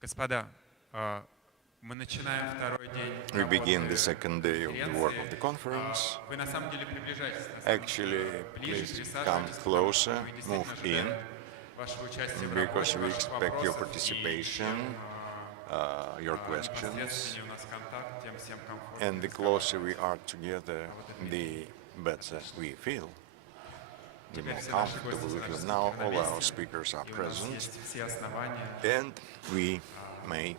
Господа, мы начинаем второй день We begin the работы second day of the work of the conference. Вы на самом деле приближаетесь, на самом Actually, деле, ближе, please come присаживайтесь, closer, мы действительно move in, ожидаем вашего участия в because работе, we ваших expect your вопросов, и participation, your questions. непосредственнее у нас контакт, тем всем комфортнее And the closer we are together, the better we feel. The more comfortable we feel. Now all our speakers are и у нас present, есть все основания and we may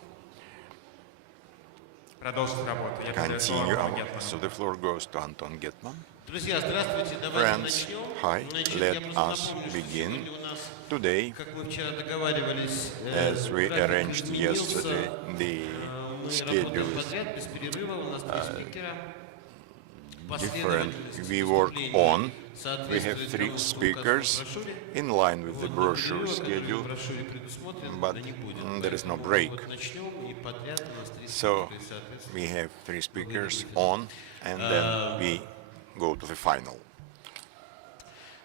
продолжить работу. Я передаю continue. слово Антону Гетману. So the floor goes to Anton Getman. Друзья, здравствуйте, давайте Friends, начнем. hi, Значит, let я просто us напомню, что begin. сегодня у нас, Today, как мы вчера договаривались, as we график arranged изменился. yesterday, the Мы schedule работаем is подряд, без перерыва, у нас три спикера. different. Последовательность We work выступлений on. We соответствует have three тому, что speakers указано в брошюре. in line with the Вот, brochure перерыва, который в schedule, брошюре предусмотрен, but да не будет. there is no Поэтому break. вот начнем, и подряд у нас три So спикера, и соответственно. we have three speakers on, and then we go to the final.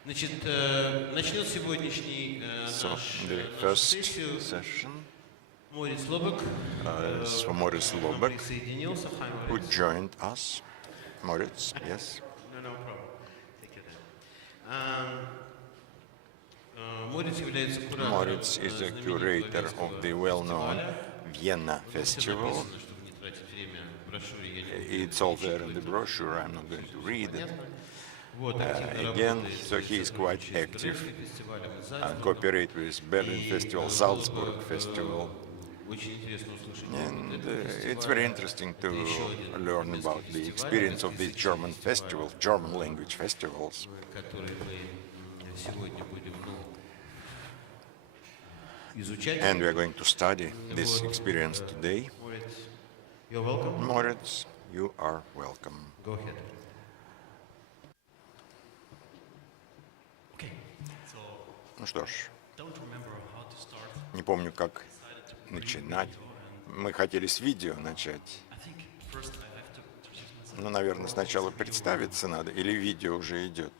Значит, начнет сегодняшний So нашу the сессию first session Мориц Лобек, is for Moritz Lobek, присоединился. Hi, who Moritz. joined us. Moritz, yes. No problem. Take your time. Мориц является куратором. Moritz is the curator of the well-known Vienna Festival. Написано, чтобы не тратить время в брошюре, я не буду It's all there in the brochure. I'm not going to read it. Вот, активно Again, работает so he is quite с active фестивалем and cooperate with Berlin Festival, Salzburg Festival. Очень интересно услышать. And it's very interesting to learn about the experience of these German festivals, German language festivals. Которые мы сегодня будем изучать. And we are going to study this experience today. Moritz, you're welcome. Moritz, you are welcome. Go ahead. Ну что ж, не помню, как начинать. Мы хотели с видео начать. Ну, наверное, сначала представиться надо, или видео уже идет?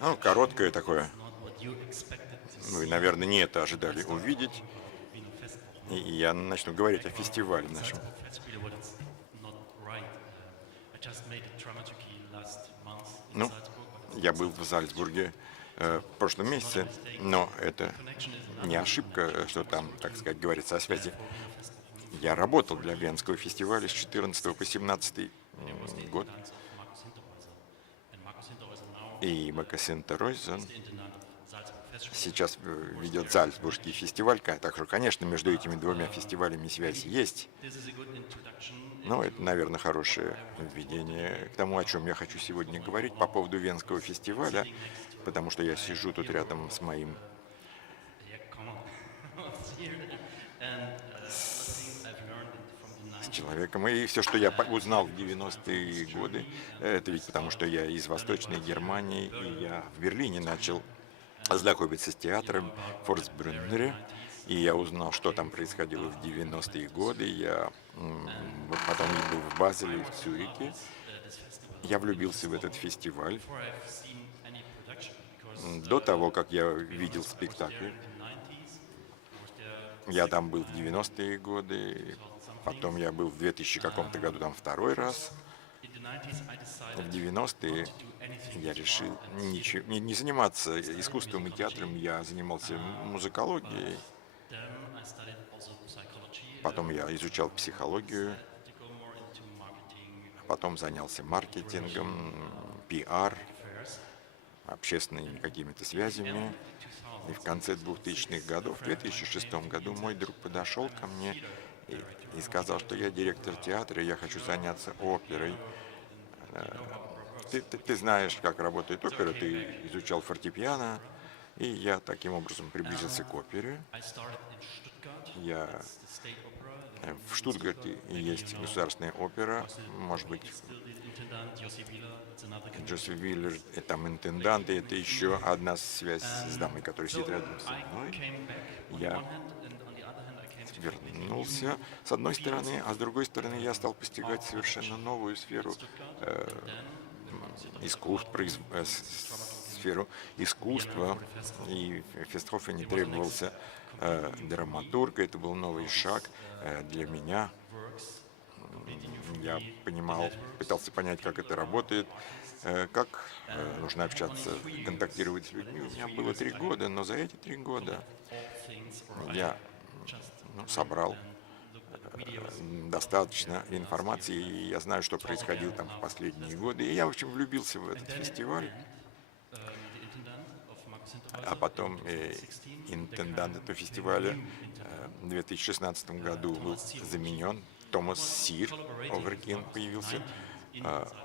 Ну, короткое такое. Вы, наверное, не это ожидали увидеть. И я начну говорить о фестивале нашем. Ну, я был в Зальцбурге в прошлом месяце, но это не ошибка, что там, так сказать, говорится о связи. Я работал для Венского фестиваля с 14 по 17 год. И Маркус Ройзен сейчас ведет Зальцбургский фестиваль, так что, конечно, между этими двумя фестивалями связь есть. Но это, наверное, хорошее введение к тому, о чем я хочу сегодня говорить по поводу Венского фестиваля, потому что я сижу тут рядом с моим человеком. И все, что я узнал в 90-е годы, это ведь потому, что я из Восточной Германии, и я в Берлине начал знакомиться с театром в Форстбрюннере, и я узнал, что там происходило в 90-е годы. Я потом был в Базеле, в Цюрихе. Я влюбился в этот фестиваль. До того, как я видел спектакль, я там был в 90-е годы, потом я был в 2000 каком-то году там второй раз. В 90-е я решил не заниматься искусством и театром, я занимался музыкологией. Потом я изучал психологию, потом занялся маркетингом, пиар, общественными какими-то связями. И в конце 2000-х годов, в 2006 году, мой друг подошел ко мне и сказал, что я директор театра, и я хочу заняться оперой. Ты знаешь, как работает опера, ты изучал фортепиано, и я таким образом приблизился к опере. В Штутгарте есть государственная опера, может быть, Джозеф Виллер, там интендант, и это еще одна связь с дамой, которая сидит рядом со мной. Я вернулся с одной стороны, а с другой стороны я стал постигать совершенно новую сферу сферу искусства, и в Фестхофене требовался драматург, это был новый шаг для меня. Я пытался понять, как это работает, как нужно общаться, контактировать с людьми. У меня было 3 года, но за эти 3 года я собрал достаточно информации, и я знаю, что происходило там в последние годы. И я, в общем, влюбился в этот фестиваль. А потом интендант этого фестиваля в 2016 году был заменен. Томас Сир Оверкин появился.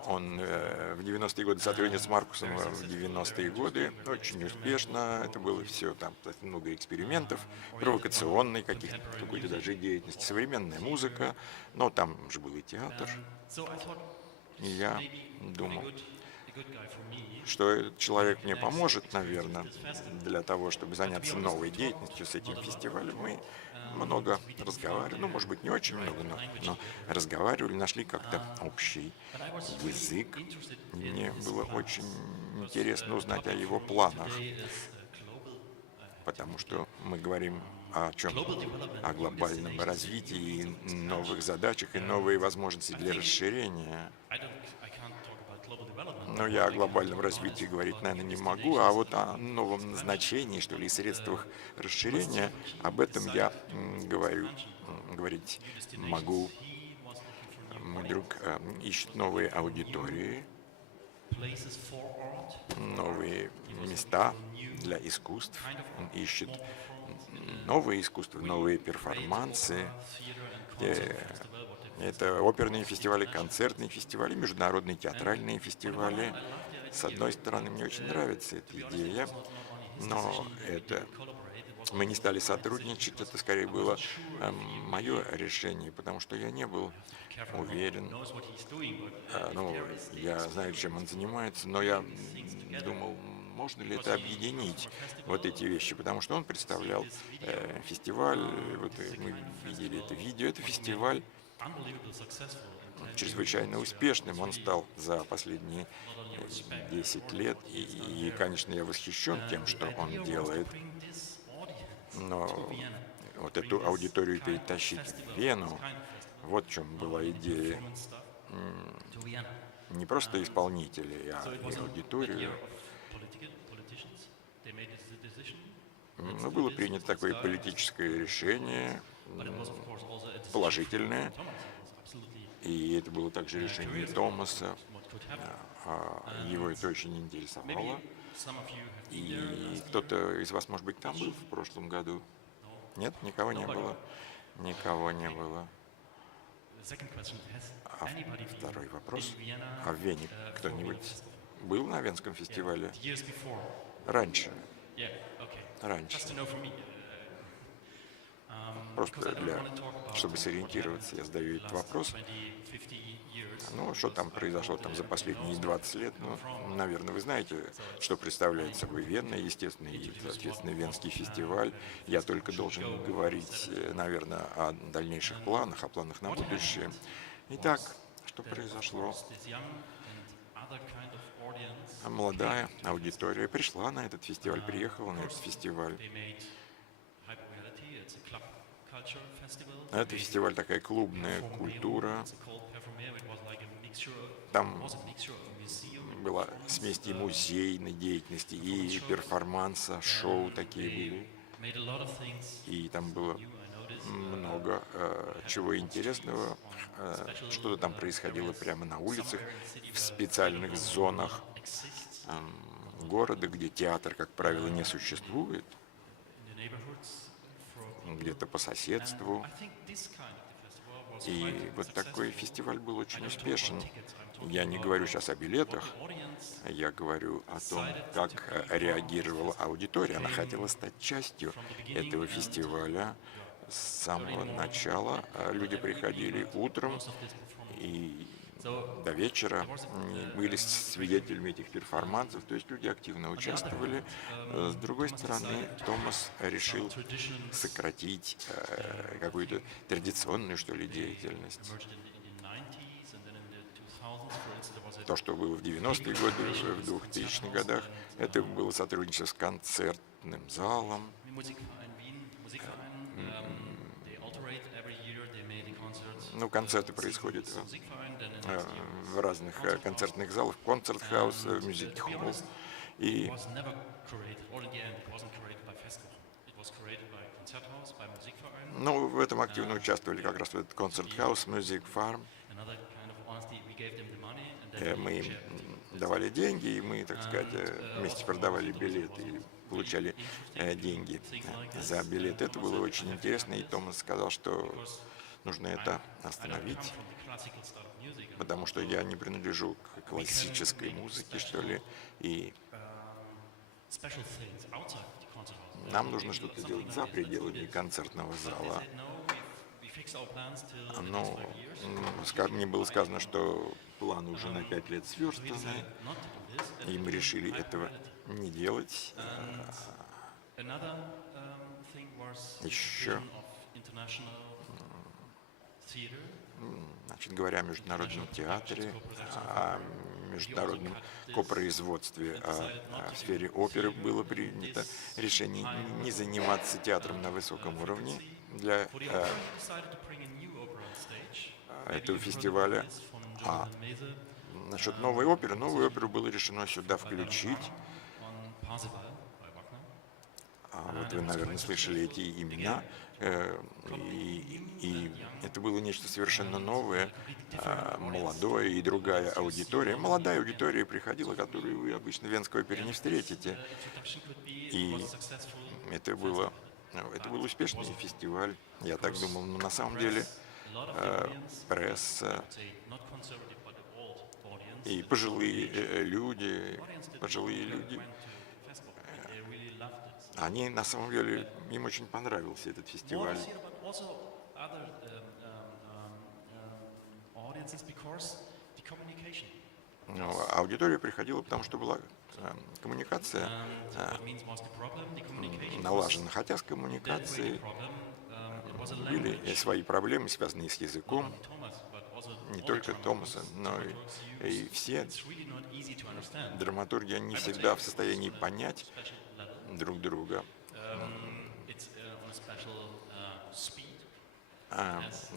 Он в 90-е годы сотрудничал с Маркусом в 90-е годы. Очень успешно. Это было все там много экспериментов, провокационной какой-то даже деятельности, современная музыка. Но там же был и театр. И я думал, что этот человек мне поможет, наверное, для того, чтобы заняться новой деятельностью с этим фестивалем. Мы много разговаривали, может быть, не очень много, но разговаривали, нашли как-то общий язык. Мне было очень интересно узнать о его планах, потому что мы говорим о чем? О глобальном развитии, новых задачах и новые возможности для расширения. Но я о глобальном развитии говорить, наверное, не могу, а вот о новом назначении, что ли, и средствах расширения, об этом я говорить могу. Мой друг ищет новые аудитории, новые места для искусств, он ищет новые искусства, новые перформансы. Это оперные фестивали, концертные фестивали, международные театральные фестивали. С одной стороны, мне очень нравится эта идея, но мы не стали сотрудничать, это скорее было мое решение, потому что я не был уверен. Я знаю, чем он занимается, но я думал, можно ли это объединить, вот эти вещи, потому что он представлял фестиваль, вот мы видели это видео, это фестиваль чрезвычайно успешным он стал за последние 10 лет, и, конечно, я восхищен тем, что он делает, но вот эту аудиторию перетащить в Вену, вот в чем была идея, не просто исполнителей, а и аудиторию. Но было принято такое политическое решение, положительное, и это было также решение Томаса, его это очень интересовало. И кто-то из вас, может быть, там был в прошлом году? Нет, никого не было? Никого не было. А второй вопрос. А в Вене кто-нибудь был на Венском фестивале? Раньше. Просто чтобы сориентироваться, я задаю этот вопрос. Ну, что там произошло там за последние 20 лет? Ну, наверное, вы знаете, что представляет собой Вена, естественно, и, соответственно, Венский фестиваль. Я только должен говорить, наверное, о дальнейших планах, о планах на будущее. Итак, что произошло? Молодая аудитория пришла на этот фестиваль, приехала на этот фестиваль. Это фестиваль такая клубная культура. Там была смесь и музейной деятельности, и перформанса, шоу такие были. И там было много чего интересного. Что-то там происходило прямо на улицах, в специальных зонах города, где театр, как правило, не существует, где-то по соседству. И вот такой фестиваль был очень успешен. Я не говорю сейчас о билетах, я говорю о том, как реагировала аудитория. Она хотела стать частью этого фестиваля. С самого начала люди приходили утром и до вечера были свидетелями этих перформансов, то есть люди активно участвовали. С другой стороны, Томас решил сократить какую-то традиционную, что ли, деятельность. То, что было в 90-е годы, в 2000-х годах, это было сотрудничество с концертным залом. Ну, концерты происходят в разных концертных залах, концерт-хаус, мюзик-холл. И ну, в этом активно участвовали как раз в этот концерт-хаус, мюзик-фарм. Мы им давали деньги, и мы, так сказать, вместе продавали билеты и получали деньги за билет. Это было очень интересно, и Томас сказал, что нужно это остановить, потому что я не принадлежу к классической музыке, что ли, и нам нужно что-то делать за пределами концертного зала. Но мне было сказано, что планы уже на 5 лет сверстаны, и мы решили этого не делать. Еще, значит, говоря о международном театре, о международном копроизводстве, в сфере оперы было принято решение не заниматься театром на высоком уровне для этого фестиваля. А насчет новой оперу было решено сюда включить. Вот вы, наверное, слышали эти имена. И это было нечто совершенно новое, молодое и другая аудитория. Молодая аудитория приходила, которую вы обычно в Венской опере не встретите. И это был успешный фестиваль, я так думал. Но на самом деле пресса и пожилые люди, они на самом деле, им очень понравился этот фестиваль. Но аудитория приходила, потому что была коммуникация налажена. Хотя с коммуникацией были свои проблемы, связанные с языком. Не только Томаса, но и все драматурги, они всегда в состоянии понять друг друга.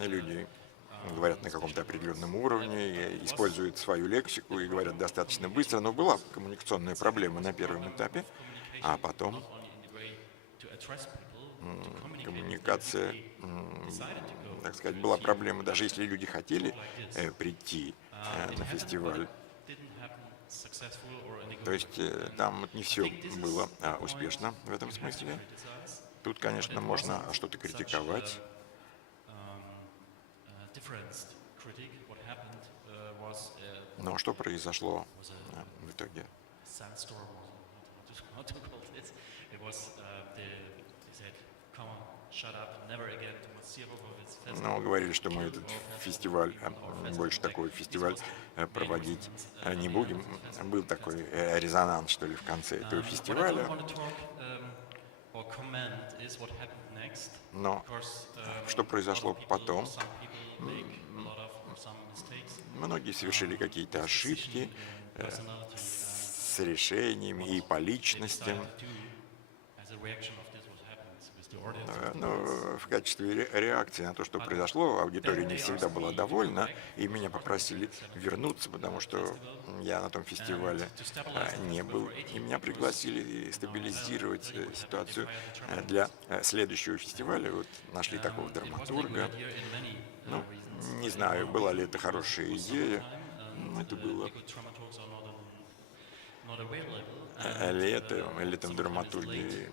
Люди говорят на каком-то определенном уровне, используют свою лексику и говорят достаточно быстро, но была коммуникационная проблема на первом этапе, а потом коммуникация, так сказать, была проблема, даже если люди хотели прийти на фестиваль. То есть там не все было успешно в этом смысле. Тут, конечно, можно что-то критиковать. Но что произошло в итоге? Ну, говорили, что мы этот фестиваль, больше такой фестиваль проводить не будем. Был такой резонанс, что ли, в конце этого фестиваля. Но что произошло потом? Многие совершили какие-то ошибки с решениями и по личностям. Но в качестве реакции на то, что произошло, аудитория не всегда была довольна, и меня попросили вернуться, потому что я на том фестивале не был, и меня пригласили стабилизировать ситуацию для следующего фестиваля. Вот нашли такого драматурга. Ну, не знаю, была ли это хорошая идея, это было летом драматурги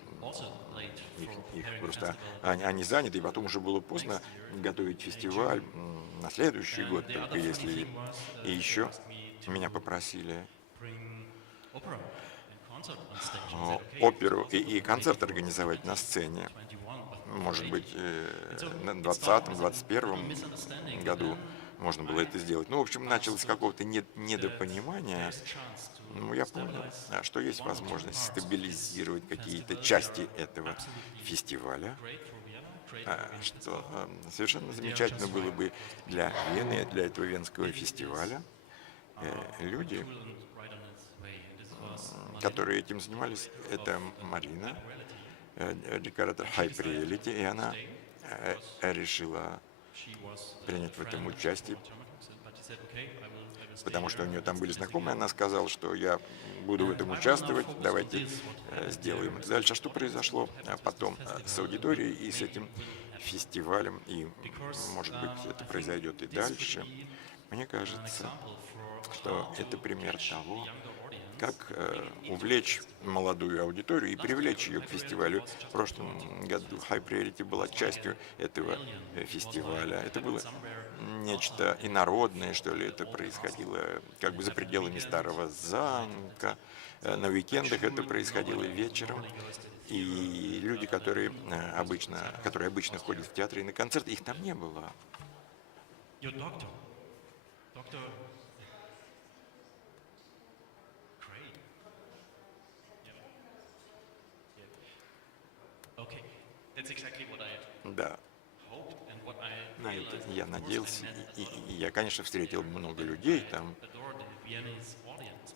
их просто они заняты, и потом уже было поздно готовить фестиваль на следующий год, только если... И еще меня попросили оперу и концерт организовать на сцене. Может быть, на 2020-2021 году можно было это сделать. Ну, в общем, началось какого-то недопонимания. Ну, я понял, что есть возможность стабилизировать какие-то части этого фестиваля, что совершенно замечательно было бы для Вены, для этого венского фестиваля. Люди, которые этим занимались, это Марина, декоратор High Reality, и она решила принять в этом участие, потому что у нее там были знакомые. Она сказала, что я буду в этом участвовать, давайте сделаем это дальше. А что произошло потом с аудиторией и с этим фестивалем, и, может быть, это произойдет и дальше. Мне кажется, что это пример того, как увлечь молодую аудиторию и привлечь ее к фестивалю. В прошлом году High Reality была частью этого фестиваля. Это было нечто инородное, что ли, это происходило как бы за пределами старого замка. На уикендах это происходило вечером. И люди, которые обычно ходят в театр и на концерт, их там не было. Да, на это я надеялся, и я, конечно, встретил много людей там,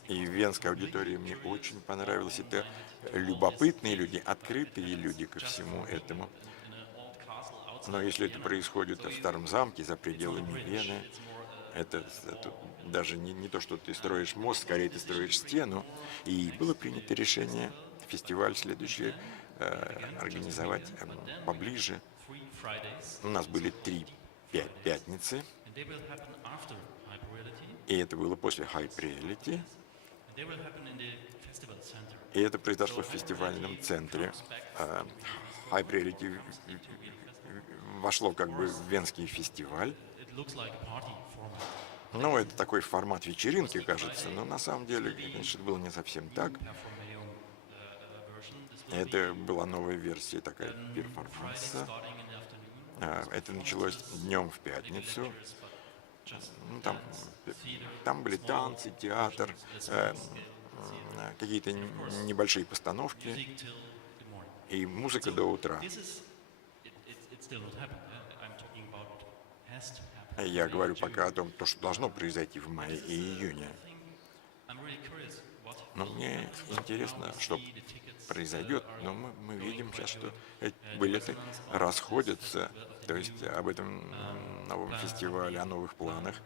и венская аудитория мне очень понравилась. Это любопытные люди, открытые люди ко всему этому. Но если это происходит в старом замке, за пределами Вены, это даже не то, что ты строишь мост, скорее ты строишь стену. И было принято решение фестиваль следующий организовать поближе. У нас были 3 пятницы, и это было после High Reality, и это произошло в фестивальном центре. High Reality вошло как бы в венский фестиваль. Ну, это такой формат вечеринки, кажется, но на самом деле, конечно, это было не совсем так. Это была новая версия, такая перформанса. Это началось днем в пятницу. Ну, там были танцы, театр, какие-то небольшие постановки и музыка до утра. Я говорю пока о том, что должно произойти в мае и июне. Но мне интересно, что произойдет, но мы видим сейчас, что билеты расходятся, то есть об этом новом фестивале, о новых планах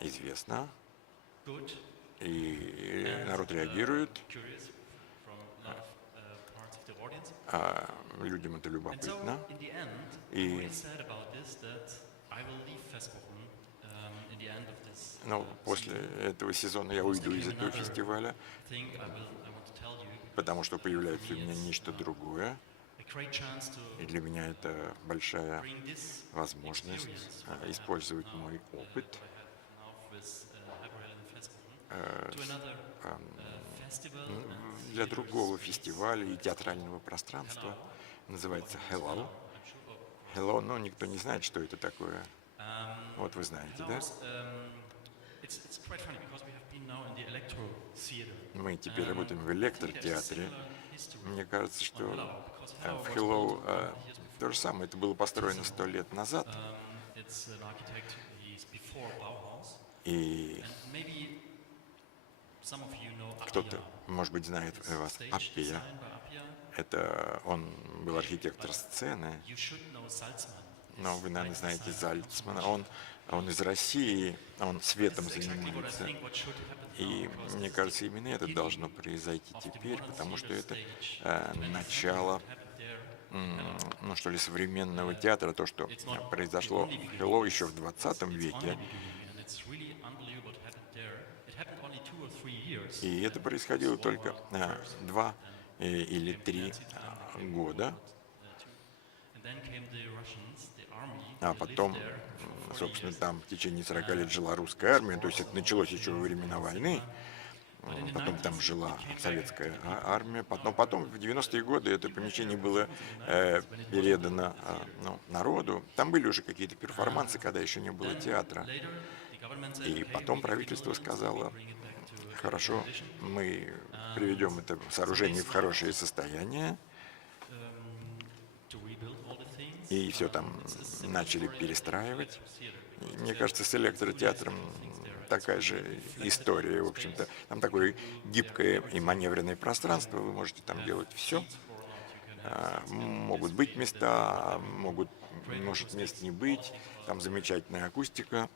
известно, и народ реагирует, людям это любопытно, и после этого сезона я уйду из этого фестиваля, потому что появляется у меня нечто другое. И для меня это большая возможность использовать мой опыт для другого фестиваля и театрального пространства. Называется Hello. Hello, но никто не знает, что это такое. Вот вы знаете, да? Мы теперь работаем в электротеатре. Мне кажется, что в Hello то же самое. Это было построено 100 лет назад. И кто-то, может быть, знает вас Аппия. Это он был архитектор сцены. Но вы, наверное, знаете Зальцмана. Он из России, он светом занимается. И мне кажется, именно это должно произойти теперь, потому что это начало, современного театра, то, что произошло в Hello еще в 20 веке. И это происходило только 2 или 3 года. А потом, собственно, там в течение 40 лет жила русская армия, то есть это началось еще во времена войны. Потом там жила советская армия. Но потом в 90-е годы это помещение было передано народу. Там были уже какие-то перформансы, когда еще не было театра. И потом правительство сказало: хорошо, мы приведем это сооружение в хорошее состояние. И все там начали перестраивать. И, мне кажется, с электротеатром такая же история, в общем-то. Там такое гибкое и маневренное пространство, вы можете там делать все. Могут быть места, может мест не быть, там замечательная акустика.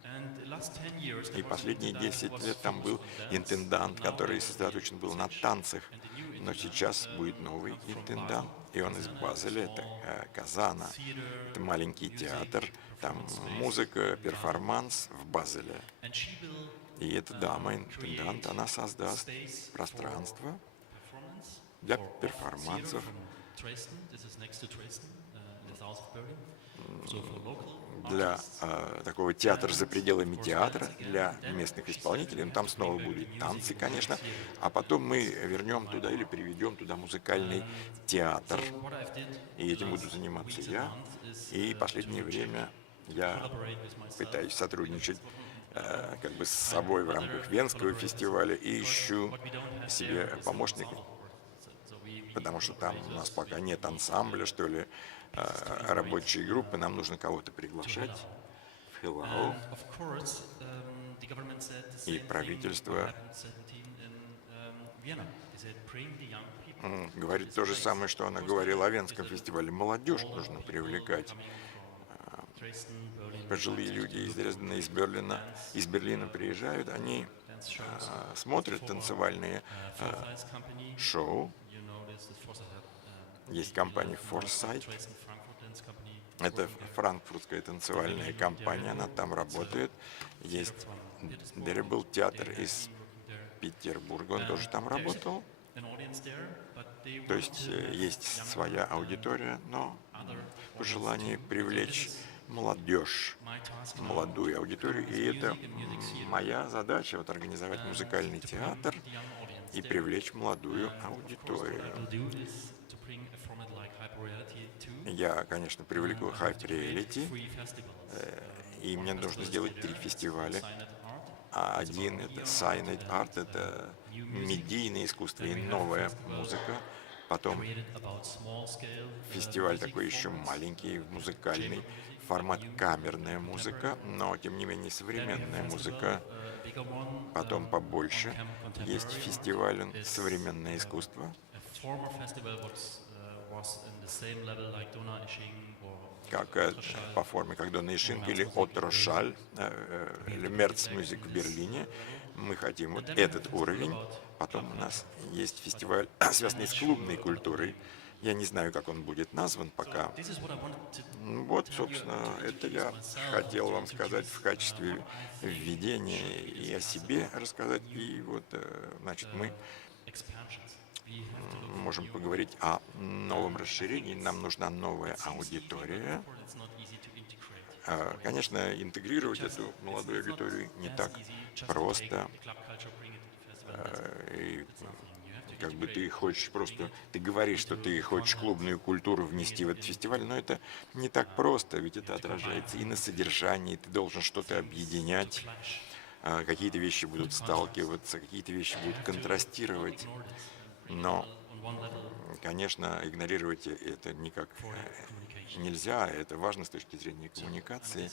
И последние 10 лет там был интендант, который сосредоточен был на танцах. Но сейчас будет новый интендант, и он из Базеля, это Казана. Это маленький театр, там музыка, перформанс в Базеле. И эта дама, интендант, она создаст пространство для перформансов, для такого театра за пределами театра, для местных исполнителей. Но там снова будут танцы, конечно, а потом мы вернем туда или приведем туда музыкальный театр. И этим буду заниматься я. И последнее время я пытаюсь сотрудничать как бы с собой в рамках Венского фестиваля и ищу себе помощника, потому что там у нас пока нет ансамбля, что ли, рабочей группы, нам нужно кого-то приглашать в Хиллау. И правительство говорит то же самое, что она говорила о Венском фестивале. Молодежь нужно привлекать. Пожилые люди из Дрездена, из Берлина приезжают, они смотрят танцевальные шоу. Есть компания Foresight, это франкфуртская танцевальная компания, она там работает. Есть был театр из Петербурга, он тоже там работал. То есть есть своя аудитория, но пожелание привлечь молодежь, молодую аудиторию. И это моя задача, вот организовать музыкальный театр и привлечь молодую аудиторию. Я, конечно, привлеку Hype Reality, и мне нужно сделать 3 фестиваля. Один — это Signed Art, это медийное искусство и новая музыка. Потом фестиваль такой еще маленький, музыкальный, формат камерная музыка, но тем не менее современная музыка. Потом побольше есть фестиваль современное искусство, как по форме, как Дона-Ишинг или Отрошаль, или Мерцмюзик в Берлине. Мы хотим вот этот уровень. Потом у нас есть фестиваль, связанный с клубной культурой. Я не знаю, как он будет назван пока. Вот, собственно, это я хотел вам сказать в качестве введения и о себе рассказать. И вот, значит, мы можем поговорить о новом расширении. Нам нужна новая аудитория. Конечно, интегрировать эту молодую аудиторию не так просто. И как бы ты хочешь просто, ты говоришь, что ты хочешь клубную культуру внести в этот фестиваль, но это не так просто, ведь это отражается и на содержании, ты должен что-то объединять, какие-то вещи будут сталкиваться, какие-то вещи будут контрастировать, но, конечно, игнорировать это никак нельзя, это важно с точки зрения коммуникации.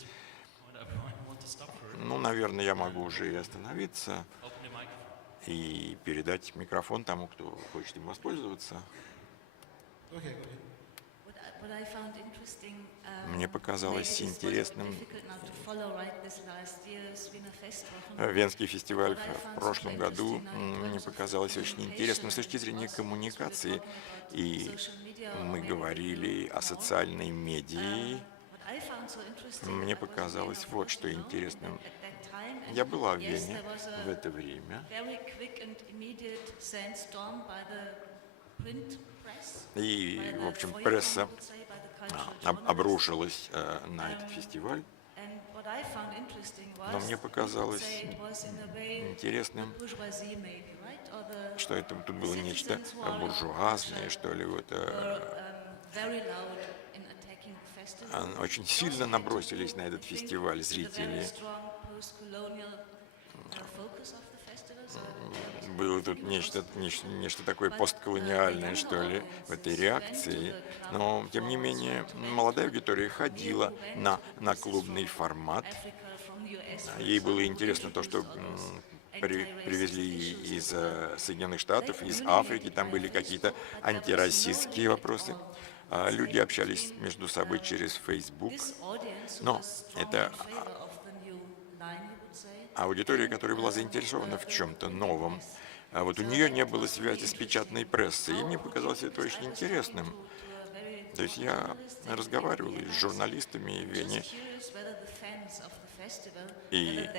Ну, наверное, я могу уже и остановиться и передать микрофон тому, кто хочет им воспользоваться. Мне показалось интересным Венский фестиваль в прошлом году. Мне показалось очень интересным с точки зрения коммуникации. И мы говорили о социальной медии. Мне показалось вот что интересным. Я была в Вене в это время. И, в общем, пресса обрушилась на этот фестиваль. Но мне показалось интересным, что это тут было нечто буржуазное, что ли. Вот, очень сильно набросились на этот фестиваль зрители. Было тут нечто такое постколониальное, что ли, в этой реакции. Но, тем не менее, молодая аудитория ходила на клубный формат. Ей было интересно то, что привезли из Соединенных Штатов, из Африки. Там были какие-то антироссийские вопросы. Люди общались между собой через Facebook. Но это аудитория, которая была заинтересована в чем-то новом. А вот у нее не было связи с печатной прессой, и мне показалось это очень интересным. То есть я разговаривал с журналистами в Вене, и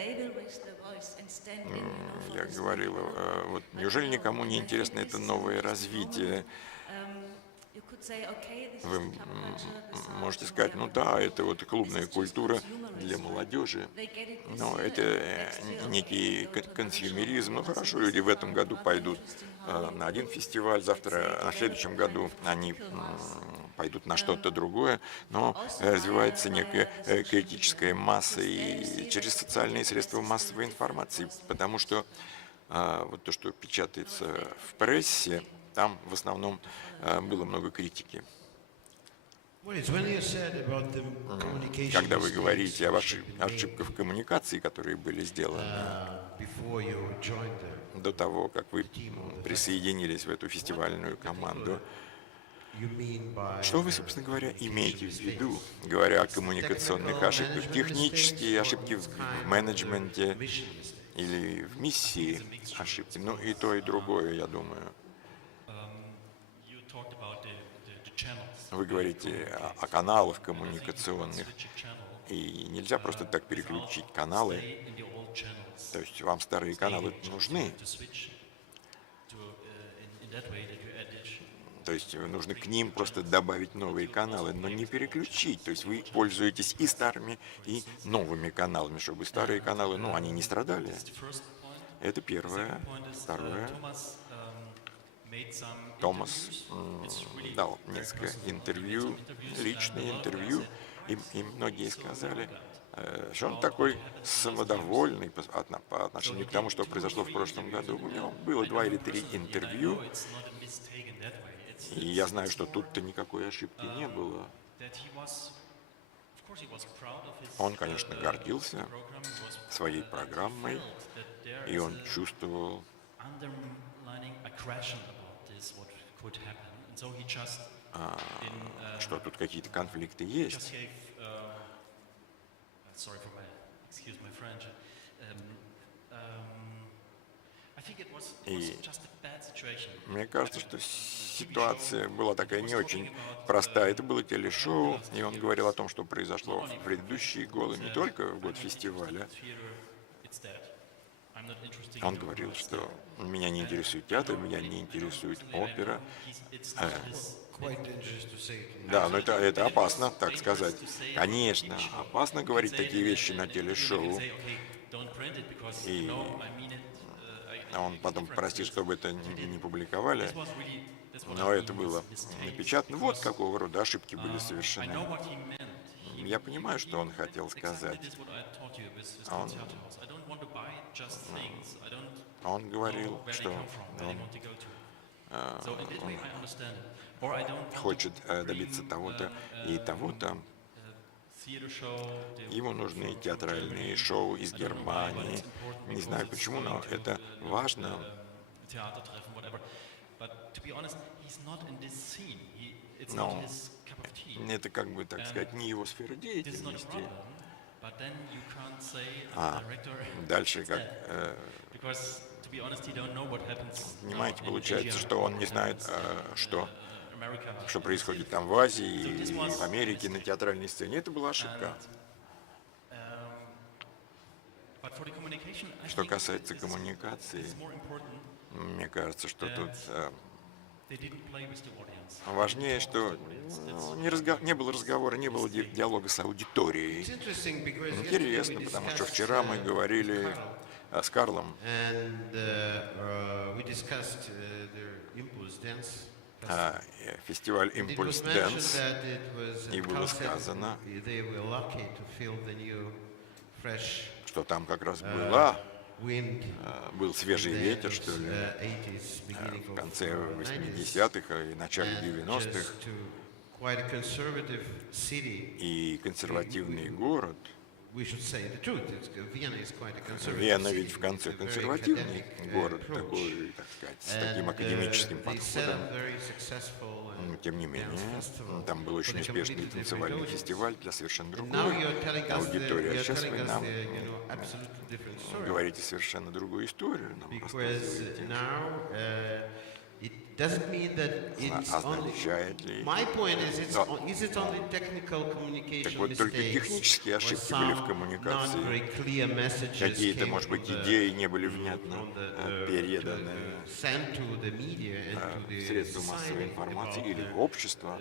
я говорил, вот неужели никому не интересно это новое развитие? Вы можете сказать, ну да, это вот клубная культура для молодежи, но это некий консюмеризм. Ну хорошо, люди в этом году пойдут на один фестиваль, завтра, на следующем году они пойдут на что-то другое, но развивается некая критическая масса и через социальные средства массовой информации, потому что вот то, что печатается в прессе, там в основном было много критики. Когда вы говорите об ошибках в коммуникации, которые были сделаны до того, как вы присоединились в эту фестивальную команду, что вы, собственно говоря, имеете в виду, говоря о коммуникационных ошибках? Технические ошибки в менеджменте или в миссии ошибки? Ну и то, и другое, я думаю. Вы говорите о каналах коммуникационных, и нельзя просто так переключить каналы. То есть вам старые каналы нужны. То есть нужно к ним просто добавить новые каналы, но не переключить. То есть вы пользуетесь и старыми, и новыми каналами, чтобы старые каналы, ну, они не страдали. Это первое. Второе. Томас дал несколько интервью, личные интервью, и многие сказали, что он такой самодовольный по отношению к тому, что произошло в прошлом году. У него было 2 или 3 интервью, и я знаю, что тут-то никакой ошибки не было. Он, конечно, гордился своей программой, и он чувствовал, что тут какие-то конфликты есть. И мне кажется, что ситуация была такая не очень простая. Это было телешоу, и он говорил о том, что произошло в предыдущие годы, не только в год фестиваля. Он говорил, что меня не интересует театр, меня не интересует опера. Да, но это опасно, так сказать. Конечно, опасно говорить такие вещи на телешоу. И он потом просит, чтобы это не публиковали, но это было напечатано. Вот какого рода ошибки были совершены. Я понимаю, что он хотел сказать. Он говорил, что он хочет добиться того-то и того-то. Ему нужны театральные шоу из Германии. Не знаю почему, но это важно. Но это, как бы, так сказать, не его сфера деятельности. А дальше как... Понимаете, получается, что он не знает, что происходит там в Азии и в Америке на театральной сцене. Это была ошибка. Что касается коммуникации, мне кажется, что тут Важнее, что не было разговора, не было диалога с аудиторией. Интересно, потому что вчера мы говорили с Карлом фестиваль Impulstanz, и было сказано, что там как раз был свежий ветер, что ли, в конце 80-х и начале 90-х, и консервативный город. Вена ведь в конце консервативный город, такой, так сказать, с таким академическим подходом. Но, тем не менее, там был очень успешный танцевальный фестиваль для совершенно другой аудитории. А сейчас вы нам говорите совершенно другую историю, нам рассказываете. Означает ли? Так вот, только технические ошибки были в коммуникации. Какие-то, может быть, идеи не были внятно переданы в средства массовой информации или в общество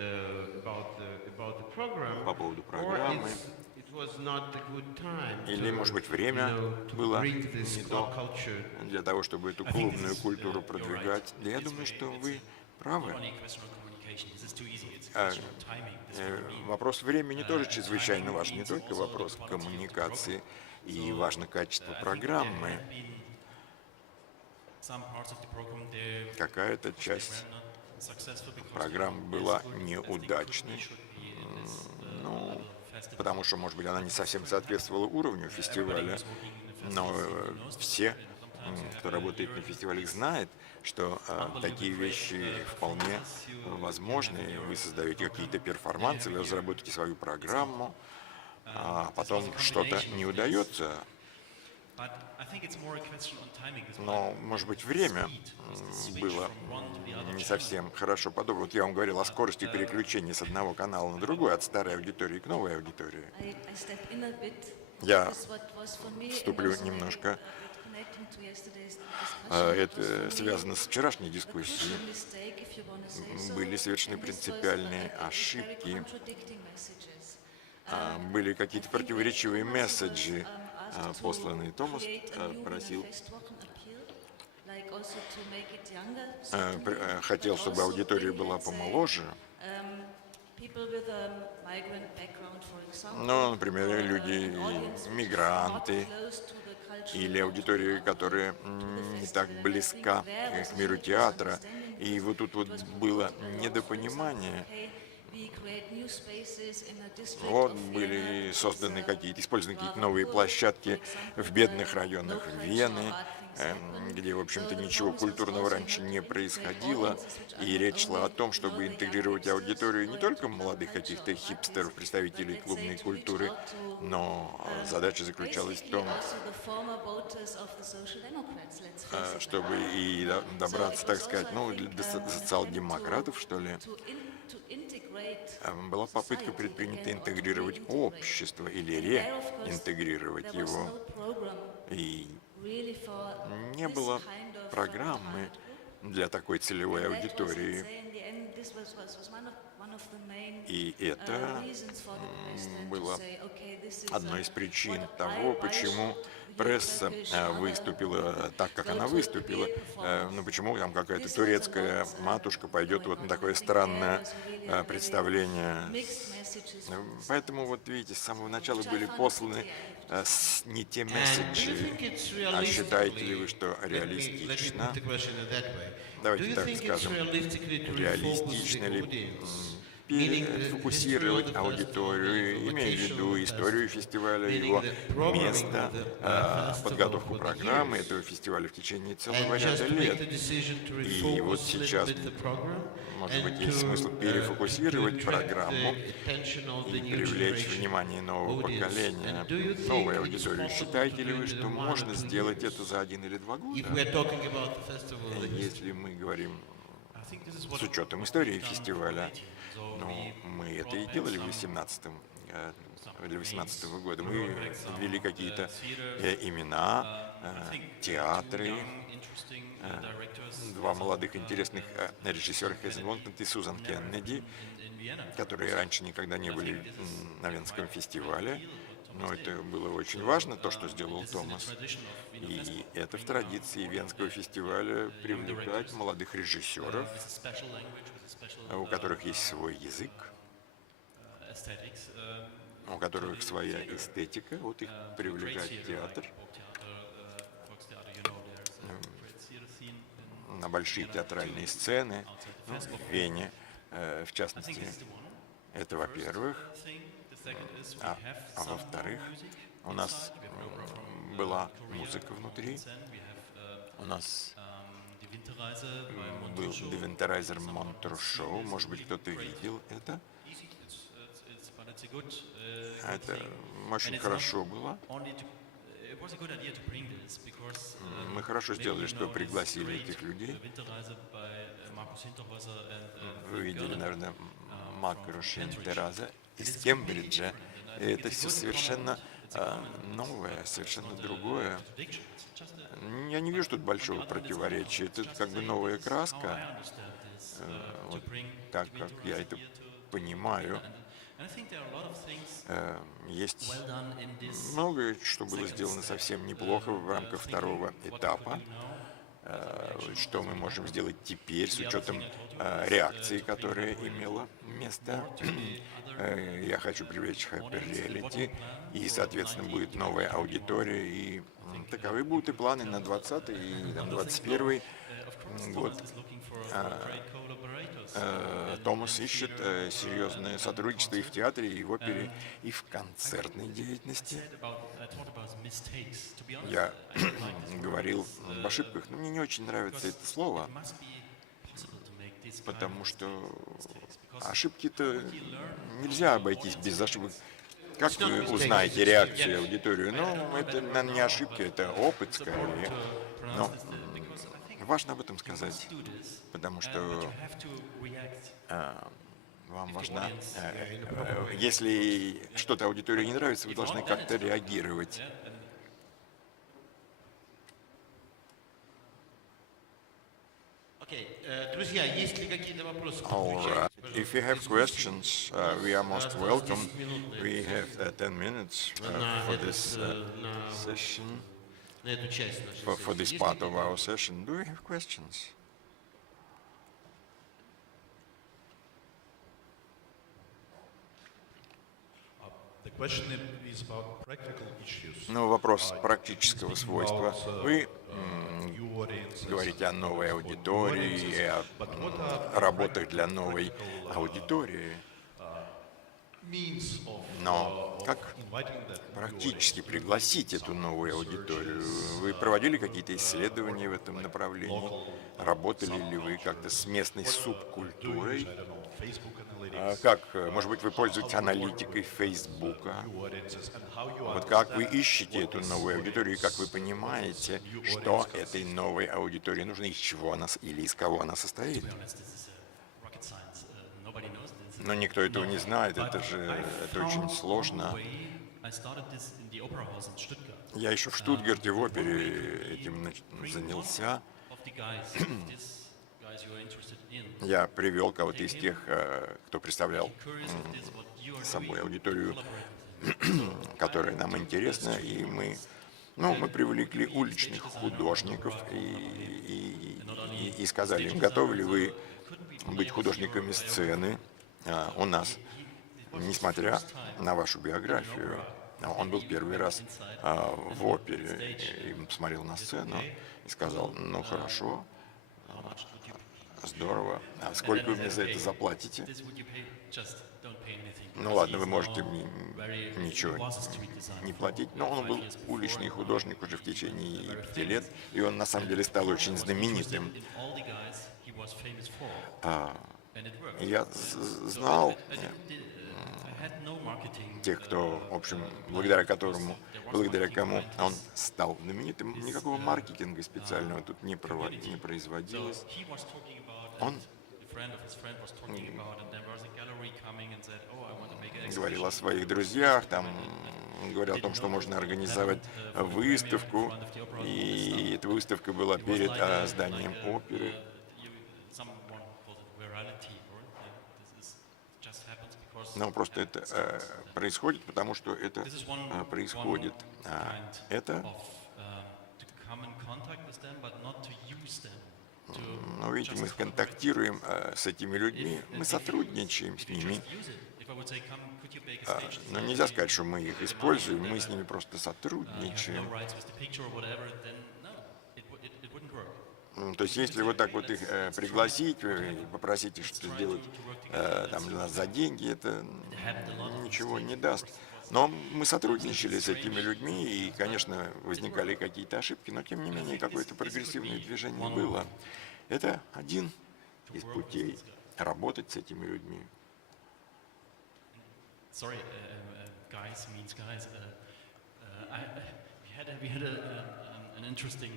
по поводу программы. Или, может быть, время было не то для того, чтобы эту клубную культуру продвигать. Да я думаю, что вы правы. Вопрос времени тоже чрезвычайно важен. Не только вопрос коммуникации, и важно качество программы. Какая-то часть программы была неудачной. Потому что, может быть, она не совсем соответствовала уровню фестиваля, но все, кто работает на фестивалях, знают, что такие вещи вполне возможны. Вы создаете какие-то перформансы, вы разработаете свою программу, а потом что-то не удается. Но, может быть, время было не совсем хорошо подобрано. Вот я вам говорил о скорости переключения с одного канала на другой, от старой аудитории к новой аудитории. Я вступлю немножко. Это связано с вчерашней дискуссией. Были совершены принципиальные ошибки, были какие-то противоречивые месседжи, посланный. Томас хотел, чтобы аудитория была помоложе. Ну, например, люди, мигранты, или аудитория, которая не так близка к миру театра. И вот тут вот было недопонимание. Вот были созданы использованы какие-то новые площадки в бедных районах Вены, где, в общем-то, ничего культурного раньше не происходило. И речь шла о том, чтобы интегрировать аудиторию не только молодых каких-то хипстеров, представителей клубной культуры, но задача заключалась в том, чтобы и добраться, так сказать, до социал-демократов, что ли. Была попытка предпринята интегрировать общество или реинтегрировать его. И не было программы для такой целевой аудитории. И это было одной из причин того, почему пресса выступила так, как она выступила. Ну почему там какая-то турецкая матушка пойдет вот на такое странное представление. Поэтому вот видите, с самого начала были посланы не те месседжи. А считаете ли вы, что реалистично? Давайте так скажем, реалистично ли фокусировать аудиторию, имея в виду историю фестиваля, его место, подготовку программы этого фестиваля в течение целого ряда лет. И вот сейчас, может быть, есть смысл перефокусировать программу и привлечь внимание нового поколения, новой аудитории. Считаете ли вы, что можно сделать это за 1 или 2 года? Если мы говорим с учетом истории фестиваля, ну, мы это и делали для 2018 года. Мы ввели какие-то имена, театры, два молодых интересных режиссера Хейзенвонтен и Сузан Кеннеди, которые раньше никогда не были на Венском фестивале. Но это было очень важно, то, что сделал Томас. И это в традиции Венского фестиваля привлекать молодых режиссеров, у которых есть свой язык, у которых своя эстетика, вот их привлекать в театр, на большие театральные сцены, в Вене, в частности. Это, во-первых. А во-вторых, у нас была музыка внутри, у нас был The Winterreiser Montreux Show, может быть, кто-то видел это. Это очень хорошо было. Мы хорошо сделали, что пригласили этих людей. Вы видели, наверное, Маркуса Шинтераза из Кембриджа. И это все совершенно новое, совершенно другое. Я не вижу тут большого противоречия. Это как бы новая краска, вот так как я это понимаю. Есть многое, что было сделано совсем неплохо в рамках второго этапа. Что мы можем сделать теперь с учетом реакции, которая имела место. Я хочу привлечь Hyper Reality, и, соответственно, будет новая аудитория, и таковы будут и планы на 20 и 21 год. Томас ищет серьезное сотрудничество и в театре, и в опере, и в концертной деятельности. Я говорил об ошибках, но мне не очень нравится это слово, потому что ошибки-то нельзя обойтись без ошибок. Как вы узнаете реакцию аудитории? Ну, это не ошибки, это опыт скорее. Но важно об этом сказать, потому что вам важно, если что-то аудитории не нравится, вы должны как-то реагировать. Друзья, есть ли какие-то вопросы? Alright. If you have questions, we are most welcome. We have 10 minutes for this session, На эту часть нашей for this сессии. part of our session. Do you have questions? Ну, вопрос практического свойства. Вы говорите о новой аудитории, о работах для новой аудитории. Но как практически пригласить эту новую аудиторию? Вы проводили какие-то исследования в этом направлении? Работали ли вы как-то с местной субкультурой? Как, может быть, вы пользуетесь аналитикой Фейсбука? Вот как вы ищете эту новую аудиторию, и как вы понимаете, что этой новой аудитории нужно, из чего она, или из кого она состоит? Но никто этого не знает, это очень сложно. Я еще в Штутгарте в опере этим занялся. Я привел кого-то из тех, кто представлял собой аудиторию, которая нам интересна, и мы привлекли уличных художников и сказали им, готовы ли вы быть художниками сцены у нас, несмотря на вашу биографию. Он был первый раз в опере, и посмотрел на сцену и сказал, ну хорошо, здорово, а сколько вы мне за это заплатите? Ну ладно, вы можете мне ничего не платить, но он был уличный художник уже в течение 5 лет, и он на самом деле стал очень знаменитым. Я знал тех, кто, в общем, благодаря кому он стал знаменитым. Никакого маркетинга специального тут не производилось. Он говорил о своих друзьях, там говорил о том, что можно организовать выставку, и эта выставка была перед зданием оперы. Но просто это происходит, потому что это происходит. Это, ну, видите, мы контактируем с этими людьми, мы сотрудничаем с ними. Но нельзя сказать, что мы их используем, мы с ними просто сотрудничаем. То есть, если вот так вот их пригласить и попросить их что-то сделать там, для нас за деньги, это ничего не даст. Но мы сотрудничали с этими людьми, и, конечно, возникали какие-то ошибки, но, тем не менее, какое-то прогрессивное движение было. Это один из путей работать с этими людьми. Sorry, guys means guys. We had an interesting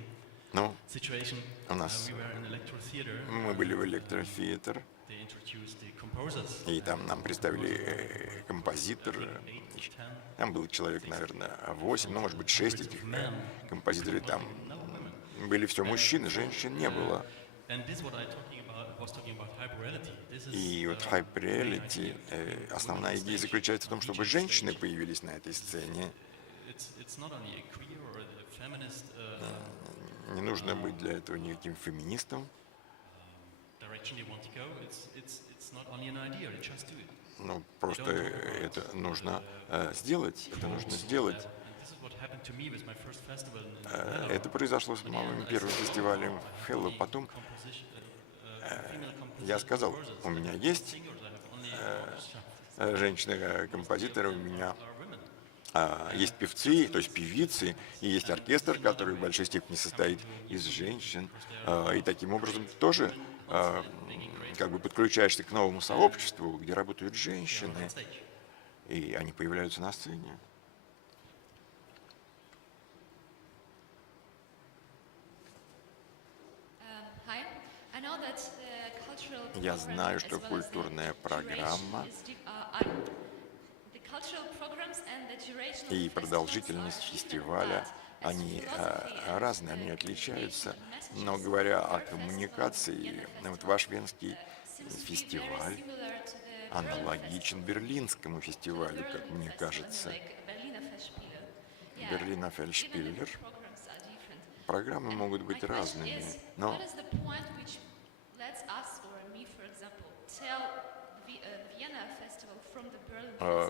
situation. У нас We were in electro theater. Мы были в электротеатр, They introduced the composers. и там нам представили композитора. Там было человек, наверное, 8, ну, может быть, 6 этих композиторов. Там были все мужчины, женщин не было. И вот Hype Reality, основная идея заключается в том, чтобы женщины появились на этой сцене. Не нужно быть для этого никаким феминистом. Ну, просто это нужно сделать, это нужно сделать. Это произошло с моим первым фестивалем в Хэллоу. Потом я сказал, у меня есть женщины-композиторы, у меня есть певцы, то есть певицы, и есть оркестр, который в большой степени состоит из женщин. И таким образом ты тоже как бы подключаешься к новому сообществу, где работают женщины, и они появляются на сцене. Я знаю, что культурная программа и продолжительность фестиваля, они разные, они отличаются. Но говоря о коммуникации, вот ваш венский фестиваль аналогичен берлинскому фестивалю, как мне кажется. Берлинер Фельдшпиллер. Программы могут быть разными, но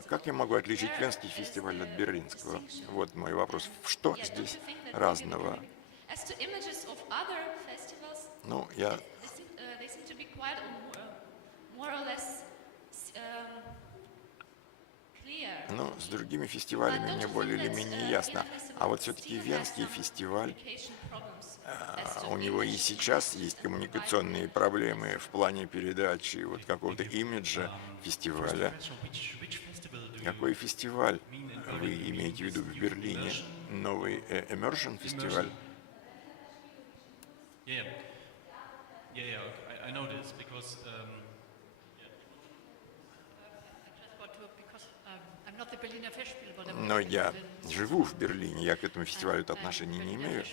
как я могу отличить Венский фестиваль от Берлинского? Вот мой вопрос. Что здесь разного? Ну, с другими фестивалями мне более или менее ясно. А вот все-таки Венский фестиваль, у него и сейчас есть коммуникационные проблемы в плане передачи вот какого-то имиджа фестиваля. Какой фестиваль вы имеете в виду в Берлине? Новый Immersion фестиваль? Но я живу в Берлине, я к этому фестивалю отношения не имею.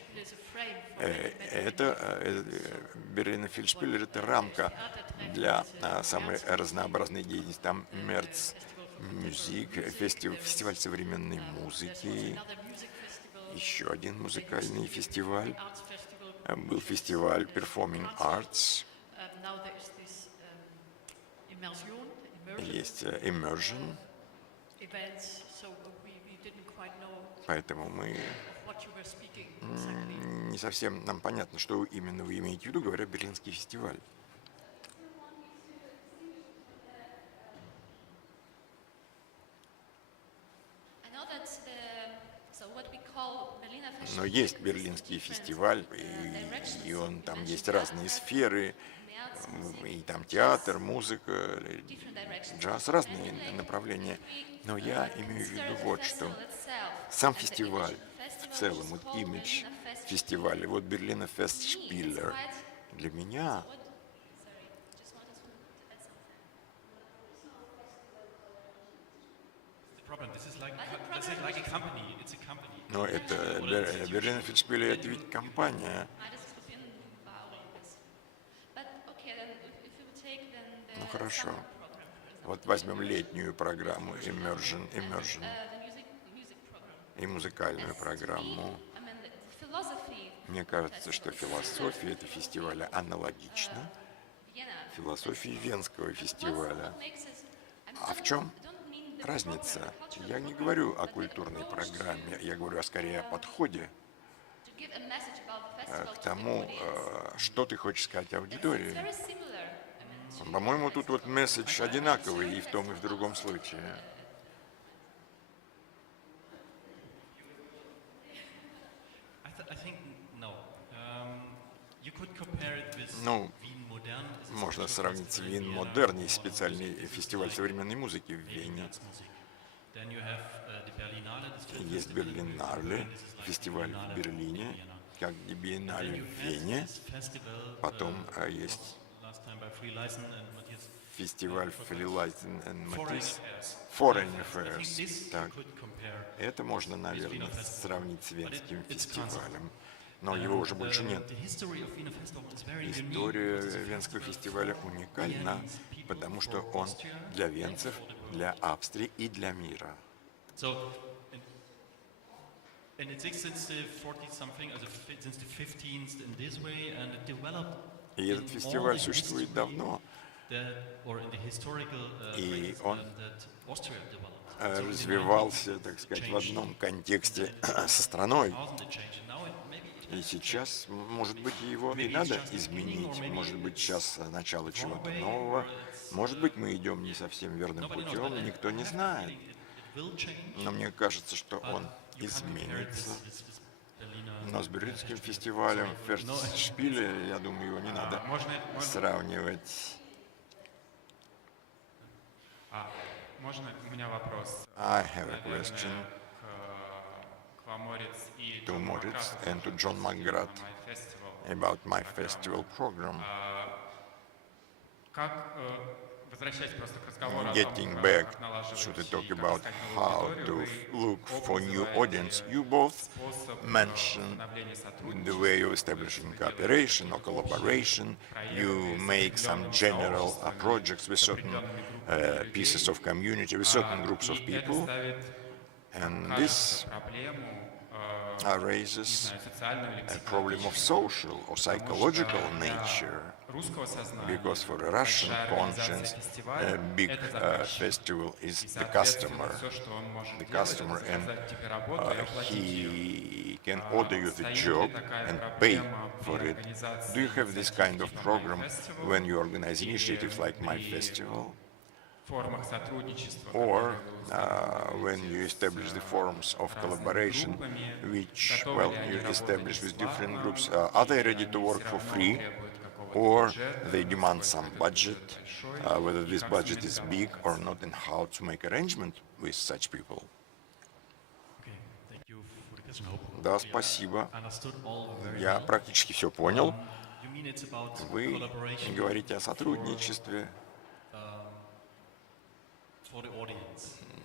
Берлинер Фельдшпиллер — это рамка для самой разнообразной деятельности. Там Мерц Мюзик, фестиваль современной музыки, еще один музыкальный фестиваль, был фестиваль Performing Arts, есть Immersion, поэтому мы не совсем нам понятно, что именно вы имеете в виду, говоря Берлинский фестиваль. Но есть Берлинский фестиваль, и он, там есть разные сферы, и там театр, музыка, джаз, разные направления. Но я имею в виду вот что. Сам фестиваль в целом, вот имидж фестиваля, вот Берлинер Фестспиллер, для меня Но это Berliner Festspiele, это ведь компания. Ну хорошо. Вот возьмем летнюю программу Immersion и музыкальную программу. Мне кажется, что философия этого фестиваля аналогична философии Венского фестиваля. А в чем разница? Я не говорю о культурной программе, я говорю скорее о подходе к тому, что ты хочешь сказать аудитории. По-моему, тут вот месседж одинаковый и в том, и в другом случае. Ну, можно сравнить с Вин Модерн, специальный фестиваль современной музыки в Вене. Есть Берлинале, фестиваль в Берлине, как и Биеннале в Вене. Потом есть фестиваль Фрилайзен и Матис, Foreign Affairs. Так. Это можно, наверное, сравнить с Венским фестивалем. Но его уже больше нет. История Венского фестиваля уникальна, потому что он для венцев, для Австрии и для мира. И этот фестиваль существует давно, и он развивался, так сказать, в одном контексте со страной. И сейчас, может быть, его и надо изменить, может быть, сейчас начало чего-то нового, может быть, мы идем не совсем верным путем, никто не знает. Но мне кажется, что он изменится. Но с Берлинским фестивалем Фестspiele, я думаю, его не надо сравнивать. Можно у меня вопрос? I have a question to Moritz and to John МакГрат about my festival program. Getting back to the talk about how to look for new audience, you both mentioned the way of establishing cooperation or collaboration. You make some general projects with certain pieces of community, with certain groups of people, and this raises a problem of social or psychological nature, because for a Russian conscience, a big festival is the customer, and he can order you the job and pay for it. Do you have this kind of program when you organize initiatives like my festival? Or when you establish the forms of collaboration, which, well, you establish with different groups, are they ready to work for free, or they demand some budget, whether this budget is big or not, and how to make arrangement with such people? Да, спасибо. Я практически все понял. Вы говорите о сотрудничестве,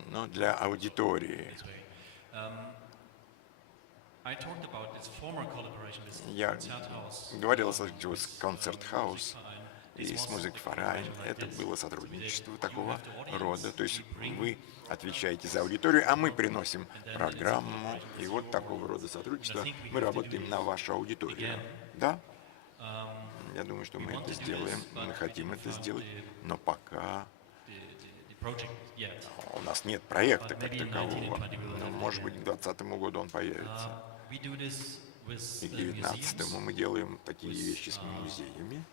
но для аудитории. Я говорил с концерт-хаус и с музик-фарайн. Это было сотрудничество такого рода. То есть вы отвечаете за аудиторию, а мы приносим программу. И вот такого рода сотрудничество. Мы работаем на вашу аудиторию. Да? Я думаю, что мы это сделаем. Мы хотим это сделать. Но пока у нас нет проекта как такового. Но, может быть, к 2020 году он появится. И к 2019 мы делаем такие вещи с музеями,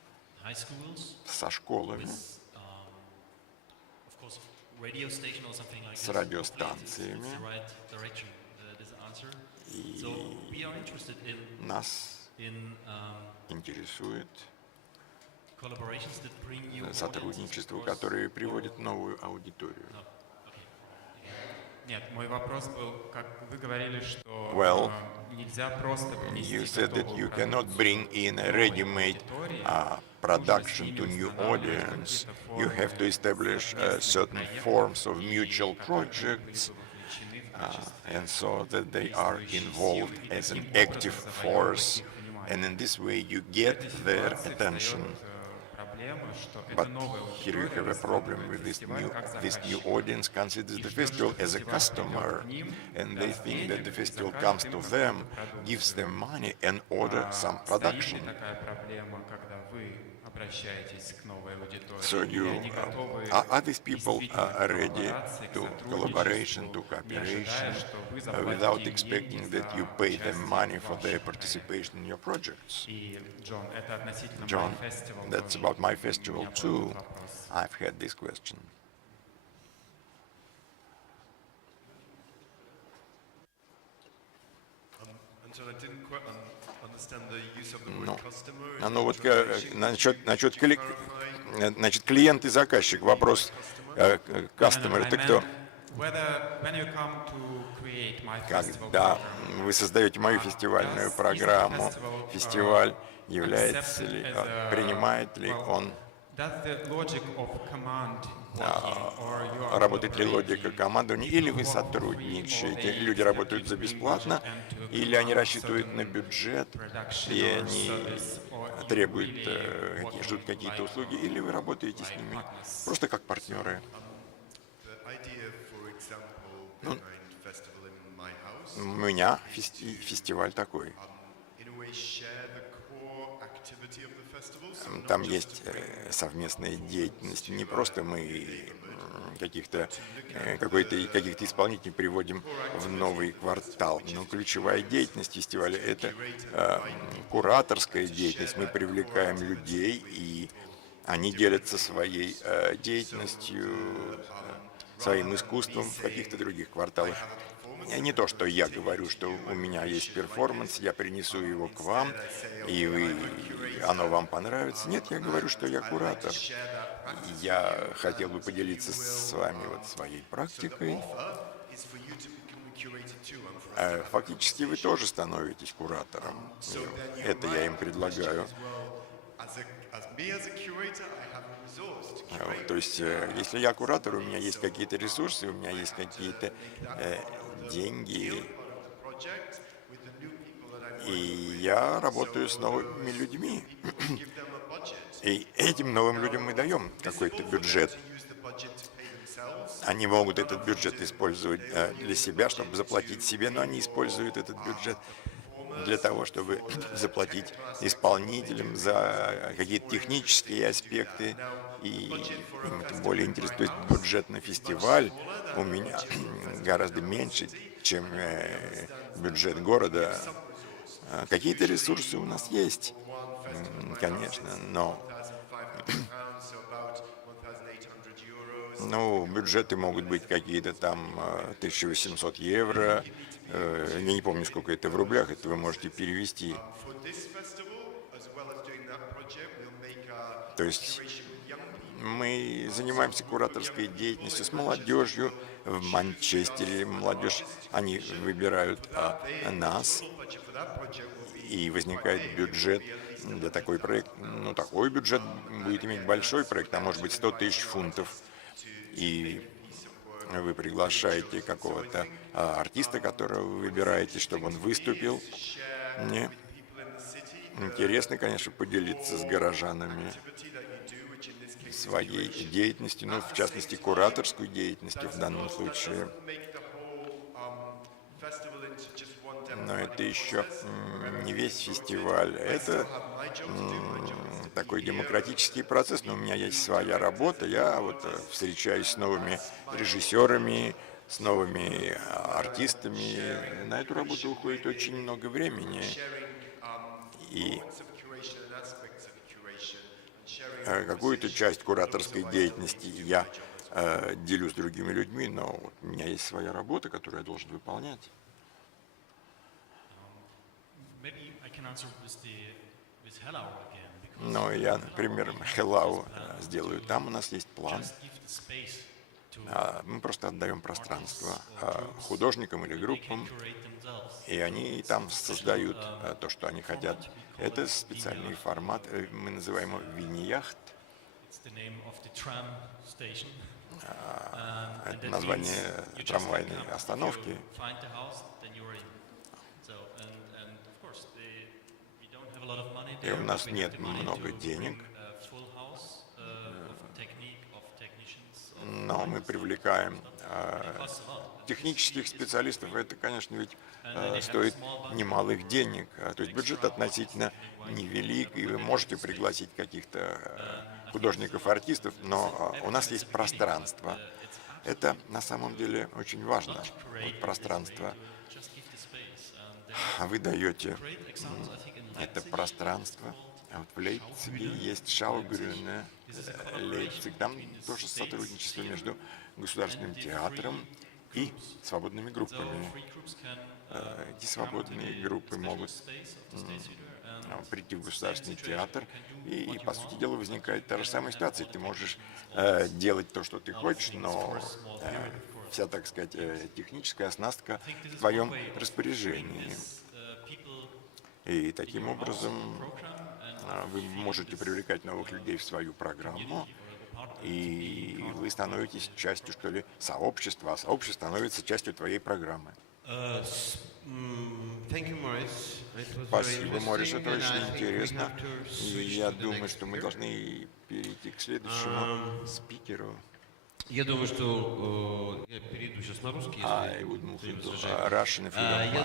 со школами, с радиостанциями. И нас интересует сотрудничество, которое приводит новую аудиторию. Нет, мой вопрос был, как вы говорили, что нельзя просто принести You said that you cannot bring in a ready-made production to new audience. You have to establish certain forms of mutual projects and so that they are involved as an active force, and in this way you get their attention. But here you have a problem with this new audience considers the festival as a customer, and they think that the festival comes to them, gives them money, and order some production. So are these people ready to collaboration, to cooperation, without expecting that you pay them money for their participation in your projects? John, that's about my festival too. I've had this question. I didn't quite understand the use of the word customer. Ну вот насчет клиент и заказчик. Вопрос customer, это кто? Когда вы создаете мою фестивальную программу, фестиваль является ли, принимает ли он, работает ли логика командования, или вы сотрудничаете, люди работают за бесплатно, или они рассчитывают на бюджет, и они требуют, ждут какие-то услуги, или вы работаете с ними просто как партнеры. Ну, у меня фестиваль такой. Там есть совместная деятельность. Не просто мы каких-то исполнителей приводим в новый квартал, но ключевая деятельность фестиваля — это кураторская деятельность. Мы привлекаем людей, и они делятся своей деятельностью, своим искусством в каких-то других кварталах. Не то, что я говорю, что у меня есть перформанс, я принесу его к вам, и оно вам понравится. Нет, я говорю, что я куратор. Я хотел бы поделиться с вами своей практикой. Фактически вы тоже становитесь куратором. Это я им предлагаю. То есть, если я куратор, у меня есть какие-то ресурсы, у меня есть какие-то деньги, и я работаю с новыми людьми. И этим новым людям мы даем какой-то бюджет. Они могут этот бюджет использовать для себя, чтобы заплатить себе, но они используют этот бюджет для того, чтобы заплатить исполнителям за какие-то технические аспекты, и им это более интересно. То есть бюджет на фестиваль у меня гораздо меньше, чем бюджет города. Какие-то ресурсы у нас есть, конечно, но бюджеты могут быть какие-то там 1800 евро. Я не помню, сколько это в рублях, это вы можете перевести. То есть мы занимаемся кураторской деятельностью с молодежью. В Манчестере молодежь, они выбирают нас, и возникает бюджет для такой проект. Ну, такой бюджет будет иметь большой проект, а может быть 100 000 фунтов. И вы приглашаете какого-то артиста, которого вы выбираете, чтобы он выступил. Мне интересно, конечно, поделиться с горожанами своей деятельностью, ну, в частности, кураторской деятельностью в данном случае. Но это еще не весь фестиваль. Это такой демократический процесс, но у меня есть своя работа. Я встречаюсь с новыми режиссерами, с новыми артистами. На эту работу уходит очень много времени. И какую-то часть кураторской деятельности я делю с другими людьми, но у меня есть своя работа, которую я должен выполнять. Но я, например, Hello сделаю. Там у нас есть план. Мы просто отдаем пространство художникам или группам, и они там создают то, что они хотят. Это специальный формат, мы называем его виньяхт. это название трамвайной остановки. И у нас нет много денег, но мы привлекаем технических специалистов. Это, конечно, ведь стоит немалых денег. То есть бюджет относительно невелик, и вы можете пригласить каких-то художников, артистов, но у нас есть пространство. Это на самом деле очень важно. Вот пространство. Вы даете это пространство. А вот в Лейпциге есть Шаубрюне, Лейпциг. Там тоже сотрудничество между государственным театром и свободными группами. Эти свободные группы могут прийти в государственный театр, и, по сути дела, возникает та же самая ситуация. Ты можешь делать то, что ты хочешь, но вся, так сказать, техническая оснастка в твоем распоряжении. И таким образом вы можете привлекать новых людей в свою программу, и вы становитесь частью, что ли, сообщества, а сообщество становится частью твоей программы. Спасибо, Морис, это очень интересно. И я думаю, что мы должны перейти к следующему спикеру. Я думаю, что я перейду сейчас на русский, Я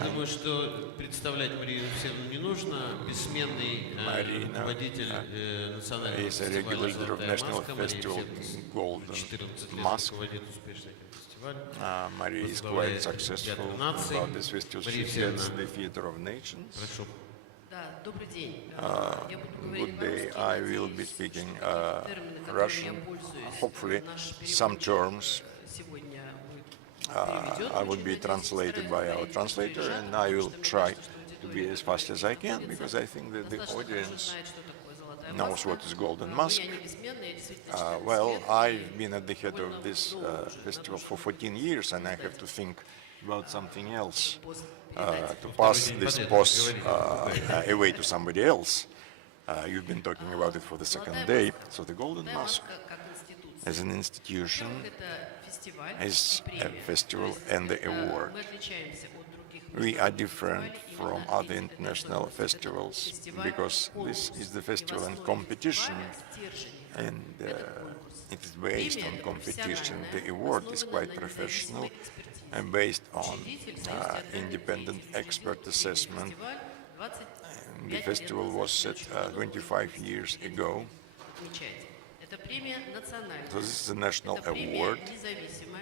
думаю, что представлять Марию Алексеевну не нужно. Бессменный руководитель национального фестиваля «Золотая Маска», 14 лет руководит успешный фестиваль. Maria is quite successful about this festival. She heads the Theater of Nations. Good day. I will be speaking Russian. Hopefully, some terms I would be translated by our translator, and I will try to be as fast as I can, because I think that the audience knows what is Golden Mask. Well, I've been at the head of this festival for 14 years, and I have to think about something else. To pass this boss away to somebody else. You've been talking about it for the second day. So the Golden Mask, as an institution, is a festival and the award. We are different from other international festivals because this is the festival and competition, and it is based on competition. The award is quite professional and based on independent expert assessment. The festival was set 25 years ago. So this is a national award,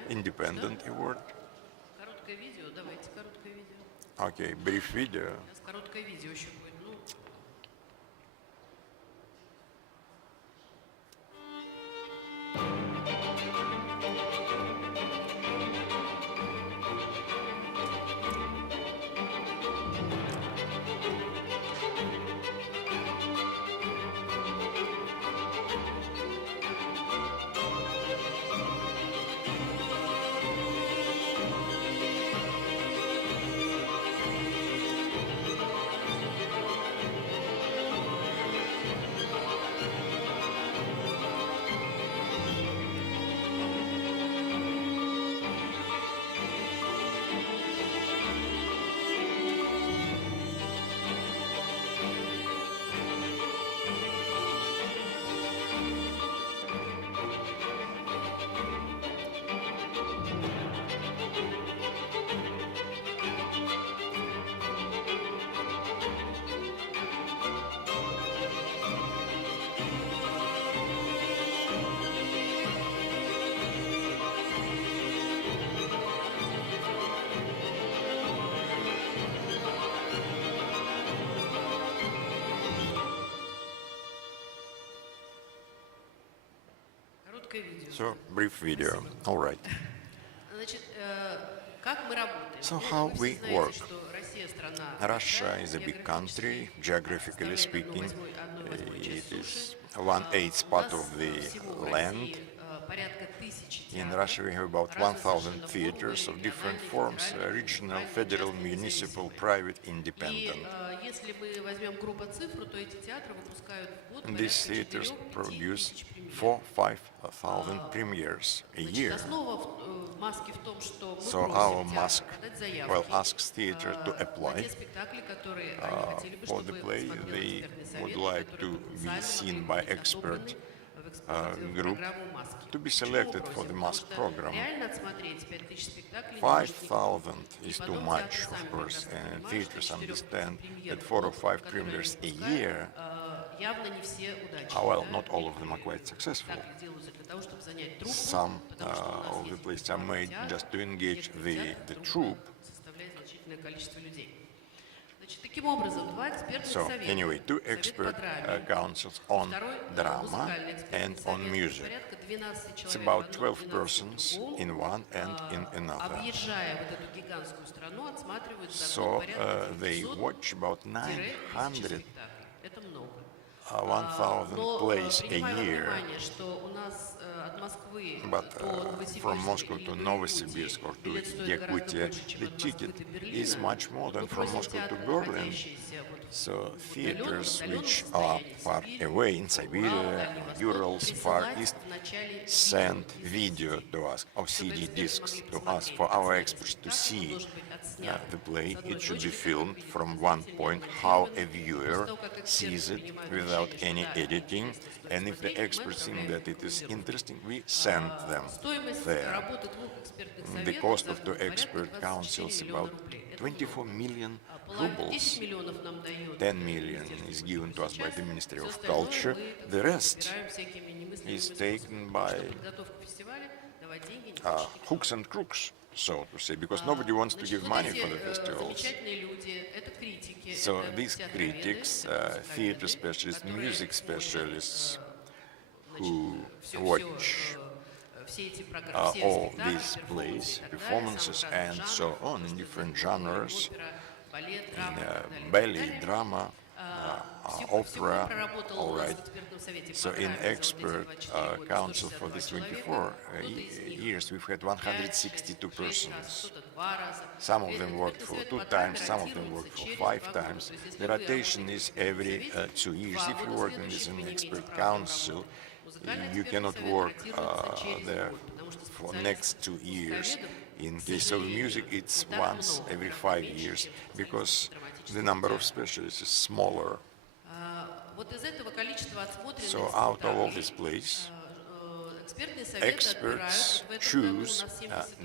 independent award. Okay, brief video. So, brief video. All right. So, how we work? Russia is a big country, geographically speaking. It is 1/8 part of the land, In Russia, we have about 1,000 theaters of different forms, regional, federal, municipal, private, independent. These theaters produce 4,000–5,000 premieres a year. So our mask, well, asks theater to apply for the play. They would like to be seen by expert group to be selected for the mask program. 5,000 is too much, of course, and theaters understand that 4 or 5 premieres a year, well, not all of them are quite successful. Some of the plays are made just to engage the troupe. So anyway, 2 expert councils on drama and on music. It's about 12 persons in one and in another. So they watch about 900, 1,000 plays a year. But from Moscow to Novosibirsk or to Yakutia, the ticket is much more than from Moscow to Berlin. So theaters which are far away in Siberia, Urals, Far East, send video to us, or CD discs to us, for our experts to see the play. It should be filmed from one point, how a viewer sees it without any editing. And if the experts think that it is interesting, we send them there. The cost of 2 expert councils is about 24 million rubles. 10 million is given to us by the Ministry of Culture. The rest is taken by hooks and crooks, so to say, because nobody wants to give money for the festivals. So these critics, theater specialists, music specialists, who watch all these plays, performances, and so on in different genres, in ballet, drama, opera, all right. So in expert council for these 24 years, we've had 162 persons. Some of them worked for 2 times, some of them worked for 5 times. The rotation is every 2 years. If you work in this expert council, you cannot work there for next 2 years. In case of music, it's once every 5 years, because the number of specialists is smaller. So out of all these plays, experts choose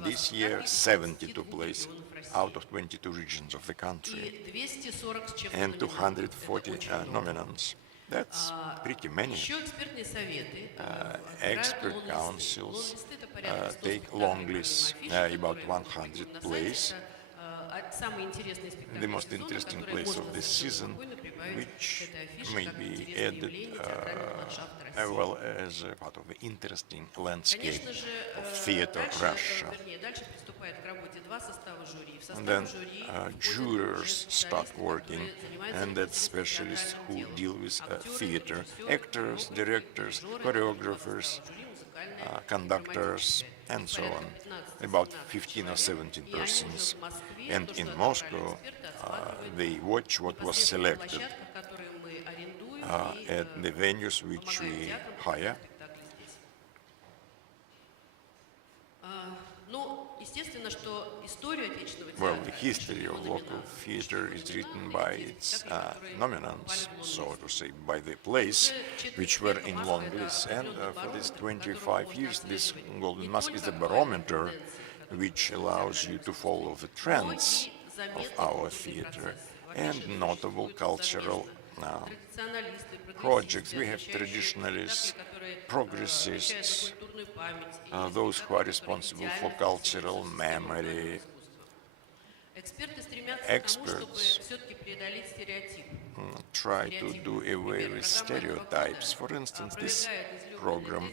this year 72 plays out of 22 regions of the country and 240 nominants. That's pretty many. Expert councils take long lists, about 100 plays. The most interesting plays of this season, which may be added well as a part of the interesting landscape of theater Russia. And then jurors start working, and that's specialists who deal with theater, actors, directors, choreographers, conductors, and so on, about 15 or 17 persons. And in Moscow, they watch what was selected at the venues which we hire. Well, the history of local theater is written by its nominants, so to say, by the plays which were in long lists. And for these 25 years, this Golden Mask is a barometer which allows you to follow the trends of our theater and notable cultural projects. We have traditionalists, progressists, those who are responsible for cultural memory. Experts try to do away with stereotypes. For instance, this program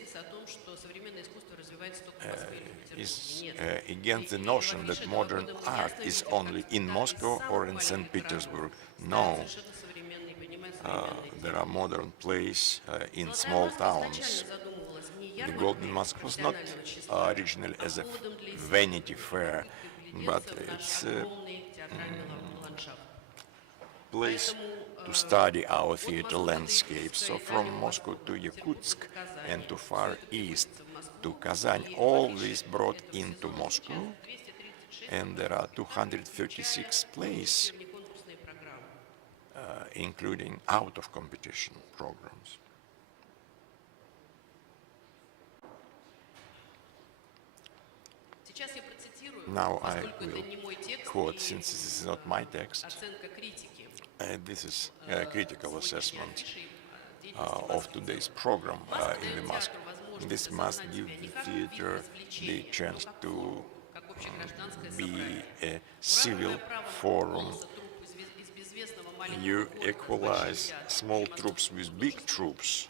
is against the notion that modern art is only in Moscow or in St. Petersburg. No, there are modern plays in small towns. The Golden Mask was not originally as a vanity fair, but it's a place to study our theater landscapes. So from Moscow to Yakutsk and to Far East to Kazan, all this brought into Moscow, and there are 236 plays, including out-of-competition programs. Now I will quote, since this is not my text, this is a critical assessment of today's program in the Mask. This must give the theater the chance to be a civil forum. You equalize small troops with big troops,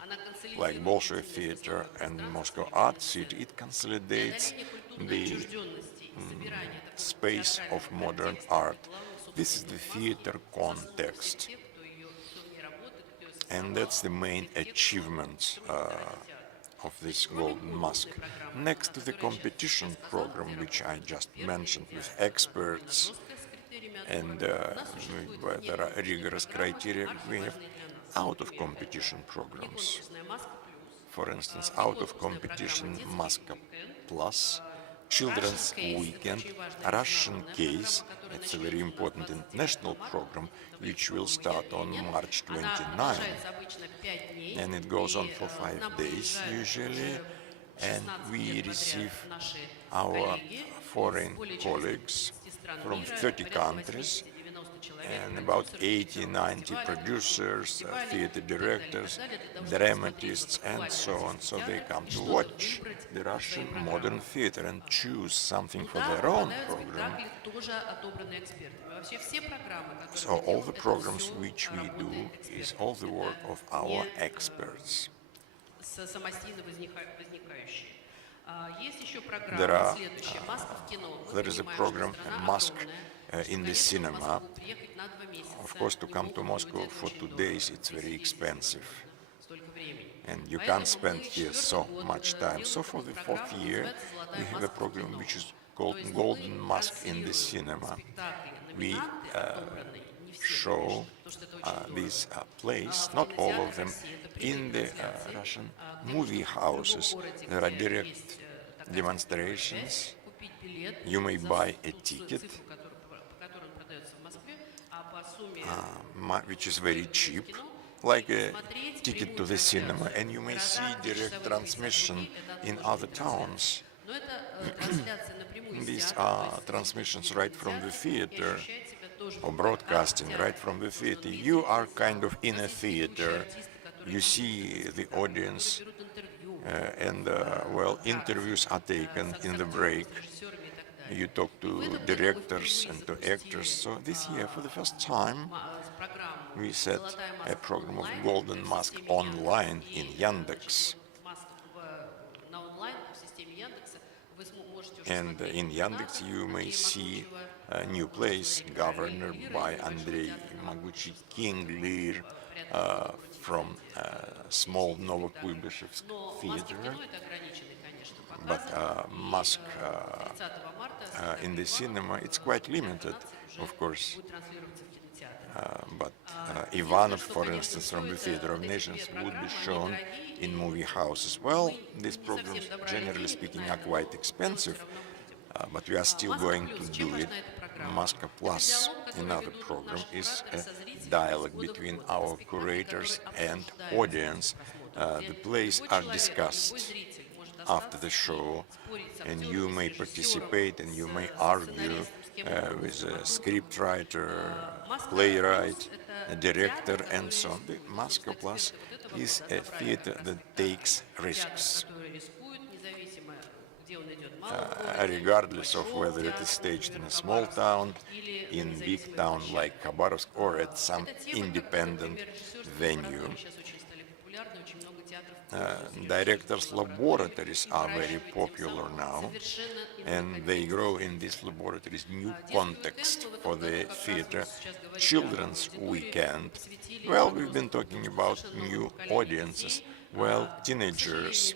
like Bolshoi Theater and Moscow Art City. It consolidates the space of modern art. This is the theater context, and that's the main achievement of this Golden Mask. Next to the competition program, which I just mentioned, with experts, and where there are rigorous criteria, we have out-of-competition programs. For instance, out-of-competition Maska Plus, Children's Weekend, Russian Case. It's a very important international program which will start on March 29, and it goes on for 5 days usually, and we receive our foreign colleagues from 30 countries and about 80-90 producers, theater directors, dramatists, and so on. So they come to watch the Russian modern theater and choose something for their own program. So all the programs which we do is all the work of our experts. There is a program, Mask in the cinema. Of course, to come to Moscow for 2 days, it's very expensive, and you can't spend here so much time. So for the 4th year, we have a program which is called Golden Mask in the cinema. We show these plays, not all of them, in the Russian movie houses. There are direct demonstrations. You may buy a ticket, which is very cheap, like a ticket to the cinema, and you may see direct transmission in other towns. These are transmissions right from the theater, or broadcasting right from the theater. You are kind of in a theater. You see the audience, and well, interviews are taken in the break. You talk to directors and to actors. So this year, for the first time, we set a program of Golden Mask online in Yandex. And in Yandex you may see new plays, Governor by Andrei Moguchi, King Lear from small Novokuybышevsk theater, but Mask in the cinema, it's quite limited, of course. But Ivanov, for instance, from the Theater of Nations, would be shown in movie houses. Well, these programs, generally speaking, are quite expensive, but we are still going to do it. Maska Plus, another program, is a dialogue between our curators and audience. The plays are discussed after the show, and you may participate and you may argue with a scriptwriter, playwright, a director, and so on. The Maska Plus is a theater that takes risks, regardless of whether it is staged in a small town, in big town like Khabarovsk, or at some independent venue. Directors' laboratories are very popular now, and they grow in these laboratories new context for the theater. Children's Weekend. Well, we've been talking about new audiences. Well, teenagers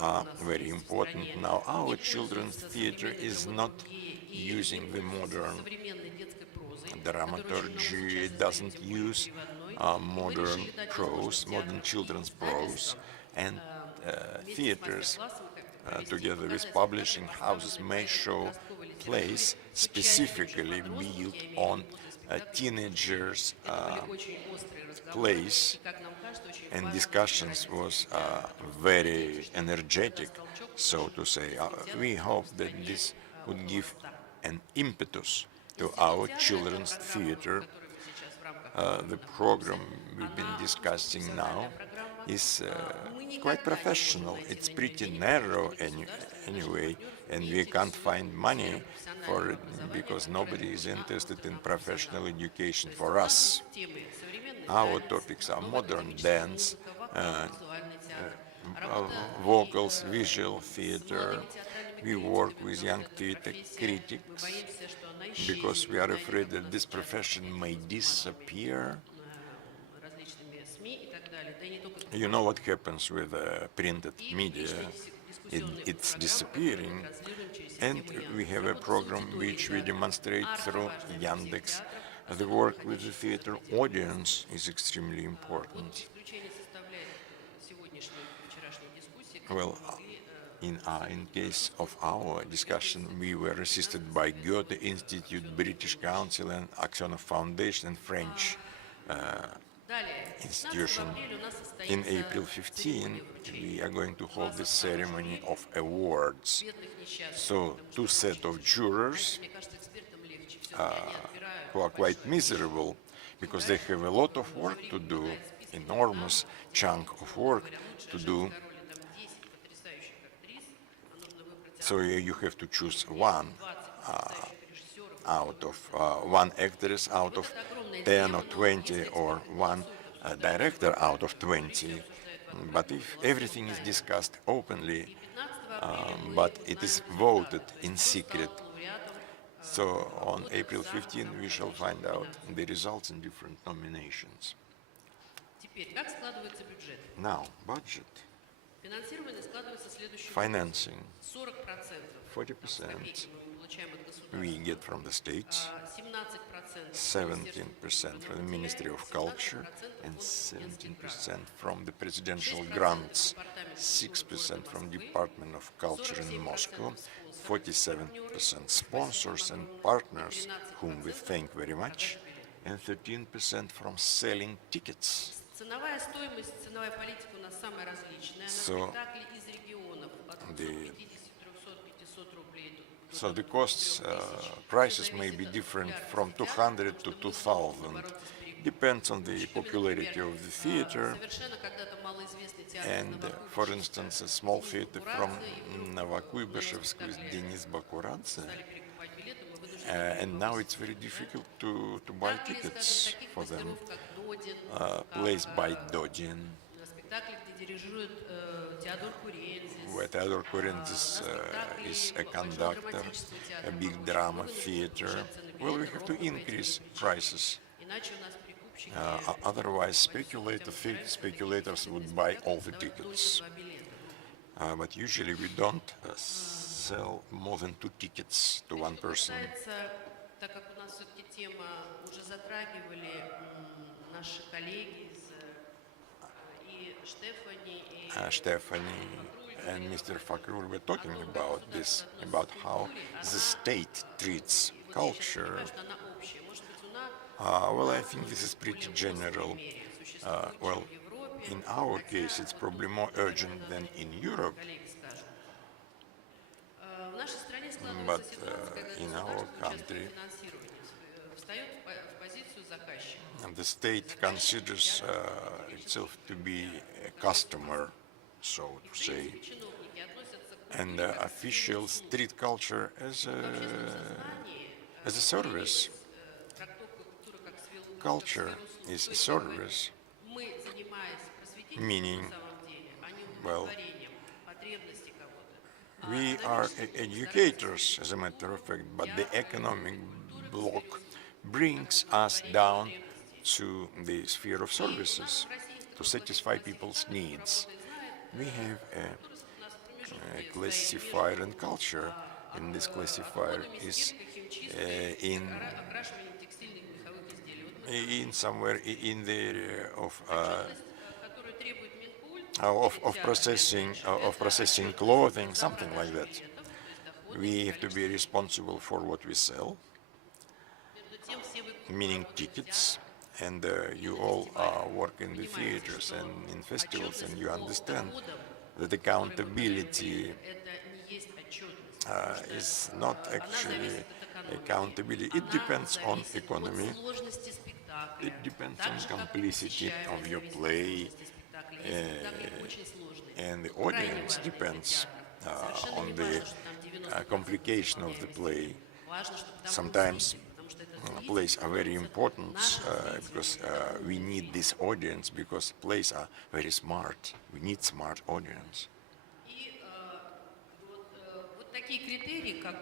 are very important. Now, our children's theater is not using the modern dramaturgy, it doesn't use modern prose, modern children's prose, and theaters together with publishing houses may show plays specifically built on teenagers' plays, and discussions was very energetic, so to say. We hope that this would give an impetus to our children's theater. The program we've been discussing now is quite professional. It's pretty narrow anyway, and we can't find money for it because nobody is interested in professional education for us. Our topics are modern dance, vocals, visual theater. We work with young theater critics because we are afraid that this profession may disappear. You know what happens with printed media. It's disappearing, and we have a program which we demonstrate through Yandex. The work with the theater audience is extremely important. Well, in case of our discussion, we were assisted by Gёte-Institute, British Council, and Aksionov Foundation, and French institution. In April 15, we are going to hold the ceremony of awards. So, two sets of jurors who are quite miserable because they have a lot of work to do, enormous chunk of work to do. So you have to choose one out of one actress out of 10 or 20, or one director out of 20. But if everything is discussed openly, but it is voted in secret, so on April 15 we shall find out the results in different nominations. Now, budget. Financing. 40% we get from the states, 17% from the Ministry of Culture, and 17% from the presidential grants, 6% from Department of Culture in Moscow, 47% sponsors and partners, whom we thank very much, and 13% from selling tickets. So the costs, prices may be different from 200 to 2,000. Depends on the popularity of the theater. And for instance, a small theater from Novokuybышевsk with Denis Bakuradze, and now it's very difficult to buy tickets for them. Plays by Dodin, where Theodor Kurenzis is a conductor, a big drama theater. Well, we have to increase prices. Otherwise, speculators would buy all the tickets. But usually we don't sell more than 2 tickets to one person. Stefani and Mr. Fokrulь were talking about this, about how the state treats culture. Well, I think this is pretty general. Well, in our case, it's probably more urgent than in Europe. But in our country, the state considers itself to be a customer, so to say, and officials treat culture as a service. Culture is a service, meaning, well, we are educators, as a matter of fact, but the economic bloc brings us down to the sphere of services to satisfy people's needs. We have classifier and culture. And this classifier is in somewhere in the area of processing clothing, something like that. We have to be responsible for what we sell, meaning tickets, and you all work in the theaters and in festivals, and you understand that accountability is not actually accountability. It depends on economy, it depends on complicity of your play, and the audience depends on the complication of the play. Sometimes plays are very important because we need this audience, because plays are very smart. We need smart audience. Такие критерии, как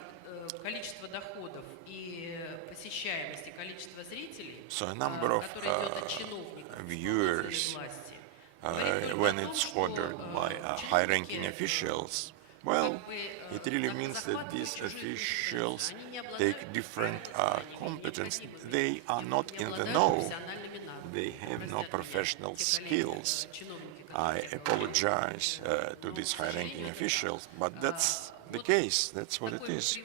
количество доходов и посещаемость, и количество зрителей, которые идет от чиновников, viewers, when it's ordered by high-ranking officials, well, it really means that these officials take different competence. They are not in the know. They have no professional skills. I apologize to these high-ranking officials, but that's the case. That's what it is.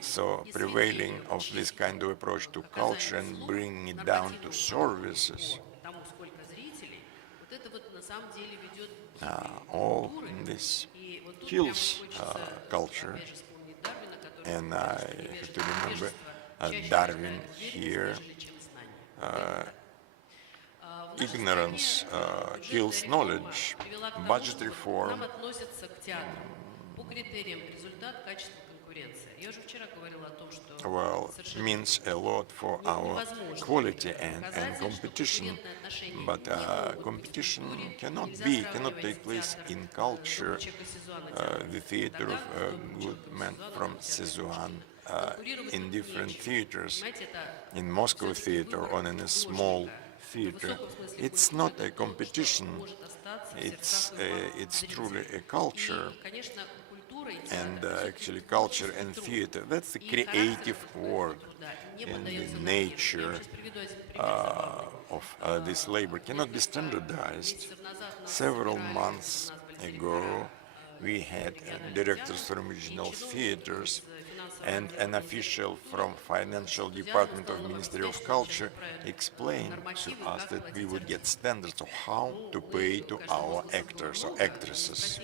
So prevailing of this kind of approach to culture and bringing it down to services, all this kills culture. And I have to remember Darwin here. Ignorance kills knowledge. Budget reform well, means a lot for our quality and competition, but competition cannot take place in culture. The theater of good men from Sizuan in different theaters, in Moscow theater or in a small theater, it's not a competition, it's truly a culture. And actually culture and theater, that's the creative work, and the nature of this labor cannot be standardized. Several months ago we had directors from regional theaters and an official from financial department of Ministry of Culture explained to us that we would get standards of how to pay to our actors or actresses.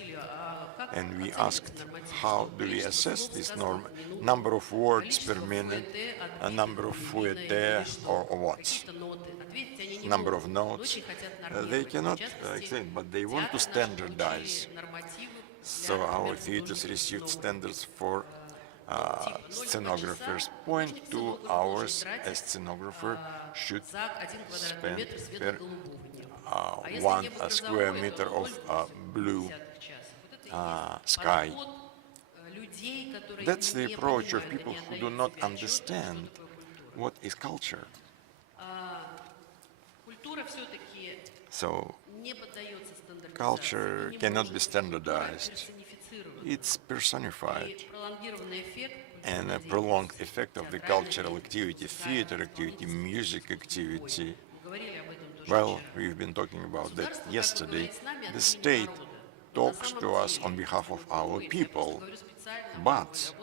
And we asked, how do we assess this norm? Number of words per minute, a number of fouettés, or what? Number of notes. They cannot explain, but they want to standardize. So our theaters received standards for stenographers. 0.2 hours a stenographer should spend per 1 square meter of blue sky. That's the approach of people who do not understand what is culture. So culture cannot be standardized. It's personified. And a prolonged effect of the cultural activity, theater activity, music activity. Well, we've been talking about that yesterday. The state talks to us on behalf of our people, but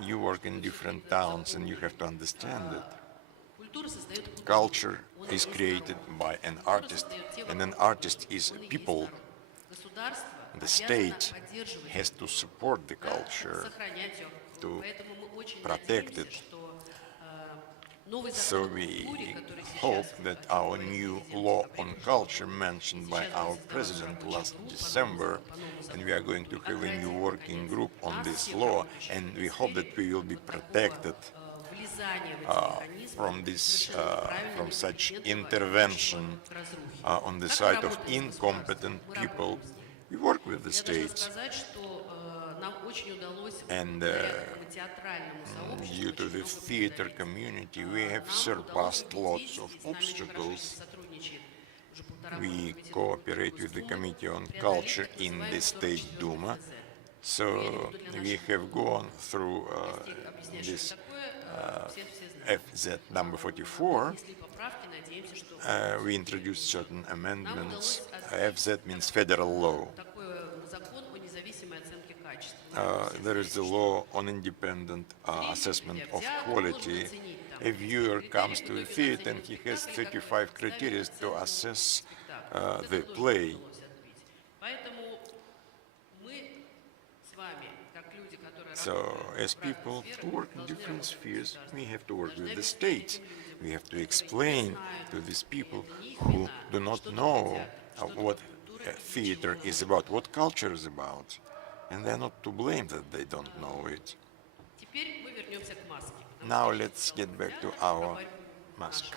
you work in different towns and you have to understand it. Culture is created by an artist, and an artist is a people. The state has to support the culture, to protect it. So we hope that our new law on culture mentioned by our president last December, and we are going to have a new working group on this law, and we hope that we will be protected from such intervention on the side of incompetent people. We work with the states, and due to the theater community, we have surpassed lots of obstacles. We cooperate with the Committee on Culture in the State Duma. So we have gone through this FZ number 44. We introduced certain amendments. FZ means federal law. There is a law on independent assessment of quality. A viewer comes to the theater and he has 35 criteria to assess the play. So, as people who work in different spheres, we have to work with the state. We have to explain to these people who do not know what theater is about, what culture is about. And they're not to blame that they don't know it. Now let's get back to our mask.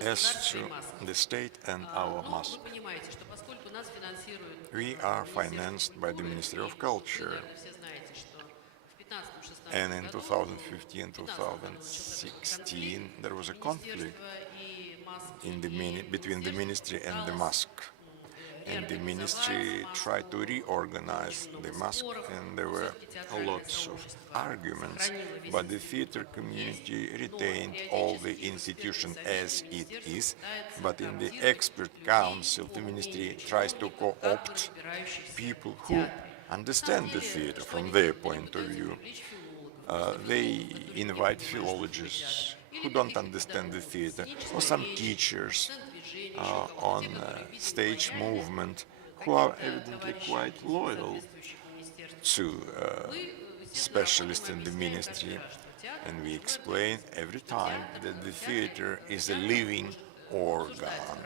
As to the state and our mask, we are financed by the Ministry of Culture. And in 2015-2016, there was a conflict between the ministry and the mask. And the ministry tried to reorganize the mask, and there were lots of arguments. But the theater community retained all the institution as it is. But in the expert council, the ministry tries to co-opt people who understand the theater from their point of view. They invite philologists who don't understand the theater, or some teachers on stage movement who are evidently quite loyal to specialists in the ministry. And we explain every time that the theater is a living organ.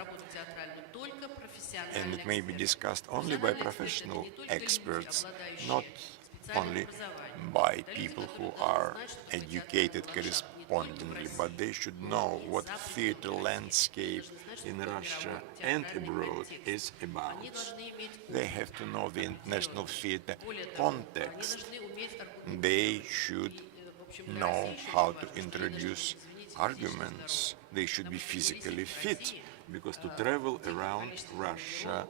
And it may be discussed only by professional experts, not only by people who are educated correspondingly, but they should know what theater landscape in Russia and abroad is about. They have to know the international theater context. They should know how to introduce arguments. They should be physically fit, because to travel around Russia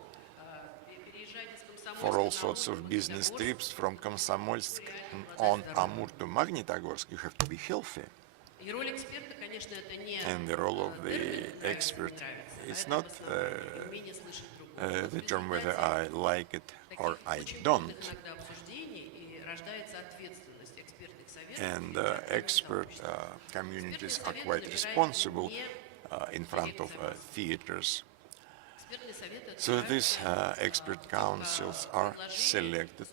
for all sorts of business trips from Komsomolsk on Amur to Magnitogorsk, you have to be healthy. And the role of the expert is not the term whether I like it or I don't. And expert communities are quite responsible in front of theaters. So these expert councils are selected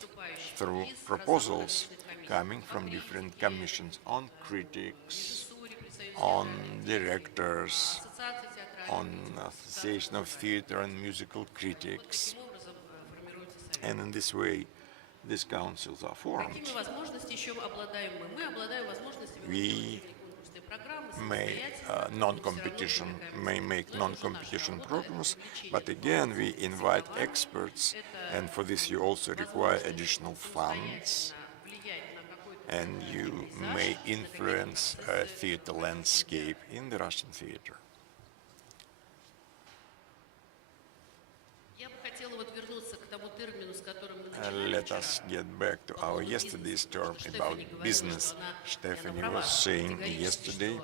through proposals coming from different commissions on critics, on directors, on Association of Theater and Musical Critics. And in this way, these councils are formed. We may make non-competition programs, but again we invite experts, and for this you also require additional funds, and you may influence theater landscape in the Russian theater. Let us get back to our yesterday's term about business. Stephanie was saying yesterday,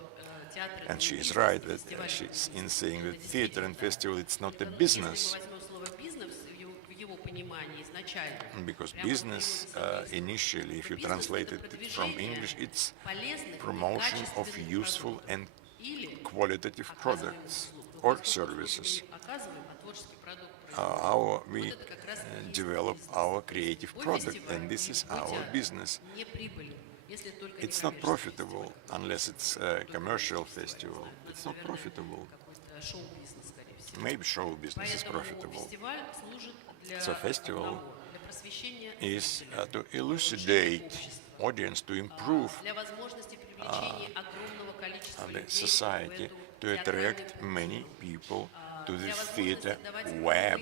and she is right, that she's in saying that theater and festival, it's not a business. Because business, initially, if you translate it from English, it's promotion of useful and qualitative products or services. We develop our creative product, and this is our business. It's not profitable unless it's a commercial festival. It's not profitable. Maybe show business is profitable. So festival is to elucidate audience, to improve the society, to attract many people to the theater web.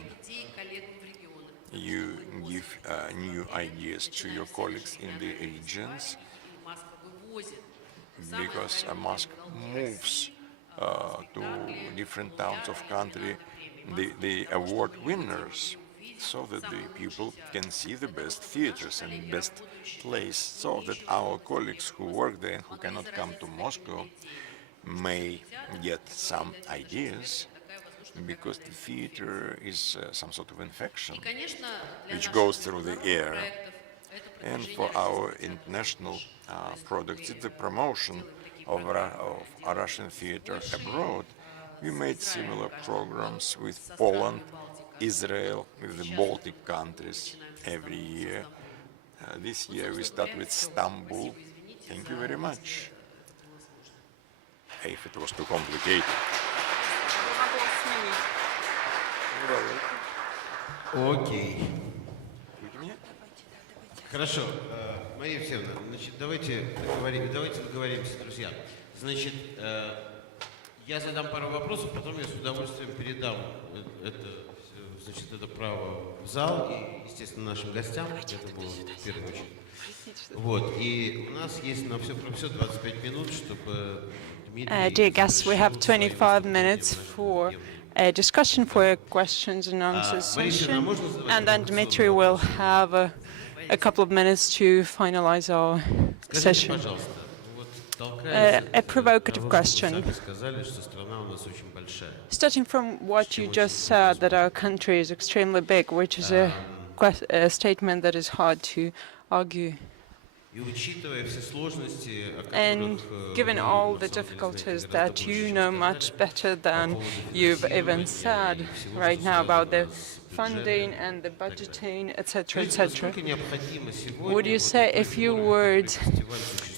You give new ideas to your colleagues in the regions, because a mosque moves to different towns of country, the award winners, so that the people can see the best theaters and best place, so that our colleagues who work there and who cannot come to Moscow may get some ideas, because the theater is some sort of infection which goes through the air. And for our international products, it's the promotion of Russian theater abroad. We made similar programs with Poland, Israel, with the Baltic countries every year. This year we start with Istanbul. Thank you very much. If it was too complicated. Окей. Хорошо. Мария Алексеевна, значит, давайте договоримся, друзья. Значит, я задам пару вопросов, потом я с удовольствием передам это право в зал и, естественно, нашим гостям. Это было в первую очередь. Вот. И у нас есть на все про все 25 минут, чтобы Dear guests, we have 25 minutes for a discussion, for a questions and answers session, and then Dmitry will have a couple of minutes to finalize our session. A provocative question. Starting from what you just said, that our country is extremely big, which is a statement that is hard to argue. And given all the difficulties that you know much better than you've even said right now about the funding and the budgeting, etc., etc., would you say a few words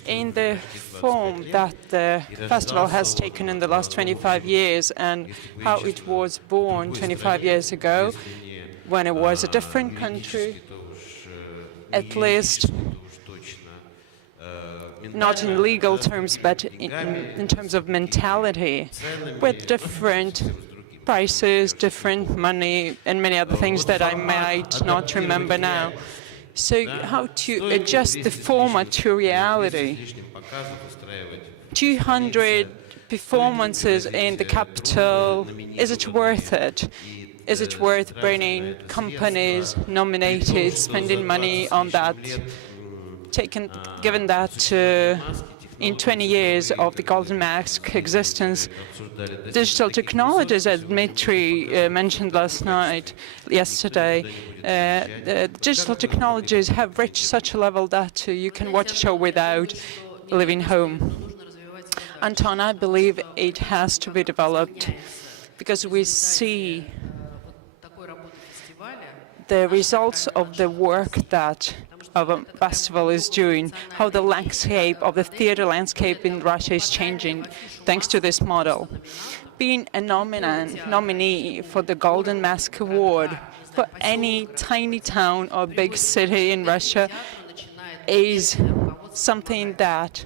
in the form that the festival has taken in the last 25 years and how it was born 25 years ago, when it was a different country, at least not in legal terms, but in terms of mentality, with different prices, different money, and many other things that I might not remember now. So how to adjust the format to reality? 200 performances in the capital, is it worth it? Is it worth bringing companies nominated, spending money on that? Given that in 20 years of the Golden Mask existence, digital technologies, as Dmitry mentioned yesterday, digital technologies have reached such a level that you can watch a show without leaving home. Anton, I believe it has to be developed because we see the results of the work that our festival is doing, how the landscape of the theater landscape in Russia is changing thanks to this model. Being a nominee for the Golden Mask Award for any tiny town or big city in Russia is something that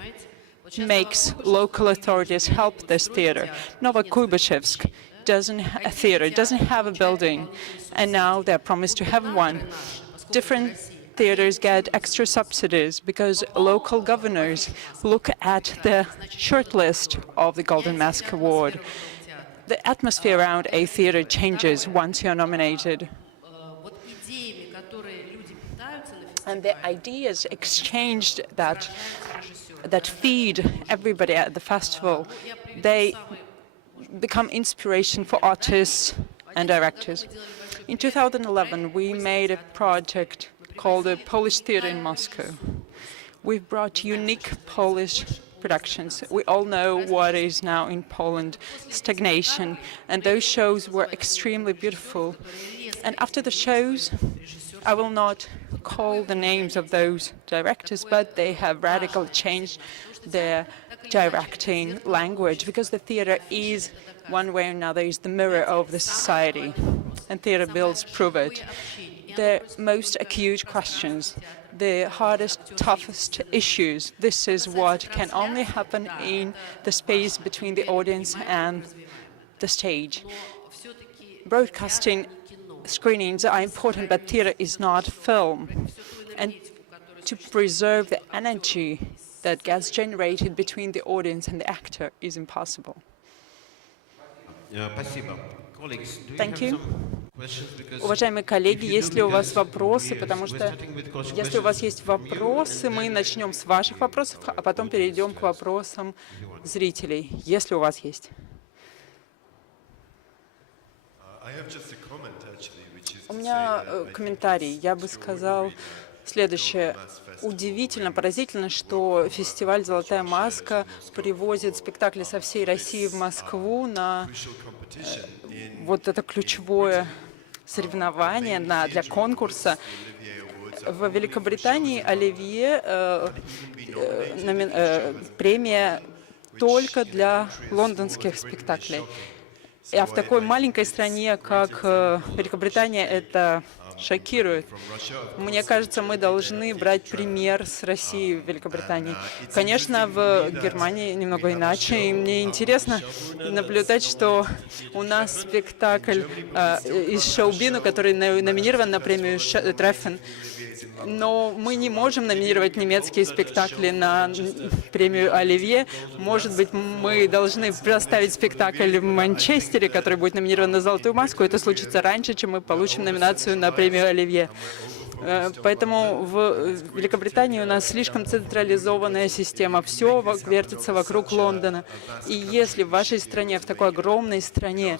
makes local authorities help this theater. Novokubashevsk doesn't have a building, and now they're promised to have one. Different theaters get extra subsidies because local governors look at the shortlist of the Golden Mask Award. The atmosphere around a theater changes once you're nominated. And the ideas exchanged that feed everybody at the festival, they become inspiration for artists and directors. In 2011, we made a project called the Polish Theatre in Moscow. We've brought unique Polish productions. We all know what is now in Poland, stagnation, and those shows were extremely beautiful. And after the shows, I will not call the names of those directors, but they have radically changed their directing language, because the theatre is, one way or another, is the mirror of the society, and theatre builds prove it. The most acute questions, the hardest, toughest issues, this is what can only happen in the space between the audience and the stage. Broadcasting screenings are important, but theatre is not film. And to preserve the energy that gets generated between the audience and the actor is impossible. Thank you. Уважаемые коллеги, есть ли у вас вопросы? Потому что если у вас есть вопросы, мы начнем с ваших вопросов, а потом перейдем к вопросам зрителей, если у вас есть. У меня комментарий. Я бы сказал следующее. Удивительно, поразительно, что фестиваль «Золотая маска» привозит спектакли со всей России в Москву на вот это ключевое соревнование для конкурса. В Великобритании «Оливье» премия только для лондонских спектаклей. А в такой маленькой стране, как Великобритания, это шокирует. Мне кажется, мы должны брать пример с России в Великобритании. Конечно, в Германии немного иначе, и мне интересно наблюдать, что у нас спектакль из шоу-бину, который номинирован на премию Треффен, но мы не можем номинировать немецкие спектакли на премию «Оливье». Может быть, мы должны поставить спектакль в Манчестере, который будет номинирован на «Золотую маску». Это случится раньше, чем мы получим номинацию на премию «Оливье». Поэтому в Великобритании у нас слишком централизованная система. Все вертится вокруг Лондона. И если в вашей стране, в такой огромной стране,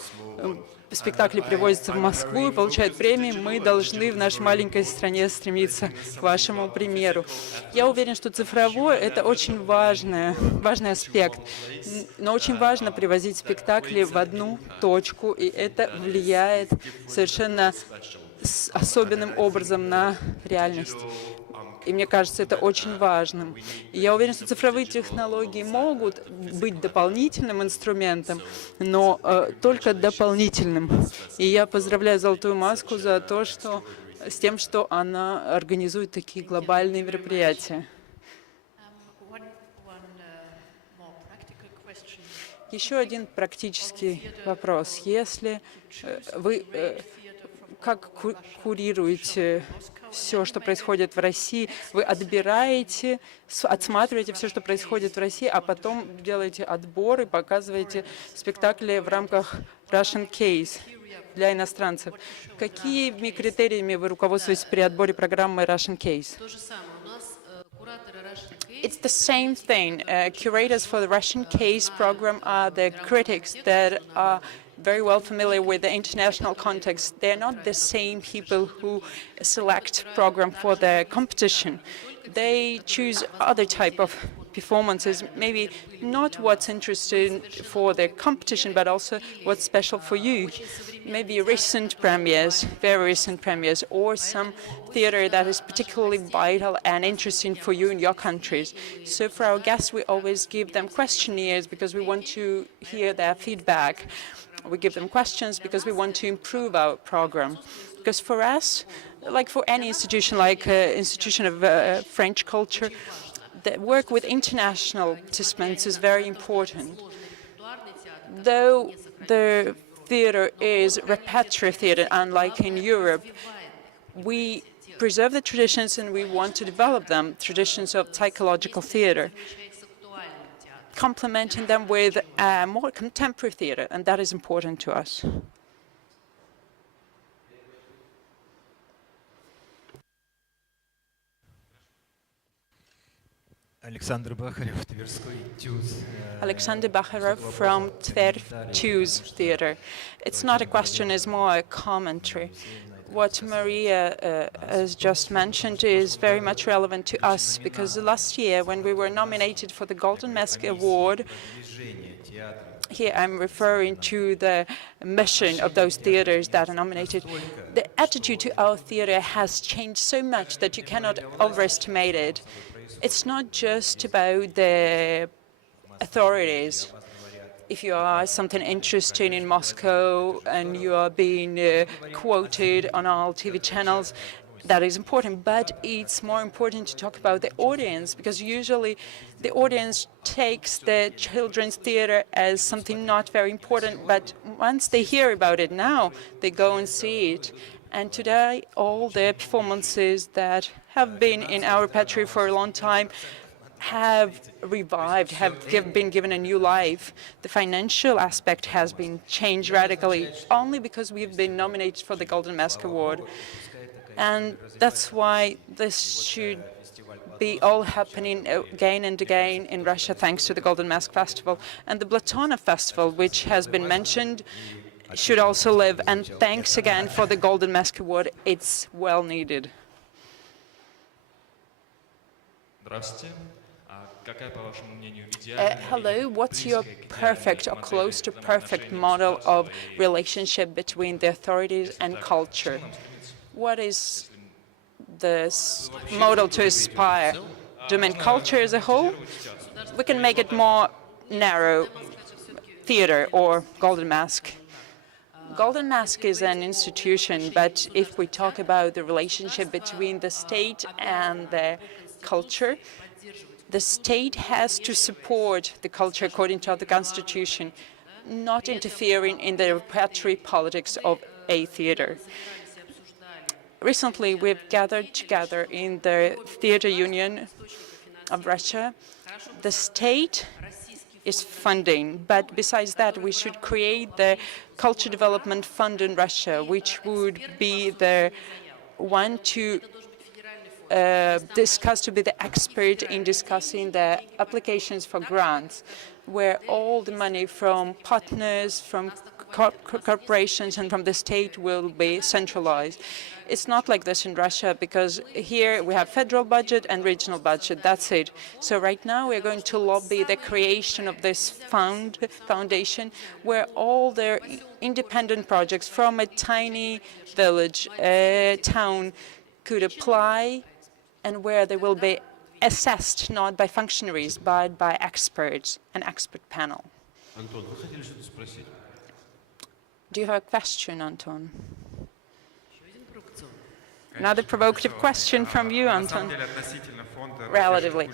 спектакли привозятся в Москву и получают премии, мы должны в нашей маленькой стране стремиться к вашему примеру. Я уверен, что цифровое — это очень важный аспект, но очень важно привозить спектакли в одну точку, и это влияет совершенно особенным образом на реальность. И мне кажется, это очень важным. И я уверен, что цифровые технологии могут быть дополнительным инструментом, но только дополнительным. И я поздравляю «Золотую маску» за то, что с тем, что она организует такие глобальные мероприятия. Еще один практический вопрос. Если вы как курируете все, что происходит в России, вы отбираете, отсматриваете все, что происходит в России, а потом делаете отбор и показываете спектакли в рамках Russian Case для иностранцев. Какими критериями вы руководствуетесь при отборе программы Russian Case? It's the same thing. Curators for the Russian Case program are the critics that are very well familiar with the international context. They're not the same people who select program for the competition. They choose other type of performances, maybe not what's interesting for the competition, but also what's special for you. Maybe recent premieres, very recent premieres, or some theater that is particularly vital and interesting for you in your countries. So for our guests, we always give them questionnaires because we want to hear their feedback. We give them questions because we want to improve our program. Because for us, like for any institution, like institution of French culture, the work with international participants is very important. Though the theater is repertory theater, unlike in Europe, we preserve the traditions and we want to develop them, traditions of psychological theater, complementing them with more contemporary theater, and that is important to us. Alexander Bakharov from Tver TUZ Theater. It's not a question, it's more a commentary. What Maria has just mentioned is very much relevant to us, because last year when we were nominated for the Golden Mask Award, here I'm referring to the mission of those theaters that are nominated. The attitude to our theater has changed so much that you cannot overestimate it. It's not just about the authorities. If you are something interesting in Moscow and you are being quoted on all TV channels, that is important. But it's more important to talk about the audience, because usually the audience takes the children's theater as something not very important. But once they hear about it now, they go and see it. And today, all the performances that have been in our repertory for a long time have revived, have been given a new life. The financial aspect has been changed radically only because we've been nominated for the Golden Mask Award. And that's why this should be all happening again and again in Russia, thanks to the Golden Mask Festival. And the Blatona Festival, which has been mentioned, should also live. And thanks again for the Golden Mask Award. It's well needed. Hello, what's your perfect or close to perfect model of relationship between the authorities and culture? What is the model to aspire? Do you mean culture as a whole? We can make it more narrow, theater or Golden Mask. Golden Mask is an institution, but if we talk about the relationship between the state and the culture, the state has to support the culture according to the Constitution, not interfering in the repertory politics of a theater. Recently, we've gathered together in the Theatre Union of Russia. The state is funding, but besides that, we should create the Culture Development Fund in Russia, which would be the one to discuss, to be the expert in discussing the applications for grants, where all the money from partners, from corporations and from the state will be centralized. It's not like this in Russia, because here we have federal budget and regional budget, that's it. So right now we're going to lobby the creation of this foundation where all the independent projects from a tiny village, town, could apply, and where they will be assessed not by functionaries but by experts, an expert panel. Do you have a question, Anton? Another provocative question from you, Anton. Relatively.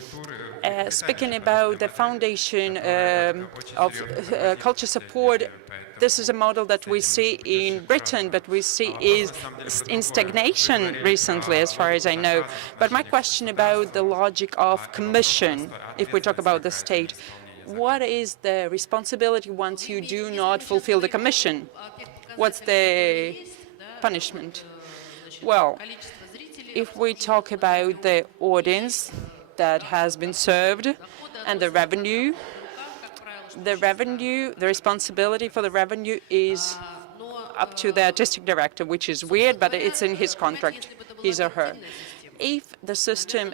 Speaking about the foundation of culture support, this is a model that we see in Britain, but we see is in stagnation recently, as far as I know. But my question about the logic of commission, if we talk about the state, what is the responsibility once you do not fulfill the commission? What's the punishment? Well, if we talk about the audience that has been served and the revenue, the responsibility for the revenue is up to the artistic director, which is weird, but it's in his contract, his or her. If the system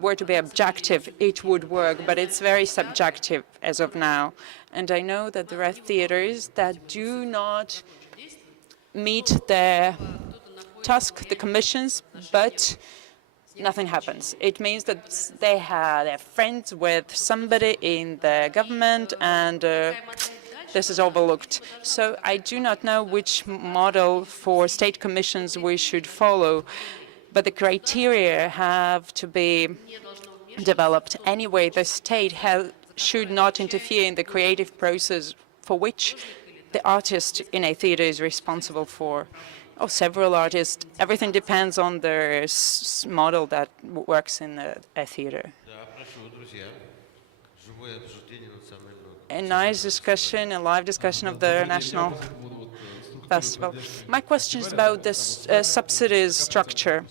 were to be objective, it would work, but it's very subjective as of now. And I know that there are theaters that do not meet the task, the commissions, but nothing happens. It means that they're friends with somebody in the government, and this is overlooked. So I do not know which model for state commissions we should follow, but the criteria have to be developed. Anyway, the state should not interfere in the creative process for which the artist in a theater is responsible for, or several artists. Everything depends on the model that works in a theater. A nice discussion, a live discussion of the National Festival. My question is about this subsidies structure.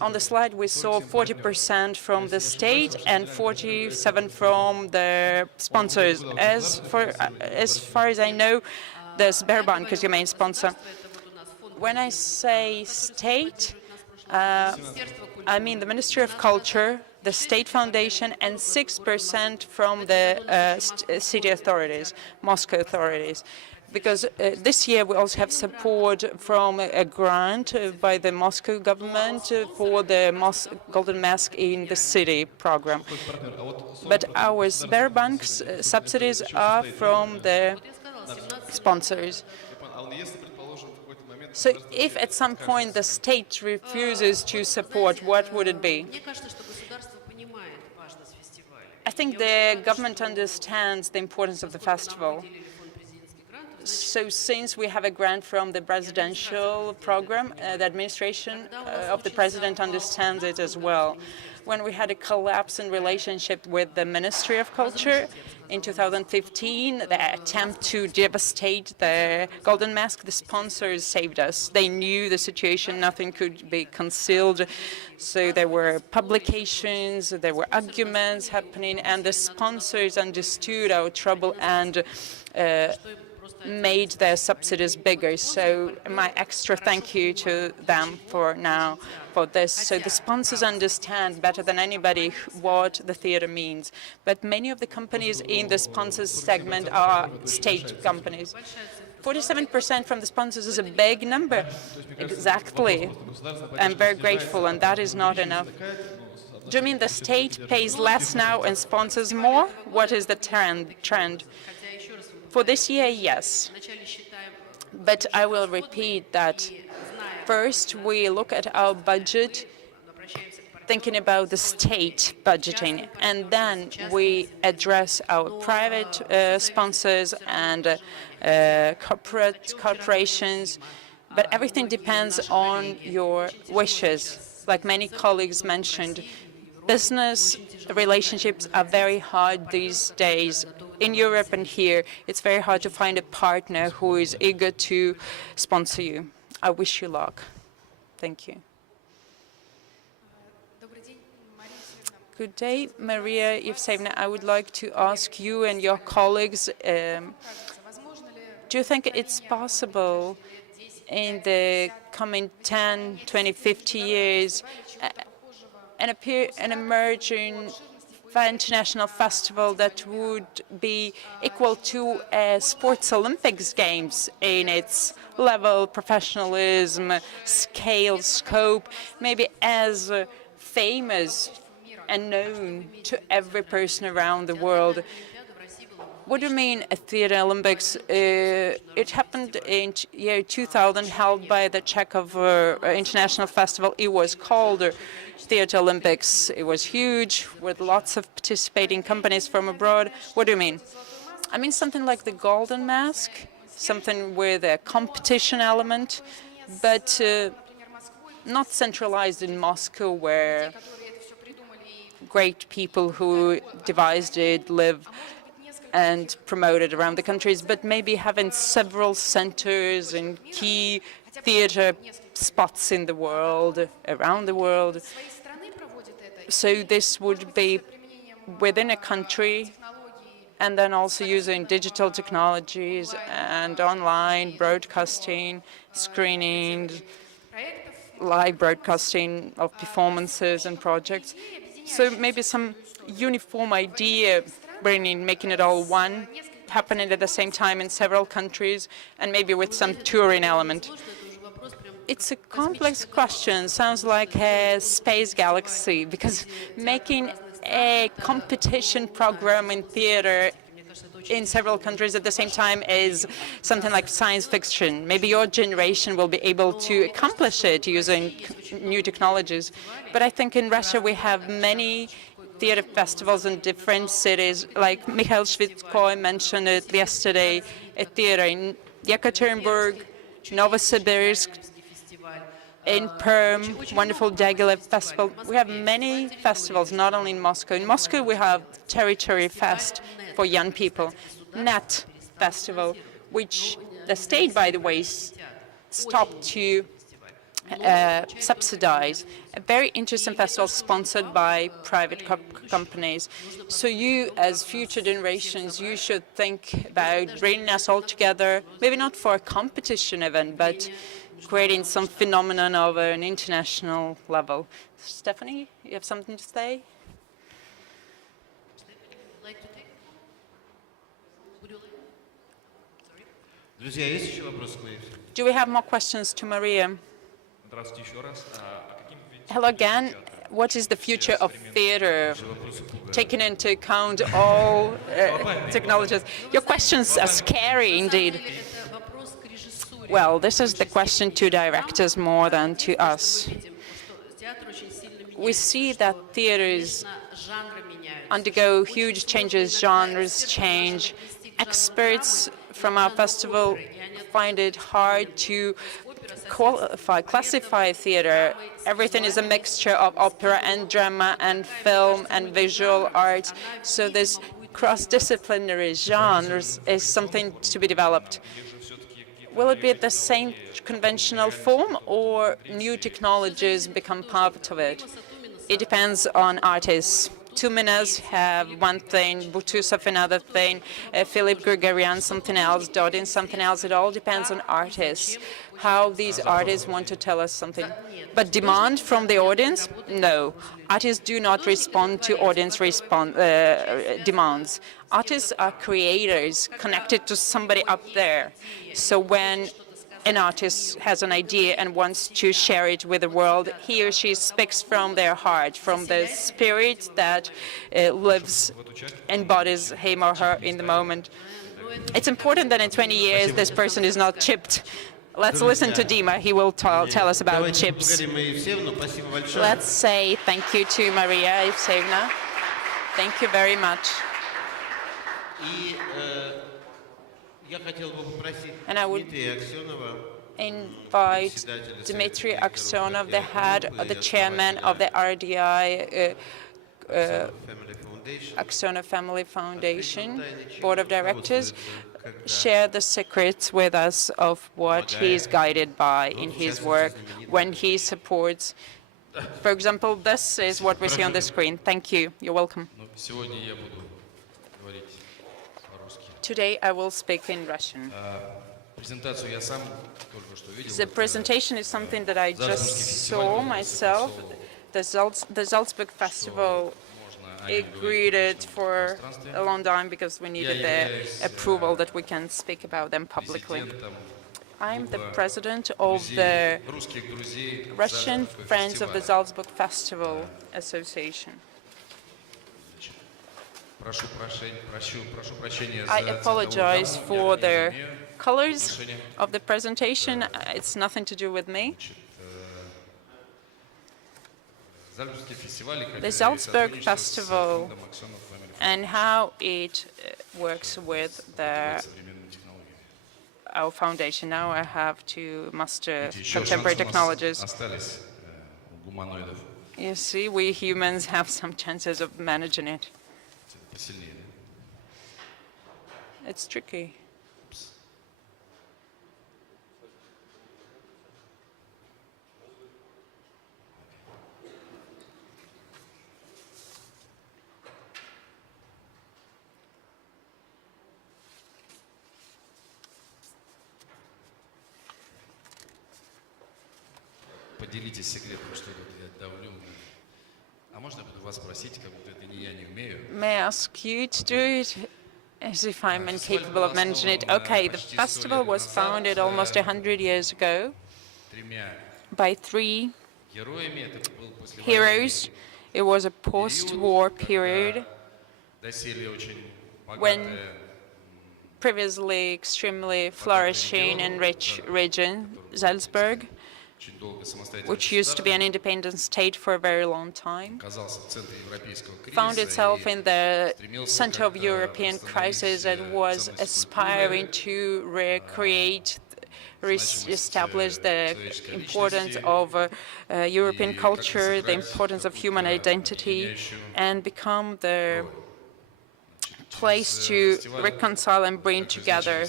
On the slide, we saw 40% from the state and 47% from the sponsors. As far as I know, the Sberbank is your main sponsor. When I say state, I mean the Ministry of Culture, the State Foundation, and 6% from the city authorities, Moscow authorities. Because this year we also have support from a grant by the Moscow government for the Golden Mask in the City program. But our Sberbank's subsidies are from the sponsors. So if at some point the state refuses to support, what would it be? I think the government understands the importance of the festival. So since we have a grant from the presidential program, the administration of the president understands it as well. when we had a collapse in relationship with the Ministry of Culture. In 2015, the attempt to devastate the Golden Mask, the sponsors saved us. They knew the situation, nothing could be concealed. So there were publications, there were arguments happening, and the sponsors understood our trouble and made their subsidies bigger. So my extra thank you to them for this. So the sponsors understand better than anybody what the theater means. But many of the companies in the sponsors segment are state companies. 47% from the sponsors is a big number. Exactly. I'm very grateful, and that is not enough. Do you mean the state pays less now and sponsors more? What is the trend? For this year, yes. But I will repeat that first we look at our budget thinking about the state budgeting, and then we address our private sponsors and corporations. But everything depends on your wishes. Like many colleagues mentioned, business relationships are very hard these days. In Europe and here, it's very hard to find a partner who is eager to sponsor you. I wish you luck. Thank you. Good day, Maria Yevsevna. I would like to ask you and your colleagues, do you think it's possible in the coming 10, 20, 50 years, an emerging international festival that would be equal to sports Olympics games in its level, professionalism, scale, scope, maybe as famous and known to every person around the world? What do you mean a theater Olympics? It happened in year 2000, held by the Chekhov International Festival. It was called Theater Olympics. It was huge, with lots of participating companies from abroad. What do you mean? I mean something like the Golden Mask, something with a competition element, but not centralized in Moscow, where great people who devised it live and promote it around the countries, but maybe having several centers and key theater spots in the world, around the world. So this would be within a country, and then also using digital technologies and online broadcasting, screening, live broadcasting of performances and projects. So maybe some uniform idea, making it all one, happening at the same time in several countries, and maybe with some touring element. It's a complex question, sounds like a space galaxy, because making a competition program in theater in several countries at the same time is something like science fiction. Maybe your generation will be able to accomplish it using new technologies. But I think in Russia we have many theater festivals in different cities, like Mikhail Shvitskoy mentioned it yesterday, a theater in Yekaterinburg, Novosibirsk, in Perm, wonderful Diaghilev Festival. We have many festivals, not only in Moscow. In Moscow we have Territory Fest for young people, NET Festival, which the state, by the way, stopped to subsidize. A very interesting festival sponsored by private companies. So you, as future generations, you should think about bringing us all together, maybe not for a competition event, but creating some phenomenon of an international level. Stephanie, you have something to say? Do we have more questions to Maria? Hello again. What is the future of theater, taking into account all technologies? Your questions are scary indeed. Well, this is the question to directors more than to us. We see that theaters undergo huge changes, genres change. Experts from our festival find it hard to classify theater. Everything is a mixture of opera and drama and film and visual art. So this cross-disciplinary genres is something to be developed. Will it be the same conventional form or new technologies become part of it? It depends on artists. Tuminas have one thing, Butusov another thing, Philip Grigorian something else, Dodin something else. It all depends on artists, how these artists want to tell us something. But demand from the audience? No. Artists do not respond to audience demands. Artists are creators connected to somebody up there. So when an artist has an idea and wants to share it with the world, he or she speaks from their heart, from the spirit that lives, embodies him or her in the moment. It's important that in 20 years this person is not chipped. Let's listen to Dima. He will tell us about chips. Let's say thank you to Maria Evsevna. Thank you very much. And I would invite Dmitry Aksionov, the head, the chairman of the RDI Aksionov Family Foundation Board of Directors, share the secrets with us of what he is guided by in his work when he supports. For example, this is what we see on the screen. Thank you. You're welcome. Today I will speak in Russian. The presentation is something that I just saw myself. The Salzburg Festival agreed it for a long time because we needed the approval that we can speak about them publicly. I'm the president of the Russian Friends of the Salzburg Festival Association. I apologize for the colors of the presentation. It's nothing to do with me. The Salzburg Festival and how it works with our foundation. Now I have to master contemporary technologies. You see, we humans have some chances of managing it. It's tricky. Поделитесь секретом, что тут я давлю. А можно я буду вас спросить, как будто это не я не умею? May I ask you to do it as if I'm incapable of managing it? Okay, the festival was founded almost 100 years ago by three heroes. It was a post-war period when previously extremely flourishing and rich region, Salzburg, which used to be an independent state for a very long time, found itself in the center of European crisis and was aspiring to recreate, re-establish the importance of European culture, the importance of human identity, and become the place to reconcile and bring together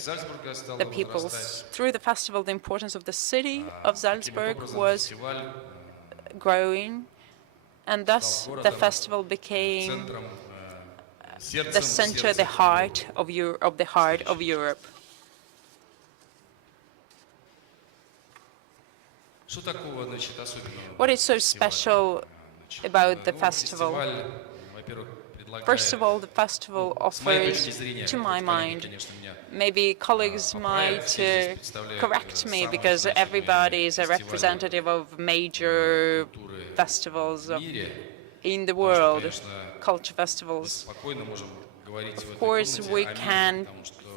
the peoples. Through the festival, the importance of the city of Salzburg was growing, and thus the festival became the center, the heart of Europe. What is so special about the festival? First of all, the festival offers, to my mind, maybe colleagues might correct me because everybody is a representative of major festivals in the world, culture festivals. Of course, we can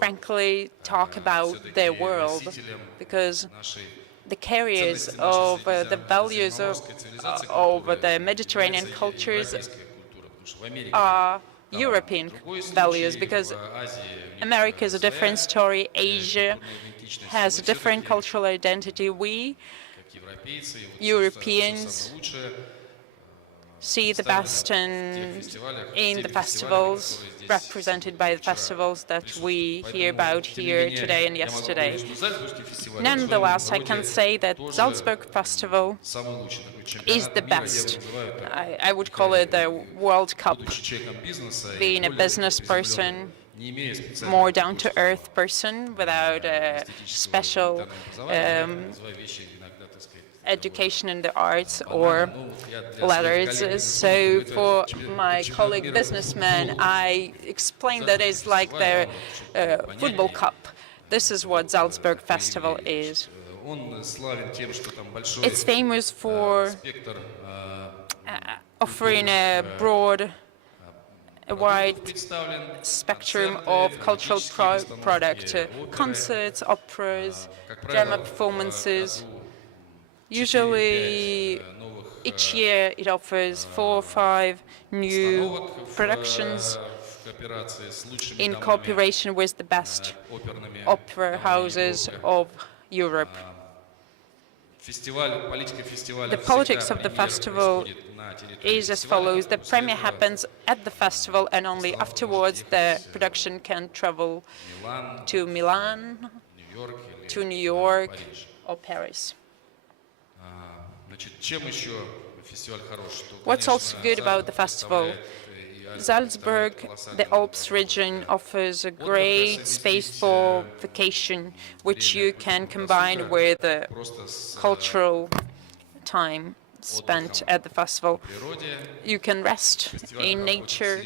frankly talk about the world because the carriers of the values of the Mediterranean cultures are European values, because America is a different story, Asia has a different cultural identity. We, Europeans, see the best in the festivals, represented by the festivals that we hear about here today and yesterday. Nonetheless, I can say that Salzburg Festival is the best. I would call it the World Cup. Being a business person, more down-to-earth person without a special education in the arts or letters. So for my colleague businessman, I explained that it's like the football cup. This is what Salzburg Festival is. It's famous for offering a wide spectrum of cultural products, concerts, operas, drama performances. Usually, each year it offers 4 or 5 new productions in cooperation with the best opera houses of Europe. The politics of the festival is as follows. The premiere happens at the festival, and only afterwards the production can travel to Milan, to New York, or Paris. What's also good about the festival? Salzburg, the Alps region, offers a great space for vacation, which you can combine with the cultural time spent at the festival. You can rest in nature,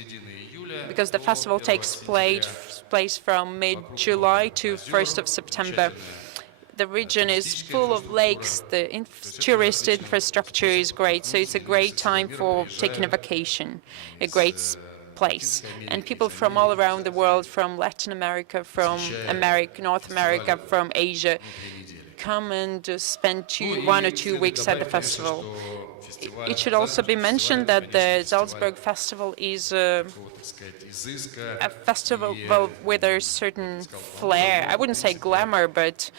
because the festival takes place from mid-July to 1st of September. The region is full of lakes, the tourist infrastructure is great, so it's a great time for taking a vacation, a great place. And people from all around the world, from Latin America, from North America, from Asia, come and spend 1 or 2 weeks at the festival. It should also be mentioned that the Salzburg Festival is a festival with a certain flair. I wouldn't say glamour, but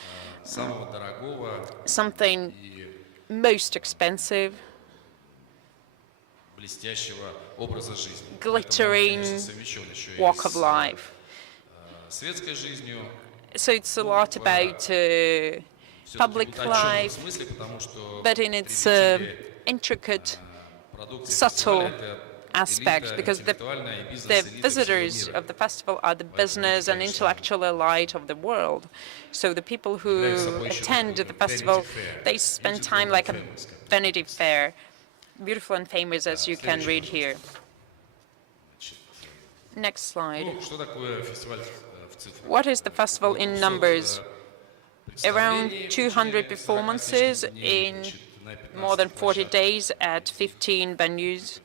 something most expensive, glittering walk of life. So it's a lot about public life, but in its intricate, subtle aspect, because the visitors of the festival are the business and intellectual elite of the world. So the people who attend the festival, they spend time like a Vanity Fair, beautiful and famous, as you can read here. Next slide. What is the festival in numbers? Around 200 performances in more than 40 days at 15 venues.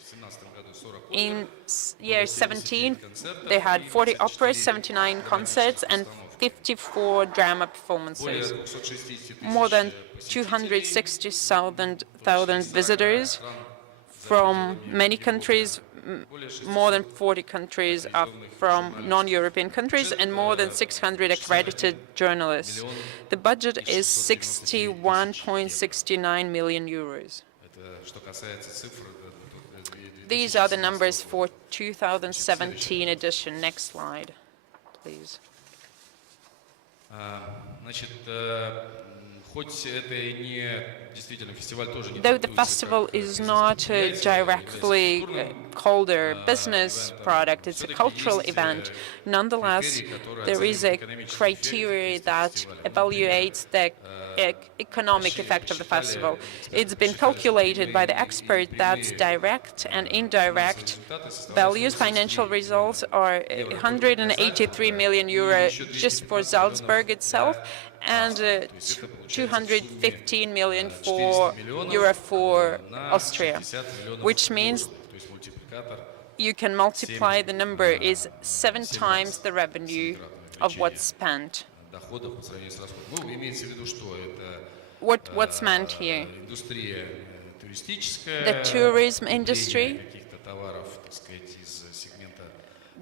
In year 17, they had 40 operas, 79 concerts, and 54 drama performances. More than 260,000 visitors from many countries. More than 40 countries are from non-European countries, and more than 600 accredited journalists. The budget is 61.69 million euros. These are the numbers for 2017 edition. Next slide, please. Though the festival is not directly called a business product, it's a cultural event, nonetheless, there is a criteria that evaluates the economic effect of the festival. It's been calculated by the expert that direct and indirect values, financial results, are 183 million euro just for Salzburg itself, and 215 million for Austria, which means you can multiply the number is 7 times the revenue of what's spent. What's meant here? The tourism industry,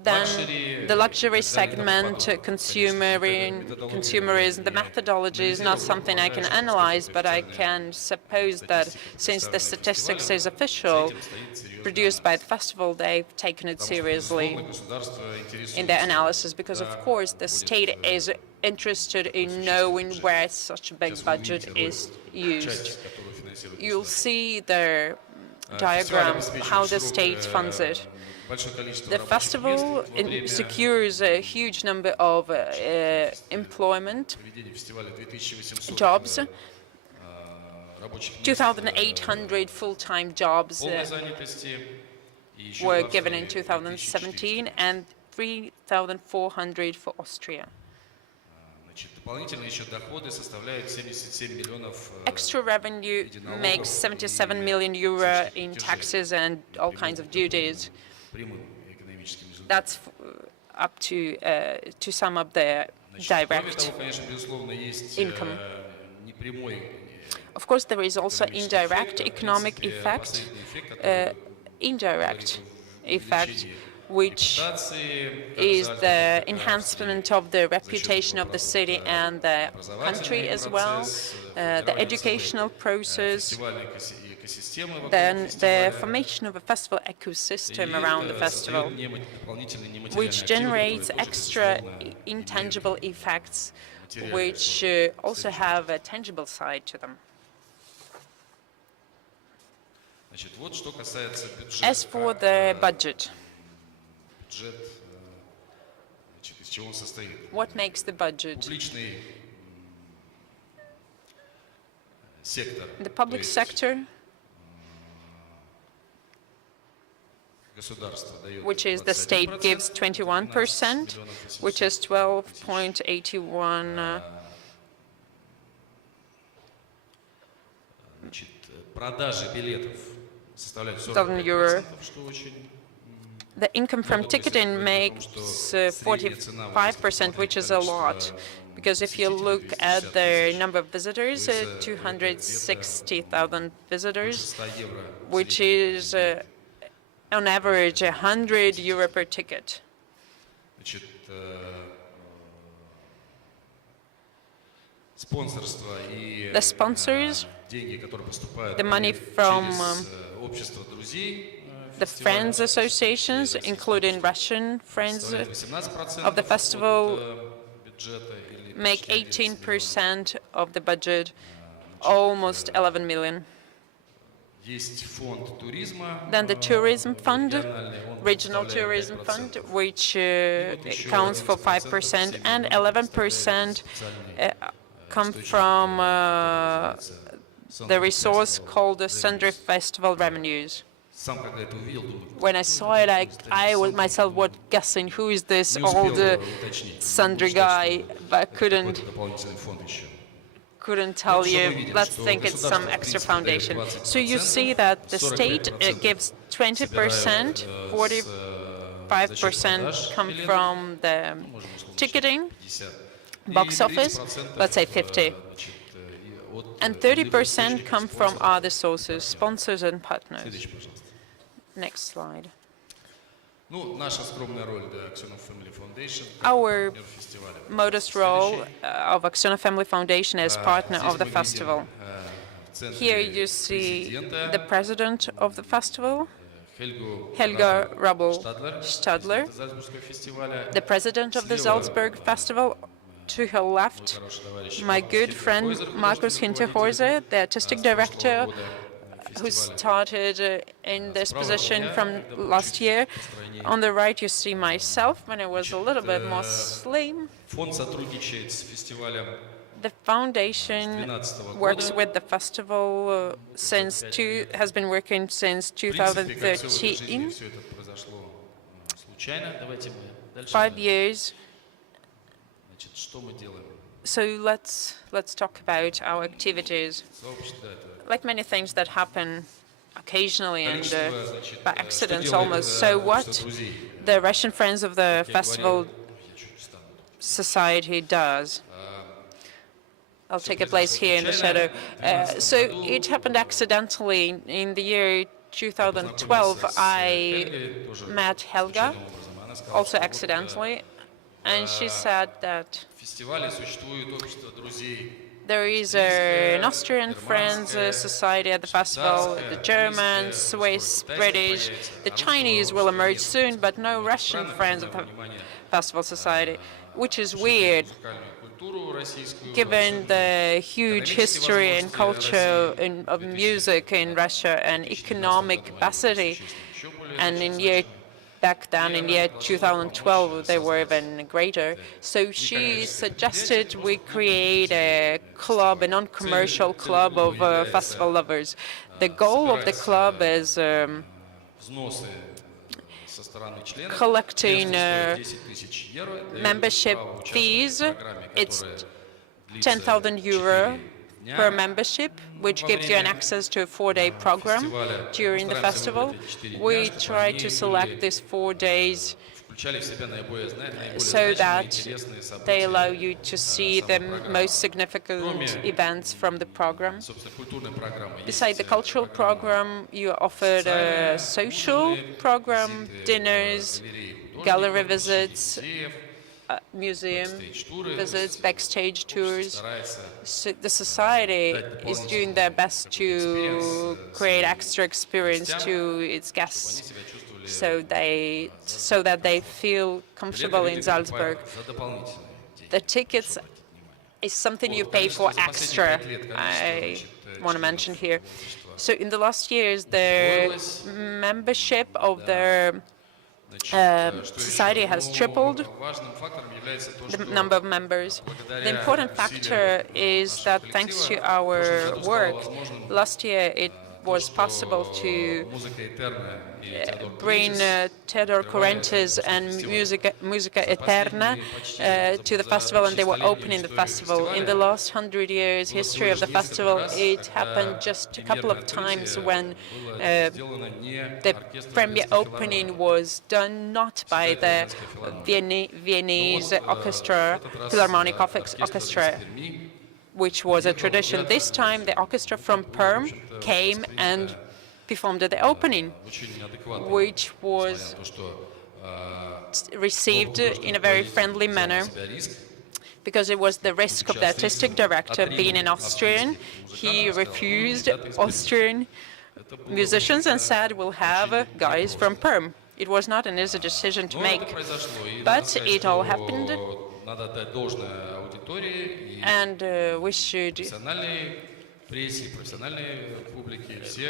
Then the luxury segment, consumerism, the methodology is not something I can analyze, but I can suppose that since the statistics is official, produced by the festival, they've taken it seriously in their analysis, because of course the state is interested in knowing where such a big budget is used. You'll see the diagram how the state funds it. The festival secures a huge number of employment jobs. 2,800 full-time jobs were given in 2017 and 3,400 for Austria. Extra revenue makes 77 million euro in taxes and all kinds of duties. That's up to sum up the direct income. Of course, there is also indirect economic effect, which is the enhancement of the reputation of the city and the country as well, the educational process, then the formation of a festival ecosystem around the festival, which generates extra intangible effects, which also have a tangible side to them. As for the budget, what makes the budget? The public sector, which is the state, gives 21%, which is 12.81 €. The income from ticketing makes 45%, which is a lot, because if you look at the number of visitors, 260,000 visitors, which is on average €100 per ticket. The sponsors, the money from the Friends Associations, including Russian Friends of the festival, make 18% of the budget, almost 11 million. Then the tourism fund, regional tourism fund, which accounts for 5%, and 11% come from the resource called the Sundry Festival revenues. When I saw it, I myself was guessing who is this old Sundry guy, but I couldn't tell you. Let's think it's some extra foundation. So you see that the state gives 20%, 45% come from the ticketing, box office, let's say 50, and 30% come from other sources, sponsors and partners. Next slide. Our modest role of Akciona Family Foundation as partner of the festival. Here you see the president of the festival, Helga Rabel-Stadler, the president of the Salzburg Festival. To her left, my good friend Markus Hinterhäuser, the artistic director, who started in this position from last year. On the right, you see myself when I was a little bit more slim. The foundation works with the festival has been working since 2013. 5 years. So let's talk about our activities. Like many things that happen occasionally and by accidents almost. So what the Russian Friends of the Festival Society does. I'll take a place here in the shadow. So it happened accidentally. In the year 2012, I met Helga. also accidentally, and she said that there is an Austrian Friends Society at the festival, the German, Swiss, British, the Chinese will emerge soon, but no Russian Friends of the Festival Society, which is weird, given the huge history and culture of music in Russia and economic capacity. And back then, in year 2012, they were even greater. So she suggested we create a club, a non-commercial club of festival lovers. The goal of the club is collecting membership fees. It's 10,000 euro per membership, which gives you an access to a 4-day program during the festival. We try to select these 4 days so that they allow you to see the most significant events from the program. Besides the cultural program, you offered a social program, dinners, gallery visits, museum visits, backstage tours. So the society is doing their best to create extra experience to its guests, so that they feel comfortable in Salzburg. The tickets is something you pay for extra, I want to mention here. So in the last years, the membership of their society has tripled, the number of members. The important factor is that thanks to our work, last year it was possible to bring Theodor Kurentis and Musica Eterna to the festival, and they were opening the festival. In the last 100 years history of the festival, it happened just a couple of times when the premier opening was done not by the Viennese orchestra, Philharmonic Orchestra, which was a tradition. This time the orchestra from Perm came and performed at the opening, which was received in a very friendly manner, because it was the risk of the artistic director being an Austrian. He refused Austrian musicians and said, we'll have guys from Perm. It was not an easy decision to make, but it all happened, and we should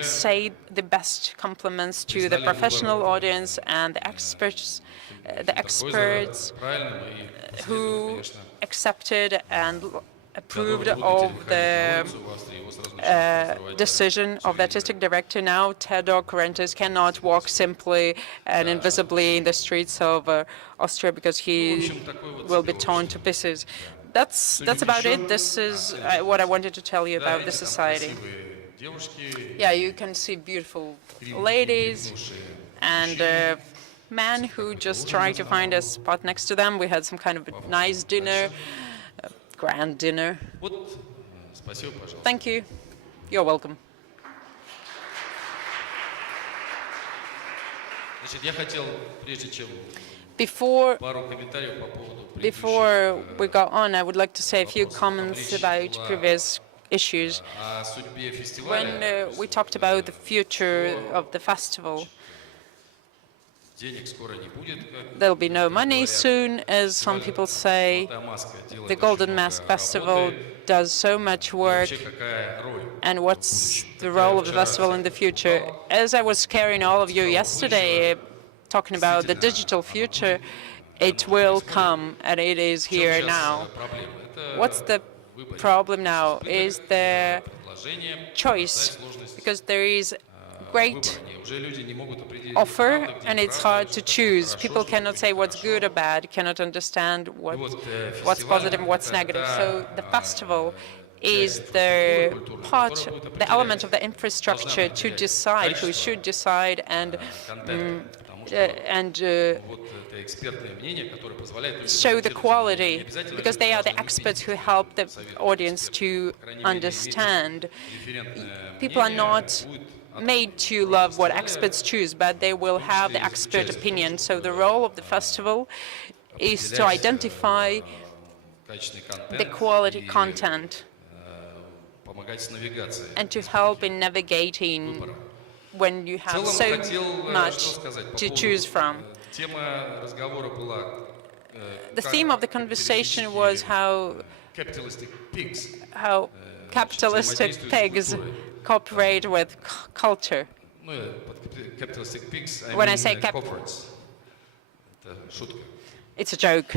say the best compliments to the professional audience and the experts who accepted and approved of the decision of the artistic director. Now Theodor Kurentis cannot walk simply and invisibly in the streets of Austria, because he will be torn to pieces. That's about it. This is what I wanted to tell you about the society. Yeah, you can see beautiful ladies and men who just try to find a spot next to them. We had some kind of a nice dinner, a grand dinner. Thank you. You're welcome. Before we go on, I would like to say a few comments about previous issues. When we talked about the future of the festival, there'll be no money soon, as some people say. The Golden Mask Festival does so much work, and what's the role of the festival in the future? As I was carrying all of you yesterday, talking about the digital future, it will come, and it is here now. What's the problem now is the choice, because there is great offer and it's hard to choose. People cannot say what's good or bad, cannot understand what's positive and what's negative. So the festival is the part, the element of the infrastructure to decide who should decide and show the quality, because they are the experts who help the audience to understand. People are not made to love what experts choose, but they will have the expert opinion. So the role of the festival is to identify the quality content and to help in navigating when you have so much to choose from. The theme of the conversation was how capitalistic pigs cooperate with culture. When I say it's a joke.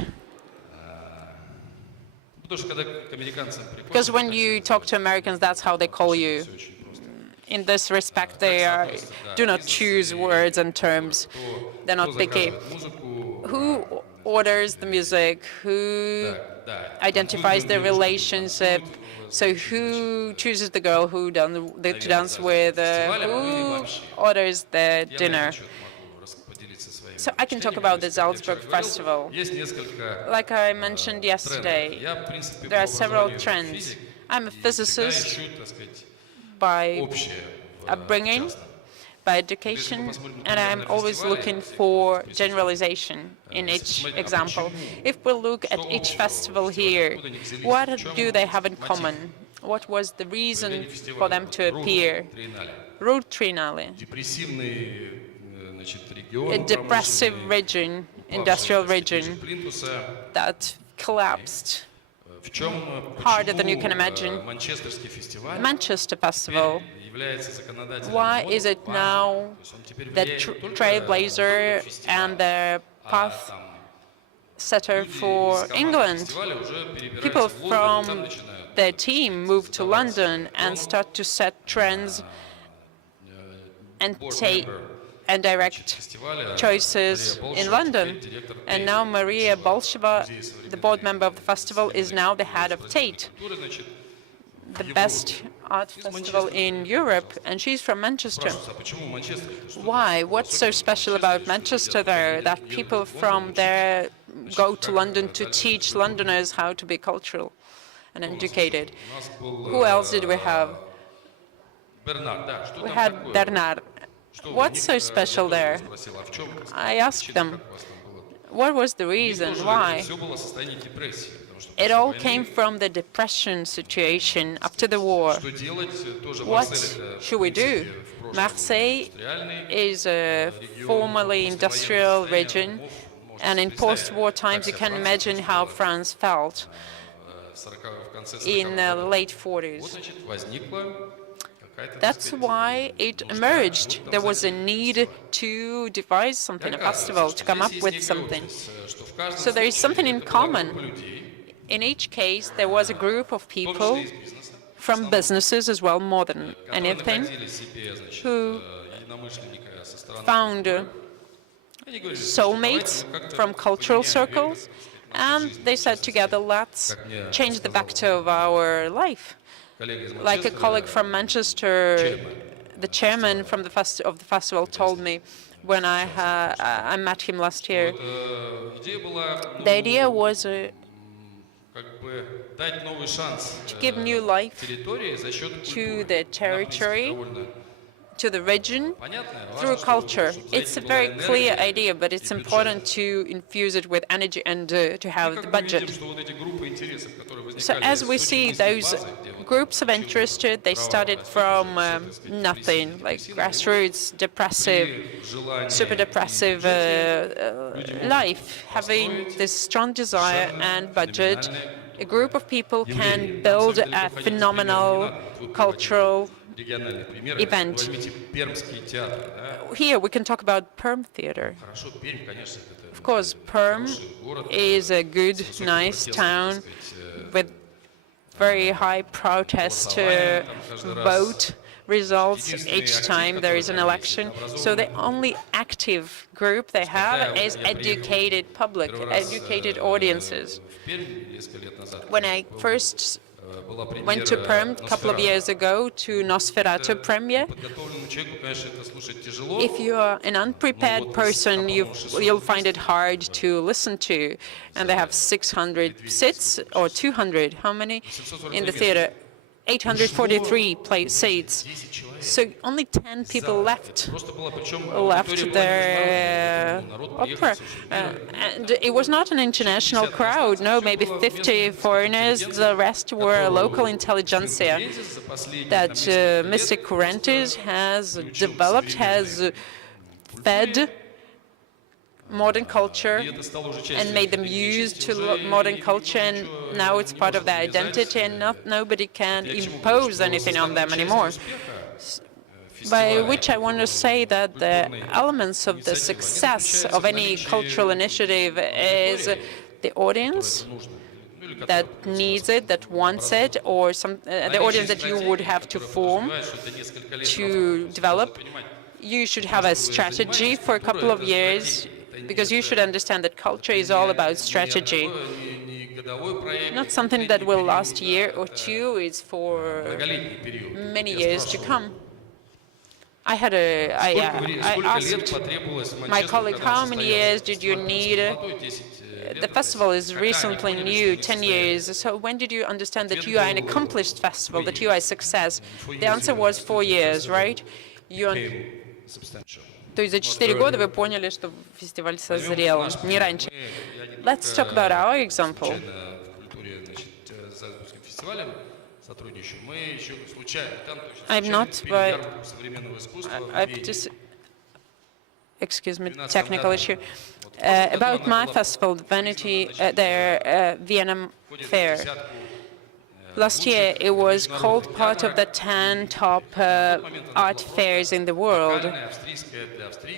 Because when you talk to Americans, that's how they call you. In this respect, they do not choose words and terms. They're not picky. Who orders the music? Who identifies the relationship? So who chooses the girl to dance with? Who orders the dinner? So I can talk about the Salzburg Festival. Like I mentioned yesterday, there are several trends. I'm a physicist by upbringing, by education, and I'm always looking for generalization in each example. If we look at each festival here, what do they have in common? What was the reason for them to appear? Rurtrienнале, a depressive region, industrial region that collapsed harder than you can imagine. Manchester Festival, why is it now the trailblazer and the path setter for England? People from their team move to London and start to set trends and direct choices in London. And now Maria Bolsheva, the board member of the festival, is now the head of TEAT, the best art festival in Europe, and she's from Manchester. Why? What's so special about Manchester there that people from there go to London to teach Londoners how to be cultural and educated? Who else did we have? We had Bernard. What's so special there? I asked them, what was the reason? Why? It all came from the depression situation after the war. What should we do? Marseille is a formerly industrial region, and in post-war times you can imagine how France felt in the late 40s. That's why it emerged. There was a need to devise something, a festival, to come up with something. So there is something in common. In each case, there was a group of people from businesses as well, more than anything, who found soulmates from cultural circles, and they said together, let's change the vector of our life. Like a colleague from Manchester, the chairman from the festival told me when I met him last year. The idea was to give new life to the territory, to the region, through culture. It's a very clear idea, but it's important to infuse it with energy and to have the budget. So as we see those groups of interest, they started from nothing, like grassroots, depressive, super depressive life, having this strong desire and budget. A group of people can build a phenomenal cultural event. Here we can talk about Perm Theater. Of course, Perm is a good, nice town with very high protest vote results each time there is an election. So the only active group they have is educated public, educated audiences. When I first went to Perm a couple of years ago to Nosferatu premiere, if you are an unprepared person, you'll find it hard to listen to. And they have 600 seats or 200. How many in the theater? 843 seats. So only 10 people left their opera. And it was not an international crowd, no, maybe 50 foreigners. The rest were local intelligentsia that Mr. Kurentis has developed, has fed modern culture and made them used to modern culture, and now it's part of their identity, and nobody can impose anything on them anymore. By which I want to say that the elements of the success of any cultural initiative is the audience that needs it, that wants it, or the audience that you would have to form, to develop. You should have a strategy for a couple of years, because you should understand that culture is all about strategy. Not something that will last a year or two, it's for many years to come. I asked my colleague, how many years did you need? The festival is recently new, 10 years. So when did you understand that you are an accomplished festival, that you are a success? The answer was 4 years, right? То есть за 4 года вы поняли, что фестиваль созрел, не раньше. Let's talk about our example. I'm not, but excuse me, technical issue. About my festival, their Vienna Fair. Last year, it was called part of the 10 top art fairs in the world.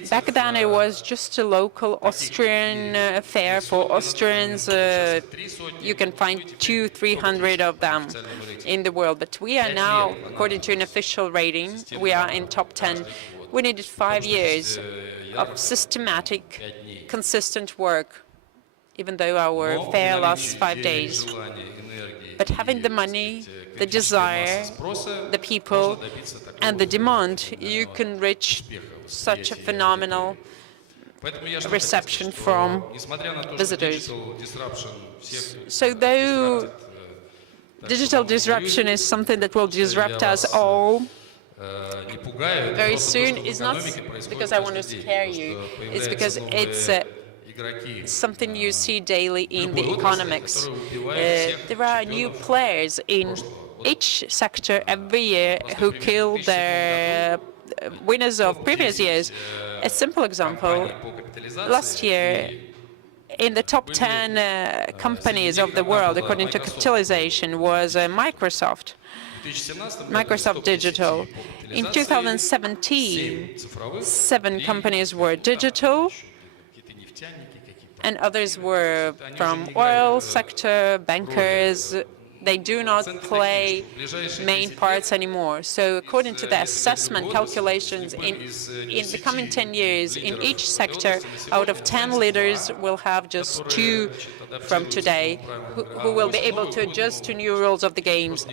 Back then, it was just a local Austrian fair for Austrians. You can find 200-300 of them in the world. But we are now, according to an official rating, we are in top 10. We needed 5 years of systematic, consistent work, even though our fair lasts 5 days. But having the money, the desire, the people, and the demand, you can reach such a phenomenal reception from visitors. So though digital disruption is something that will disrupt us all very soon, it's not because I want to scare you, it's because it's something you see daily in the economics. There are new players in each sector every year who kill their winners of previous years. A simple example, last year, in the top 10 companies of the world, according to capitalization, was Microsoft Digital. In 2017, 7 companies were digital, and others were from oil sector, bankers. They do not play main parts anymore. So according to the assessment calculations, in the coming 10 years, in each sector, out of 10 leaders, we'll have just 2 from today who will be able to adjust to new rules of the games,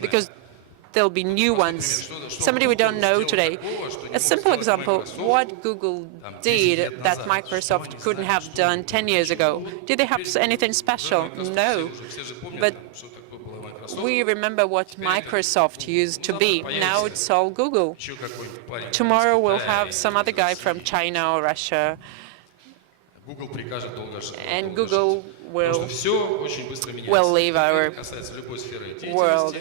because there'll be new ones, somebody we don't know today. A simple example, what Google did that Microsoft couldn't have done 10 years ago. Did they have anything special? No. But we remember what Microsoft used to be. Now it's all Google. Tomorrow we'll have some other guy from China or Russia, and Google will leave our world.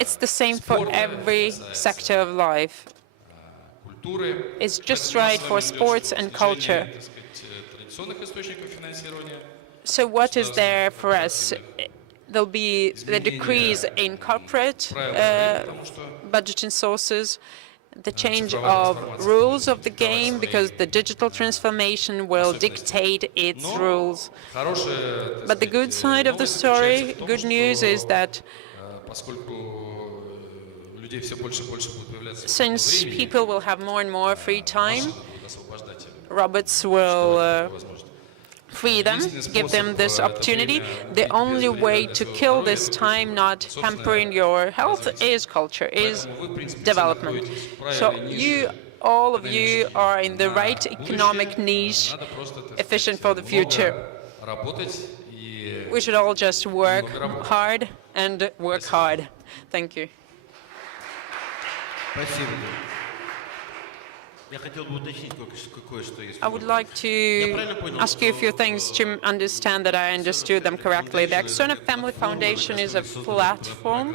It's the same for every sector of life. It's just right for sports and culture. So what is there for us? There'll be the decrease in corporate budgeting sources, the change of rules of the game, because the digital transformation will dictate its rules. But the good side of the story, good news, is that since people will have more and more free time, robots will free them, give them this opportunity. The only way to kill this time, not hampering your health, is culture, is development. So all of you are in the right economic niche, efficient for the future. We should all just work hard and work hard. Thank you. I would like to ask you a few things to understand that I understood them correctly. The External Family Foundation is a platform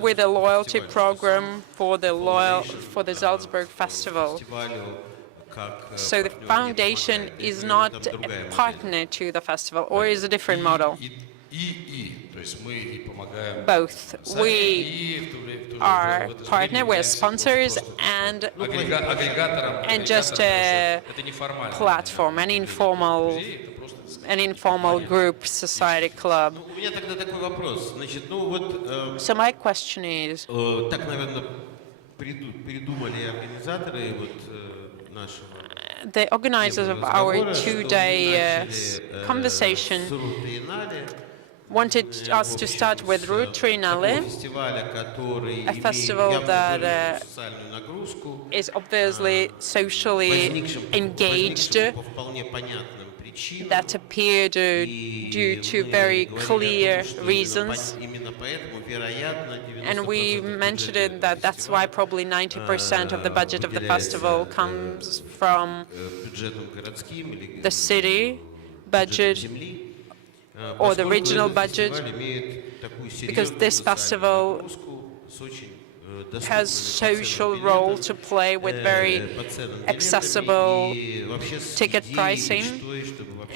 with a loyalty program for the Salzburg Festival. So the foundation is not a partner to the festival, or is a different model? Both. We are partner, we're sponsors, and just a platform, an informal group, society club. So my question is, the organizers of our two-day conversation wanted us to start with Rurtrienнале, a festival that is obviously socially engaged, that appeared due to very clear reasons. And we mentioned it that that's why probably 90% of the budget of the festival comes from the city budget or the regional budget, because this festival has social role to play with very accessible ticket pricing,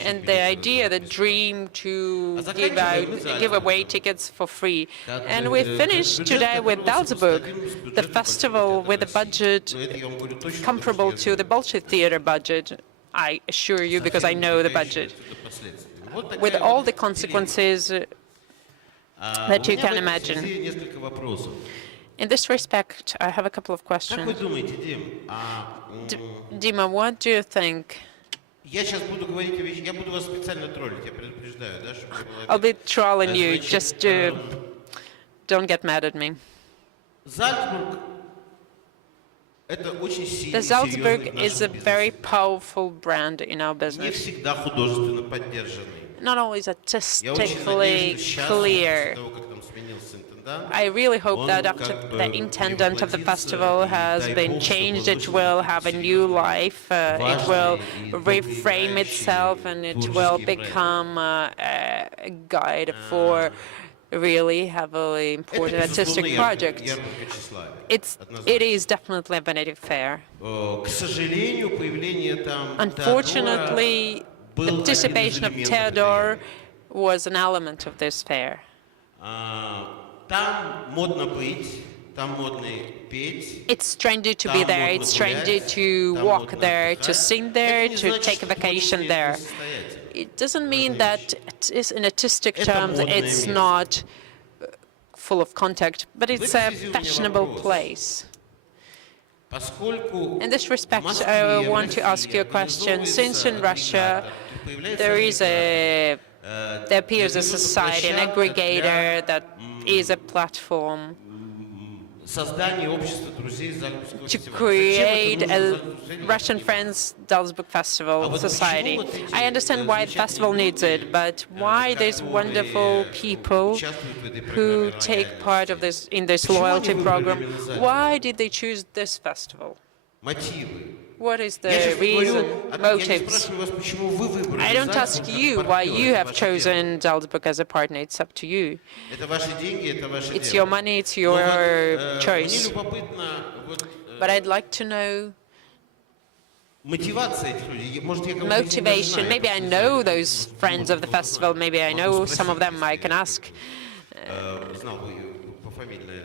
and the idea, the dream to give away tickets for free. And we finished today with Salzburg, the festival with a budget comparable to the Bolshoi Theater budget, I assure you, because I know the budget, with all the consequences that you can imagine. In this respect, I have a couple of questions. Dima, what do you think? I'll be trolling you, just don't get mad at me. The Salzburg is a very powerful brand in our business. Not always artistically clear. I really hope that after the intendant of the festival has been changed, it will have a new life, it will reframe itself, and it will become a guide for really heavily important artistic projects. It is definitely a Vanity Fair. Unfortunately, the participation of Theodore was an element of this fair. It's trendy to be there, it's trendy to walk there, to sing there, to take a vacation there. It doesn't mean that in artistic terms it's not full of contact, but it's a fashionable place. In this respect, I want to ask you a question. Since in Russia there appears a society, an aggregator that is a platform to create a Russian Friends Salzburg Festival Society. I understand why the festival needs it, but why these wonderful people who take part of this in this loyalty program, why did they choose this festival? What is the reason, motives? I don't ask you why you have chosen Salzburg as a partner. It's up to you. It's your money, it's your choice. But I'd like to know motivation. Maybe I know those friends of the festival. Maybe I know some of them. I can ask.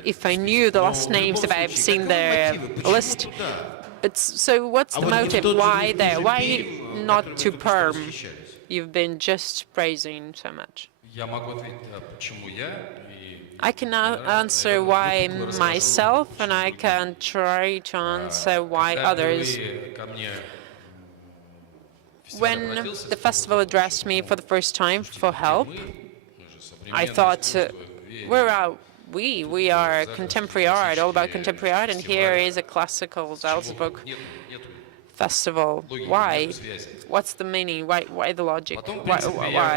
If I knew the last names, if I've seen their list. But so what's the motive? Why there? Why not to Perm? You've been just praising so much. I can answer why myself, and I can try to answer why others. When the festival addressed me for the first time for help, I thought, where are we? We are contemporary art, all about contemporary art, and here is a classical Salzburg festival. Why? What's the meaning? Why the logic? Why?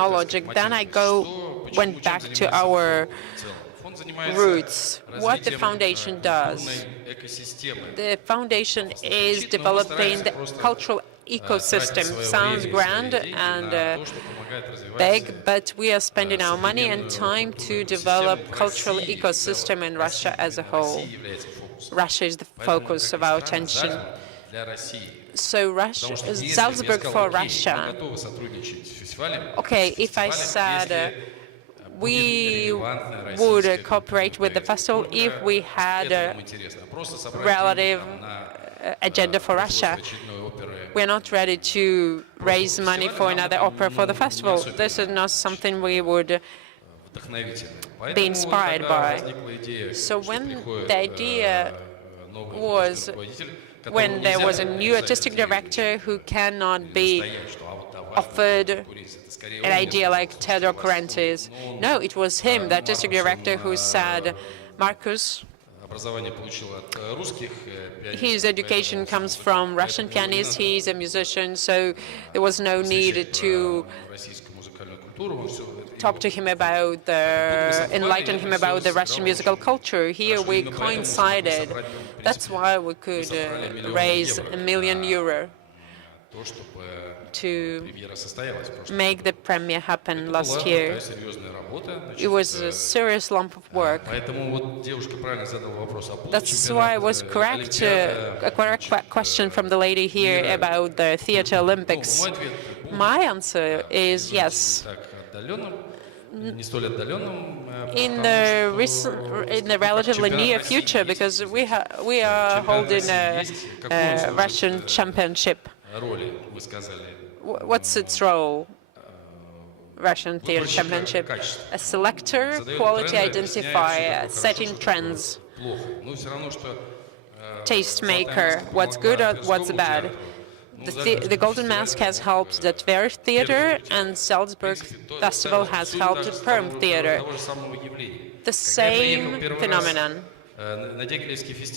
No logic. Then I went back to our roots. What the foundation does. The foundation is developing the cultural ecosystem. Sounds grand and big, but we are spending our money and time to develop cultural ecosystem in Russia as a whole. Russia is the focus of our attention. So Russia, Salzburg for Russia. Okay, if I said we would cooperate with the festival if we had a relative agenda for Russia. We're not ready to raise money for another opera for the festival. This is not something we would be inspired by. So when the idea was, when there was a new artistic director who cannot be offered an idea like Theodore Kurentzis. No, it was him, the artistic director, who said, Marcus, his education comes from Russian pianist, he's a musician, so there was no need to talk to him about enlighten him about the Russian musical culture. Here we coincided. That's why we could raise €1 million to make the premiere happen last year. It was a serious lump of work. That's why it was correct, a correct question from the lady here about the Theatre Olympics. My answer is yes. In the relatively near future, because we are holding a Russian championship. What's its role? Russian Theatre Championship. A selector, quality identifier, setting trends. Tastemaker, what's good or what's bad. The Golden Mask has helped the Tver Theatre, and Salzburg Festival has helped the Perm Theatre. The same phenomenon.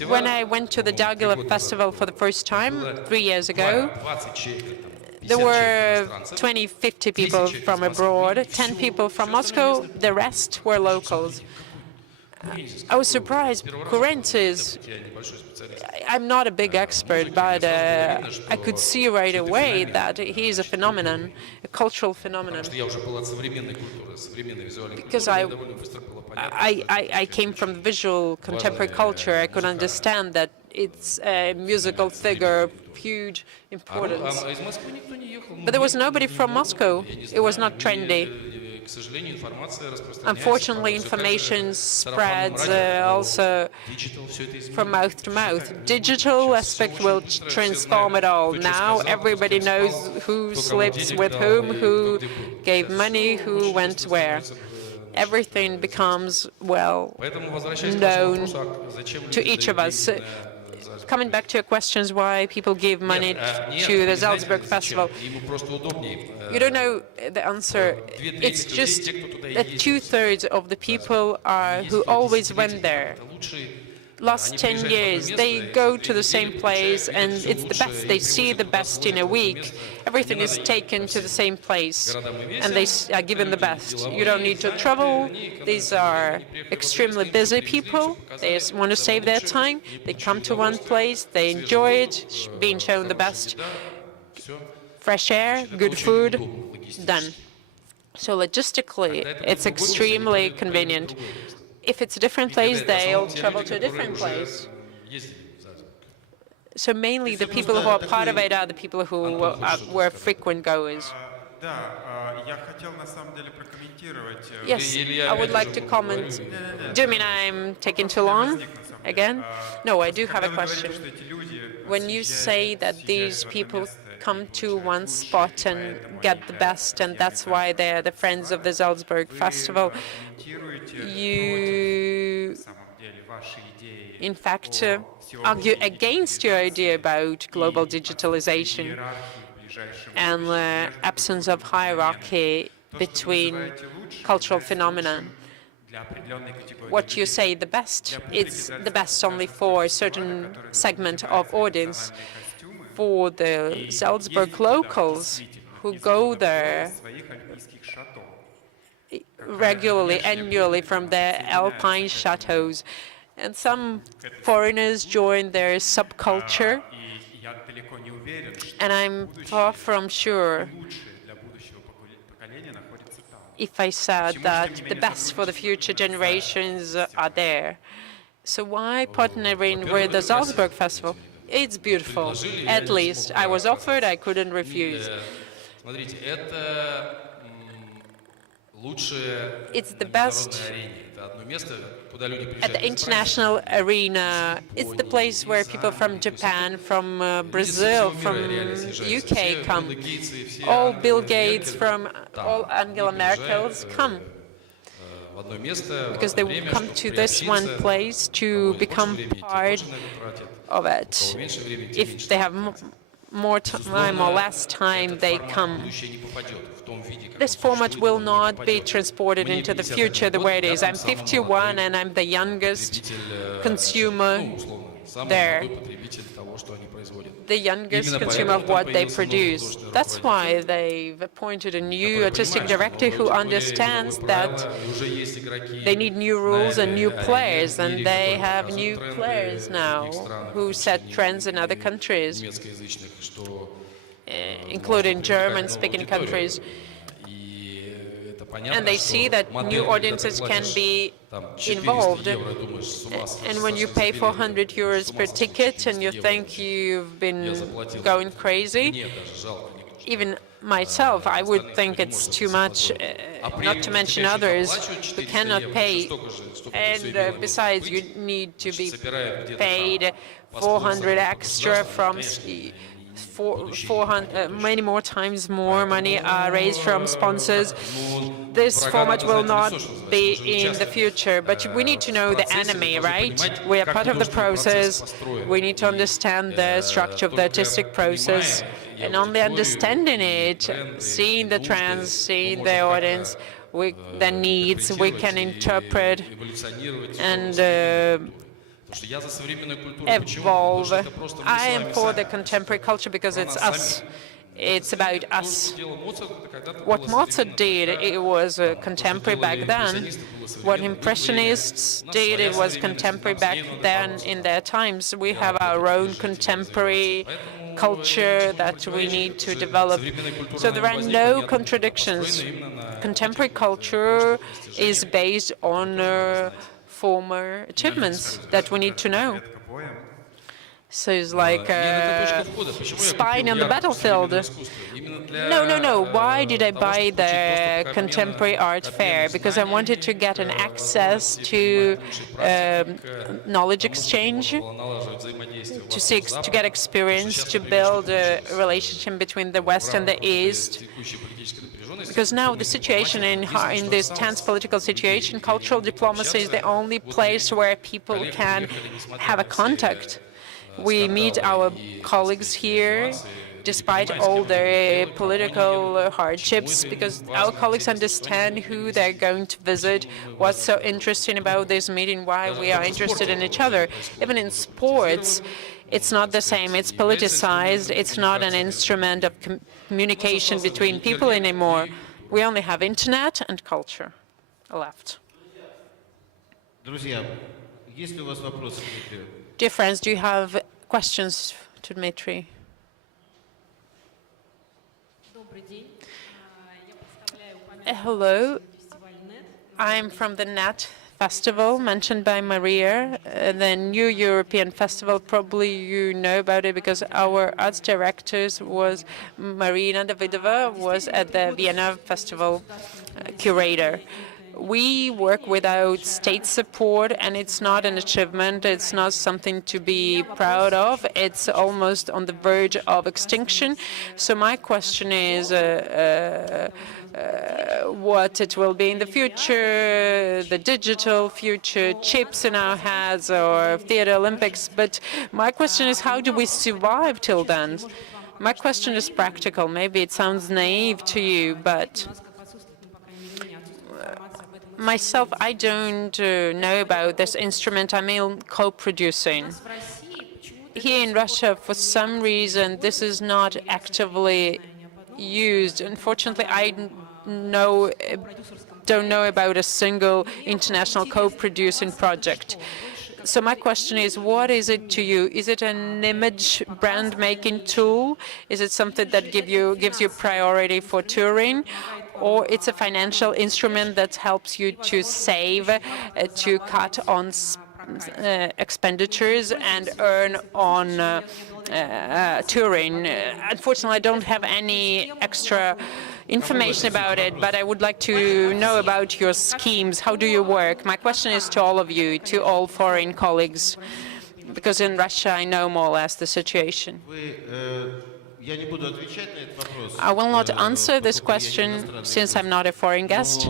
When I went to the Daugava Festival for the first time 3 years ago, there were 20-50 people from abroad, 10 people from Moscow, the rest were locals. I was surprised. Kurentzis, I'm not a big expert, but I could see right away that he is a phenomenon, a cultural phenomenon. Because I came from visual contemporary culture, I could understand that it's a musical figure of huge importance. But there was nobody from Moscow. It was not trendy. Unfortunately, information spreads also from mouth to mouth. Digital aspect will transform it all. Now everybody knows who sleeps with whom, who gave money, who went where. Everything becomes, well, known to each of us. Coming back to your questions, why people give money to the Salzburg Festival, you don't know the answer. It's just that 2/3 of the people who always went there. Last 10 years, they go to the same place, and it's the best. They see the best in a week. Everything is taken to the same place, and they are given the best. You don't need to travel. These are extremely busy people. They want to save their time. They come to one place. They enjoy it, being shown the best. Fresh air, good food, done. So logistically, it's extremely convenient. If it's a different place, they'll travel to a different place. So mainly the people who are part of it are the people who were frequent goers. Yes, I would like to comment. Do you mean I'm taking too long again? No, I do have a question. When you say that these people come to one spot and get the best, and that's why they're the friends of the Salzburg Festival, you, in fact, argue against your idea about global digitalization and the absence of hierarchy between cultural phenomena. what you say the best, it's the best only for a certain segment of audience. For the Salzburg locals who go there regularly, annually from their alpine chateaus, and some foreigners join their subculture, and I'm far from sure if I said that the best for the future generations are there. So why partnering with the Salzburg Festival? It's beautiful. At least I was offered, I couldn't refuse. It's the best at the international arena. It's the place where people from Japan, from Brazil, from UK come. All Bill Gates, from all Angela Merkels come. Because they will come to this one place to become part of it. If they have more time or less time, they come. This format will not be transported into the future the way it is. I'm 51 and I'm the youngest consumer there, the youngest consumer of what they produce. That's why they've appointed a new artistic director who understands that they need new rules and new players, and they have new players now who set trends in other countries, including German-speaking countries. And they see that new audiences can be involved. And when you pay 400 euros per ticket and you think you've been going crazy, even myself, I would think it's too much, not to mention others who cannot pay. And besides, you need to be paid 400 extra from 400, many more times more money are raised from sponsors. This format will not be in the future, but we need to know the enemy, right? We are part of the process. We need to understand the structure of the artistic process, and only understanding it, seeing the trends, seeing the audience, the needs, we can interpret and evolve. I am for the contemporary culture because it's us. It's about us. What Mozart did, it was contemporary back then. What Impressionists did, it was contemporary back then in their times. We have our own contemporary culture that we need to develop. So there are no contradictions. Contemporary culture is based on former achievements that we need to know. So it's like a spine on the battlefield. No. Why did I buy the contemporary art fair? Because I wanted to get an access to knowledge exchange, to get experience, to build a relationship between the West and the East. Because now the situation in this tense political situation, cultural diplomacy is the only place where people can have a contact. We meet our colleagues here, despite all their political hardships, because our colleagues understand who they're going to visit, what's so interesting about this meeting, why we are interested in each other. Even in sports, it's not the same. It's politicized. It's not an instrument of communication between people anymore. We only have internet and culture left. Dear friends, do you have questions to Dmitry? Hello. I'm from the NET Festival mentioned by Maria, the new European festival. Probably you know about it because our arts director was Marina Davidova, was at the Vienna Festival curator. We work without state support, and it's not an achievement. It's not something to be proud of. It's almost on the verge of extinction. So my question is what it will be in the future, the digital future, chips in our heads, or Theatre Olympics. But my question is, how do we survive till then? My question is practical. Maybe it sounds naive to you, but Myself, I don't know about this instrument. I'm in co-producing. Here in Russia, for some reason, this is not actively used. Unfortunately, I don't know about a single international co-producing project. So my question is, what is it to you? Is it an image brand-making tool? Is it something that gives you priority for touring? Or it's a financial instrument that helps you to save, to cut on expenditures and earn on touring? Unfortunately, I don't have any extra information about it, but I would like to know about your schemes. How do you work? My question is to all of you, to all foreign colleagues, because in Russia I know more or less the situation. I will not answer this question since I'm not a foreign guest.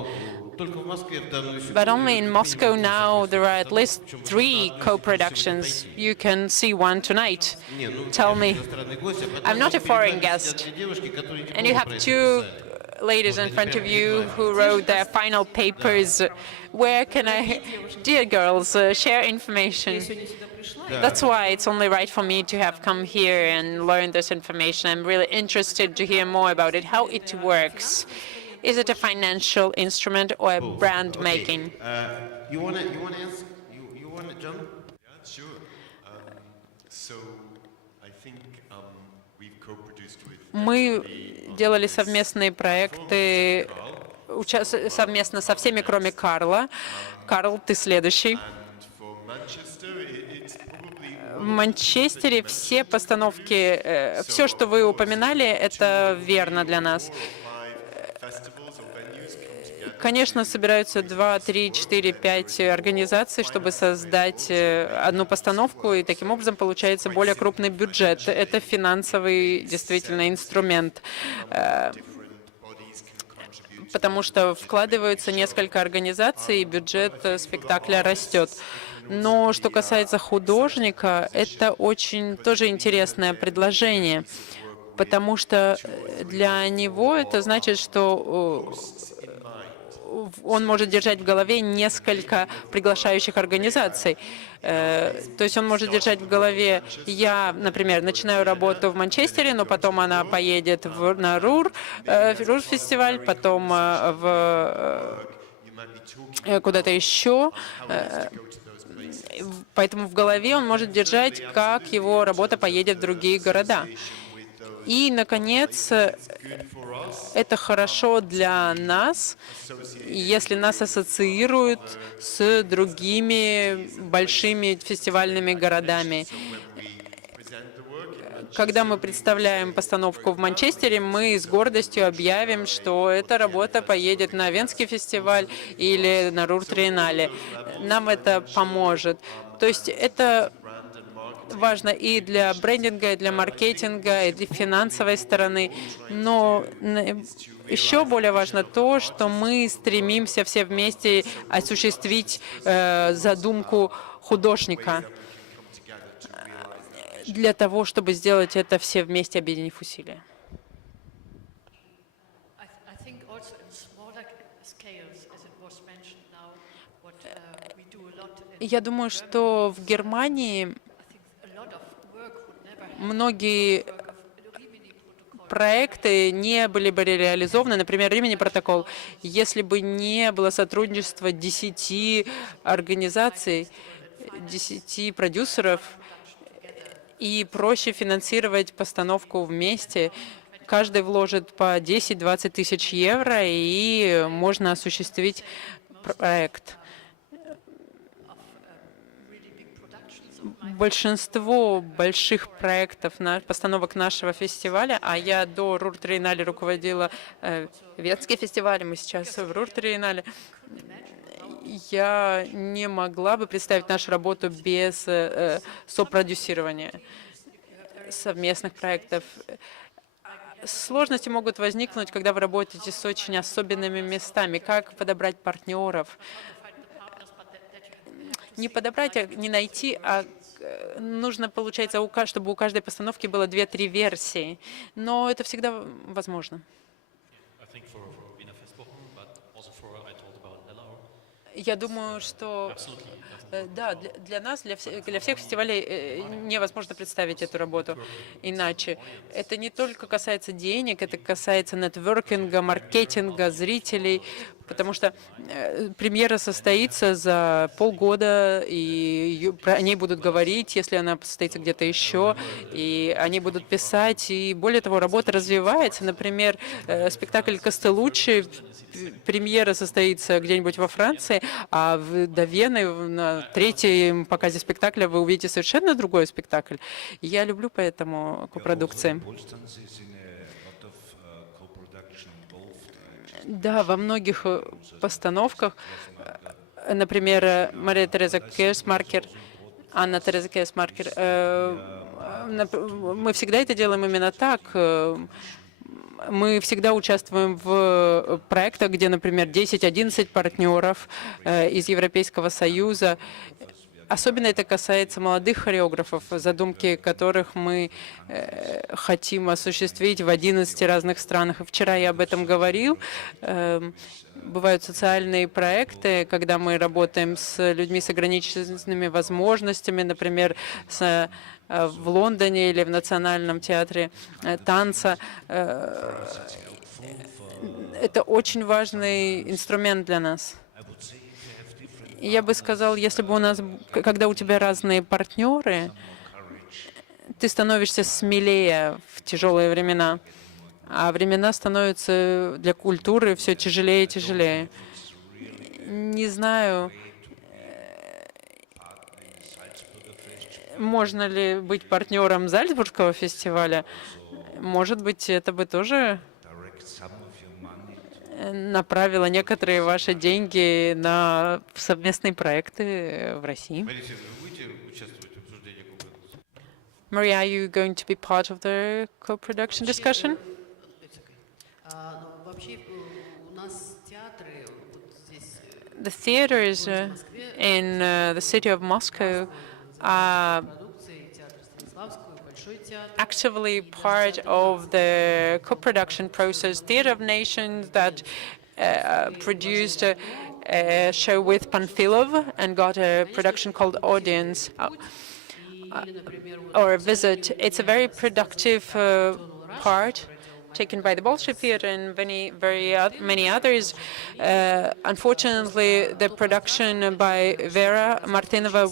But only in Moscow now there are at least 3 co-productions. You can see one tonight. Tell me. I'm not a foreign guest. And you have 2 ladies in front of you who wrote their final papers. Where can I, dear girls, share information? That's why it's only right for me to have come here and learn this information. I'm really interested to hear more about it, how it works. Is it a financial instrument or a brand making? You want to ask? You want to, John? Yeah, sure. So I think we've co-produced with. Мы делали совместные проекты совместно со всеми, кроме Карла. Карл, ты следующий. В Манчестере все постановки, все, что вы упоминали, это верно для нас. Конечно, собираются 2, 3, 4, 5 организаций, чтобы создать одну постановку, и таким образом получается более крупный бюджет. Это финансовый действительно инструмент, потому что вкладываются несколько организаций, и бюджет спектакля растет. Но что касается художника, это очень тоже интересное предложение, потому что для него это значит, что он может держать в голове несколько приглашающих организаций. То есть он может держать в голове, я, например, начинаю работу в Манчестере, но потом она поедет на Рурфестиваль, потом куда-то еще. Поэтому в голове он может держать, как его работа поедет в другие города. И, наконец, это хорошо для нас, если нас ассоциируют с другими большими фестивальными городами. Когда мы представляем постановку в Манчестере, мы с гордостью объявим, что эта работа поедет на Венский фестиваль или на Руртриеннале. Нам это поможет. То есть это важно и для брендинга, и для маркетинга, и для финансовой стороны. Но еще более важно то, что мы стремимся все вместе осуществить задумку художника для того, чтобы сделать это все вместе, объединив усилия. Я думаю, что в Германии многие проекты не были бы реализованы, например, Римини протокол, если бы не было сотрудничества 10 организаций, 10 продюсеров, и проще финансировать постановку вместе. Каждый вложит по 10-20 тысяч евро, и можно осуществить проект. Большинство больших проектов, постановок нашего фестиваля, а я до Руртриеннале руководила Венский фестиваль, мы сейчас в Руртриеннале, я не могла бы представить нашу работу без сопродюсирования совместных проектов. Сложности могут возникнуть, когда вы работаете с очень особенными местами. Как подобрать партнеров? Не подобрать, не найти, а нужно, получается, чтобы у каждой постановки было 2-3 версии. Но это всегда возможно. Я думаю, что да, для нас, для всех фестивалей невозможно представить эту работу иначе. Это не только касается денег, это касается нетворкинга, маркетинга, зрителей, потому что премьера состоится за полгода, и о ней будут говорить, если она состоится где-то еще, и они будут писать, и более того, работа развивается. Например, спектакль «Костелуччи», премьера состоится где-нибудь во Франции, а до Вены на третьем показе спектакля вы увидите совершенно другой спектакль. Я люблю поэтому копродукции. Да, во многих постановках, например, Мария Тереза Керсмаркер, Анна Тереза Керсмаркер, мы всегда это делаем именно так. Мы всегда участвуем в проектах, где, например, 10-11 партнеров из Европейского Союза. Особенно это касается молодых хореографов, задумки которых мы хотим осуществить в 11 разных странах. И вчера я об этом говорил. Бывают социальные проекты, когда мы работаем с людьми с ограниченными возможностями, например, в Лондоне или в Национальном театре танца. Это очень важный инструмент для нас. Я бы сказал, если бы у нас, когда у тебя разные партнеры, ты становишься смелее в тяжелые времена, а времена становятся для культуры все тяжелее и тяжелее. Не знаю, можно ли быть партнером Зальцбургского фестиваля. Может быть, это бы тоже направила некоторые ваши деньги на совместные проекты в России. Maria, are you going to be part of the co-production discussion? The theaters in the city of Moscow are actively part of the co-production process. Theatre of Nations that produced a show with Panfilov and got a production called Audience or a Visit. It's a very productive part taken by the Bolshoi Theatre and many others. Unfortunately, the production by Vera Martinova,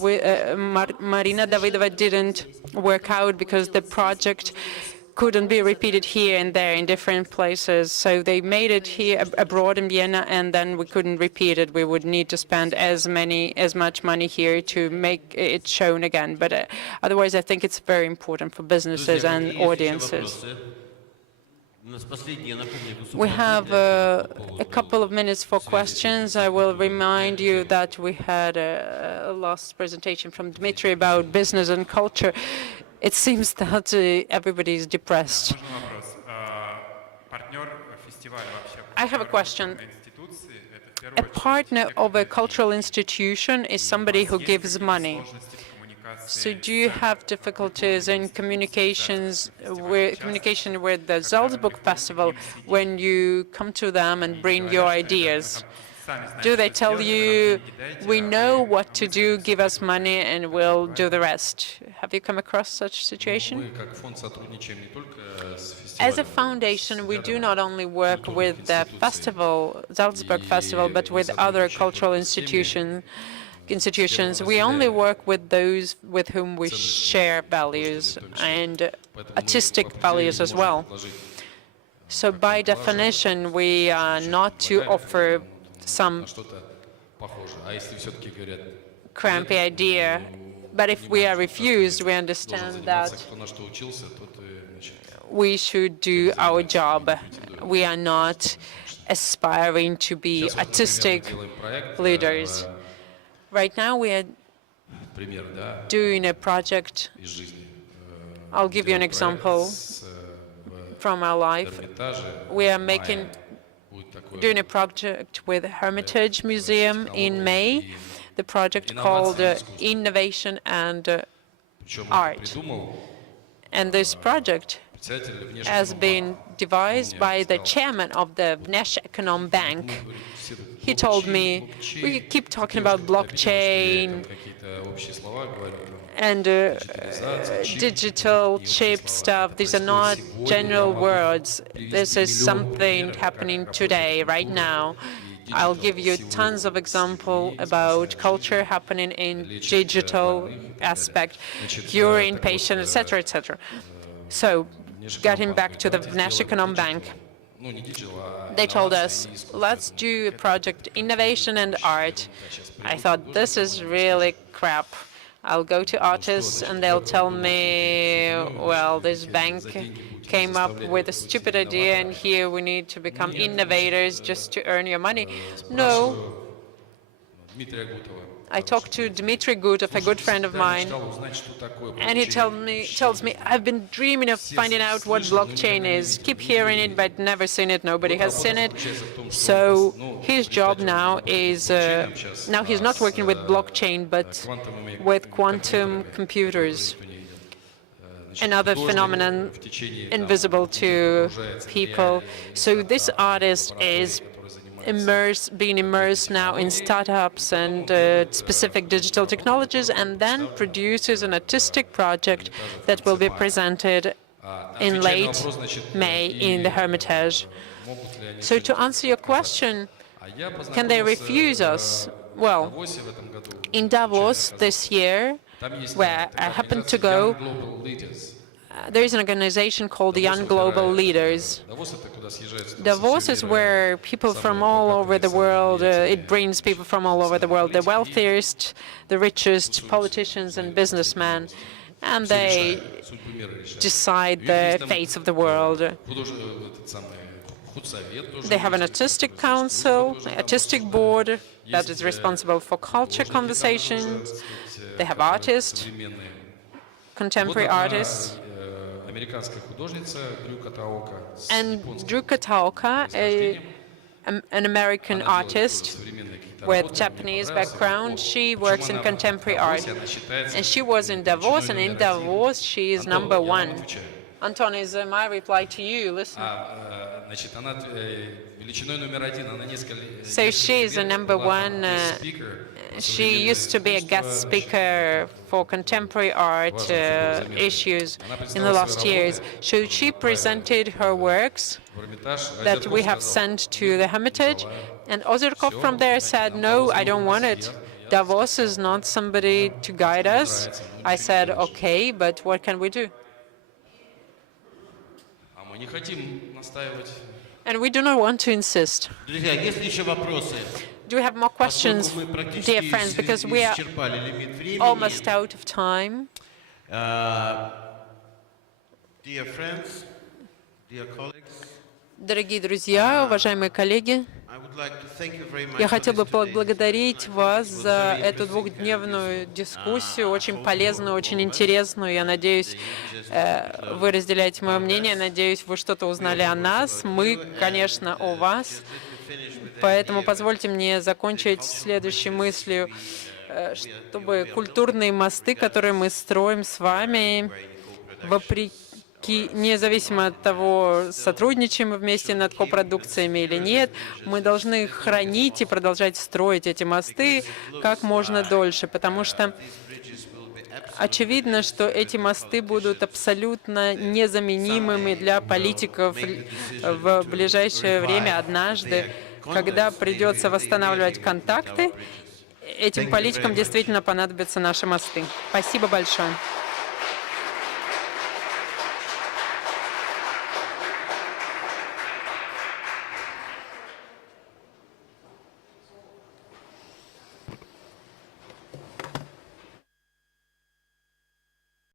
Marina Davidova didn't work out because the project couldn't be repeated here and there in different places. So they made it here abroad in Vienna, and then we couldn't repeat it. We would need to spend as much money here to make it shown again. But otherwise, I think it's very important for businesses and audiences. We have a couple of minutes for questions. I will remind you that we had a last presentation from Dmitry about business and culture. It seems that everybody is depressed. I have a question. A partner of a cultural institution is somebody who gives money. So do you have difficulties in communication with the Salzburg Festival when you come to them and bring your ideas? Do they tell you, we know what to do, give us money and we'll do the rest? Have you come across such a situation? As a foundation, we do not only work with the festival, Salzburg Festival, but with other cultural institutions. We only work with those with whom we share values and artistic values as well. So by definition, we are not to offer some crampy idea, but if we are refused, we understand that we should do our job. We are not aspiring to be artistic leaders. Right now we are doing a project. I'll give you an example from our life. We are doing a project with Hermitage Museum in May, the project called Innovation and Art. And this project has been devised by the chairman of the Vnesh Econom Bank. he told me, we keep talking about blockchain and digital chip stuff. These are not general words. This is something happening today, right now. I'll give you tons of examples about culture happening in digital aspect, curing patient, etc., etc. So, getting back to the National Bank, they told us, let's do a project, innovation and art. I thought, this is really crap. I'll go to artists and they'll tell me, well, this bank came up with a stupid idea and here we need to become innovators just to earn your money. No. I talked to Dmitry Gutov, a good friend of mine, and he tells me, I've been dreaming of finding out what blockchain is. Keep hearing it, but never seen it. Nobody has seen it. So his job now is, now he's not working with blockchain, but with quantum computers, another phenomenon invisible to people. So this artist is being immersed now in startups and specific digital technologies, and then produces an artistic project that will be presented in late May in the Hermitage. So to answer your question, can they refuse us? Well, in Davos this year, where I happened to go, there is an organization called the Young Global Leaders. Davos is where people from all over the world, it brings people from all over the world, the wealthiest, the richest politicians and businessmen, and they decide the fates of the world. They have an artistic council, an artistic board that is responsible for culture conversations. They have artists, contemporary artists. And Drew Kataoka, an American artist with Japanese background, she works in contemporary art. And she was in Davos, and in Davos she is #1. Anton, is my reply to you. Listen. So she is a #1. She used to be a guest speaker for contemporary art issues in the last years. So she presented her works that we have sent to the Hermitage, and Ozerkov from there said, no, I don't want it. Davos is not somebody to guide us. I said, okay, but what can we do? And we do not want to insist. Do we have more questions, dear friends, because we are almost out of time? Dear friends, dear colleagues, дорогие друзья, уважаемые коллеги, я хотел бы поблагодарить вас за эту двухдневную дискуссию, очень полезную, очень интересную. Я надеюсь, вы разделяете мое мнение, надеюсь, вы что-то узнали о нас. Мы, конечно, о вас. Поэтому позвольте мне закончить следующей мыслью, чтобы культурные мосты, которые мы строим с вами, независимо от того, сотрудничаем мы вместе над копродукциями или нет, мы должны хранить и продолжать строить эти мосты как можно дольше, потому что очевидно, что эти мосты будут абсолютно незаменимыми для политиков в ближайшее время однажды, когда придется восстанавливать контакты. Этим политикам действительно понадобятся наши мосты. Спасибо большое.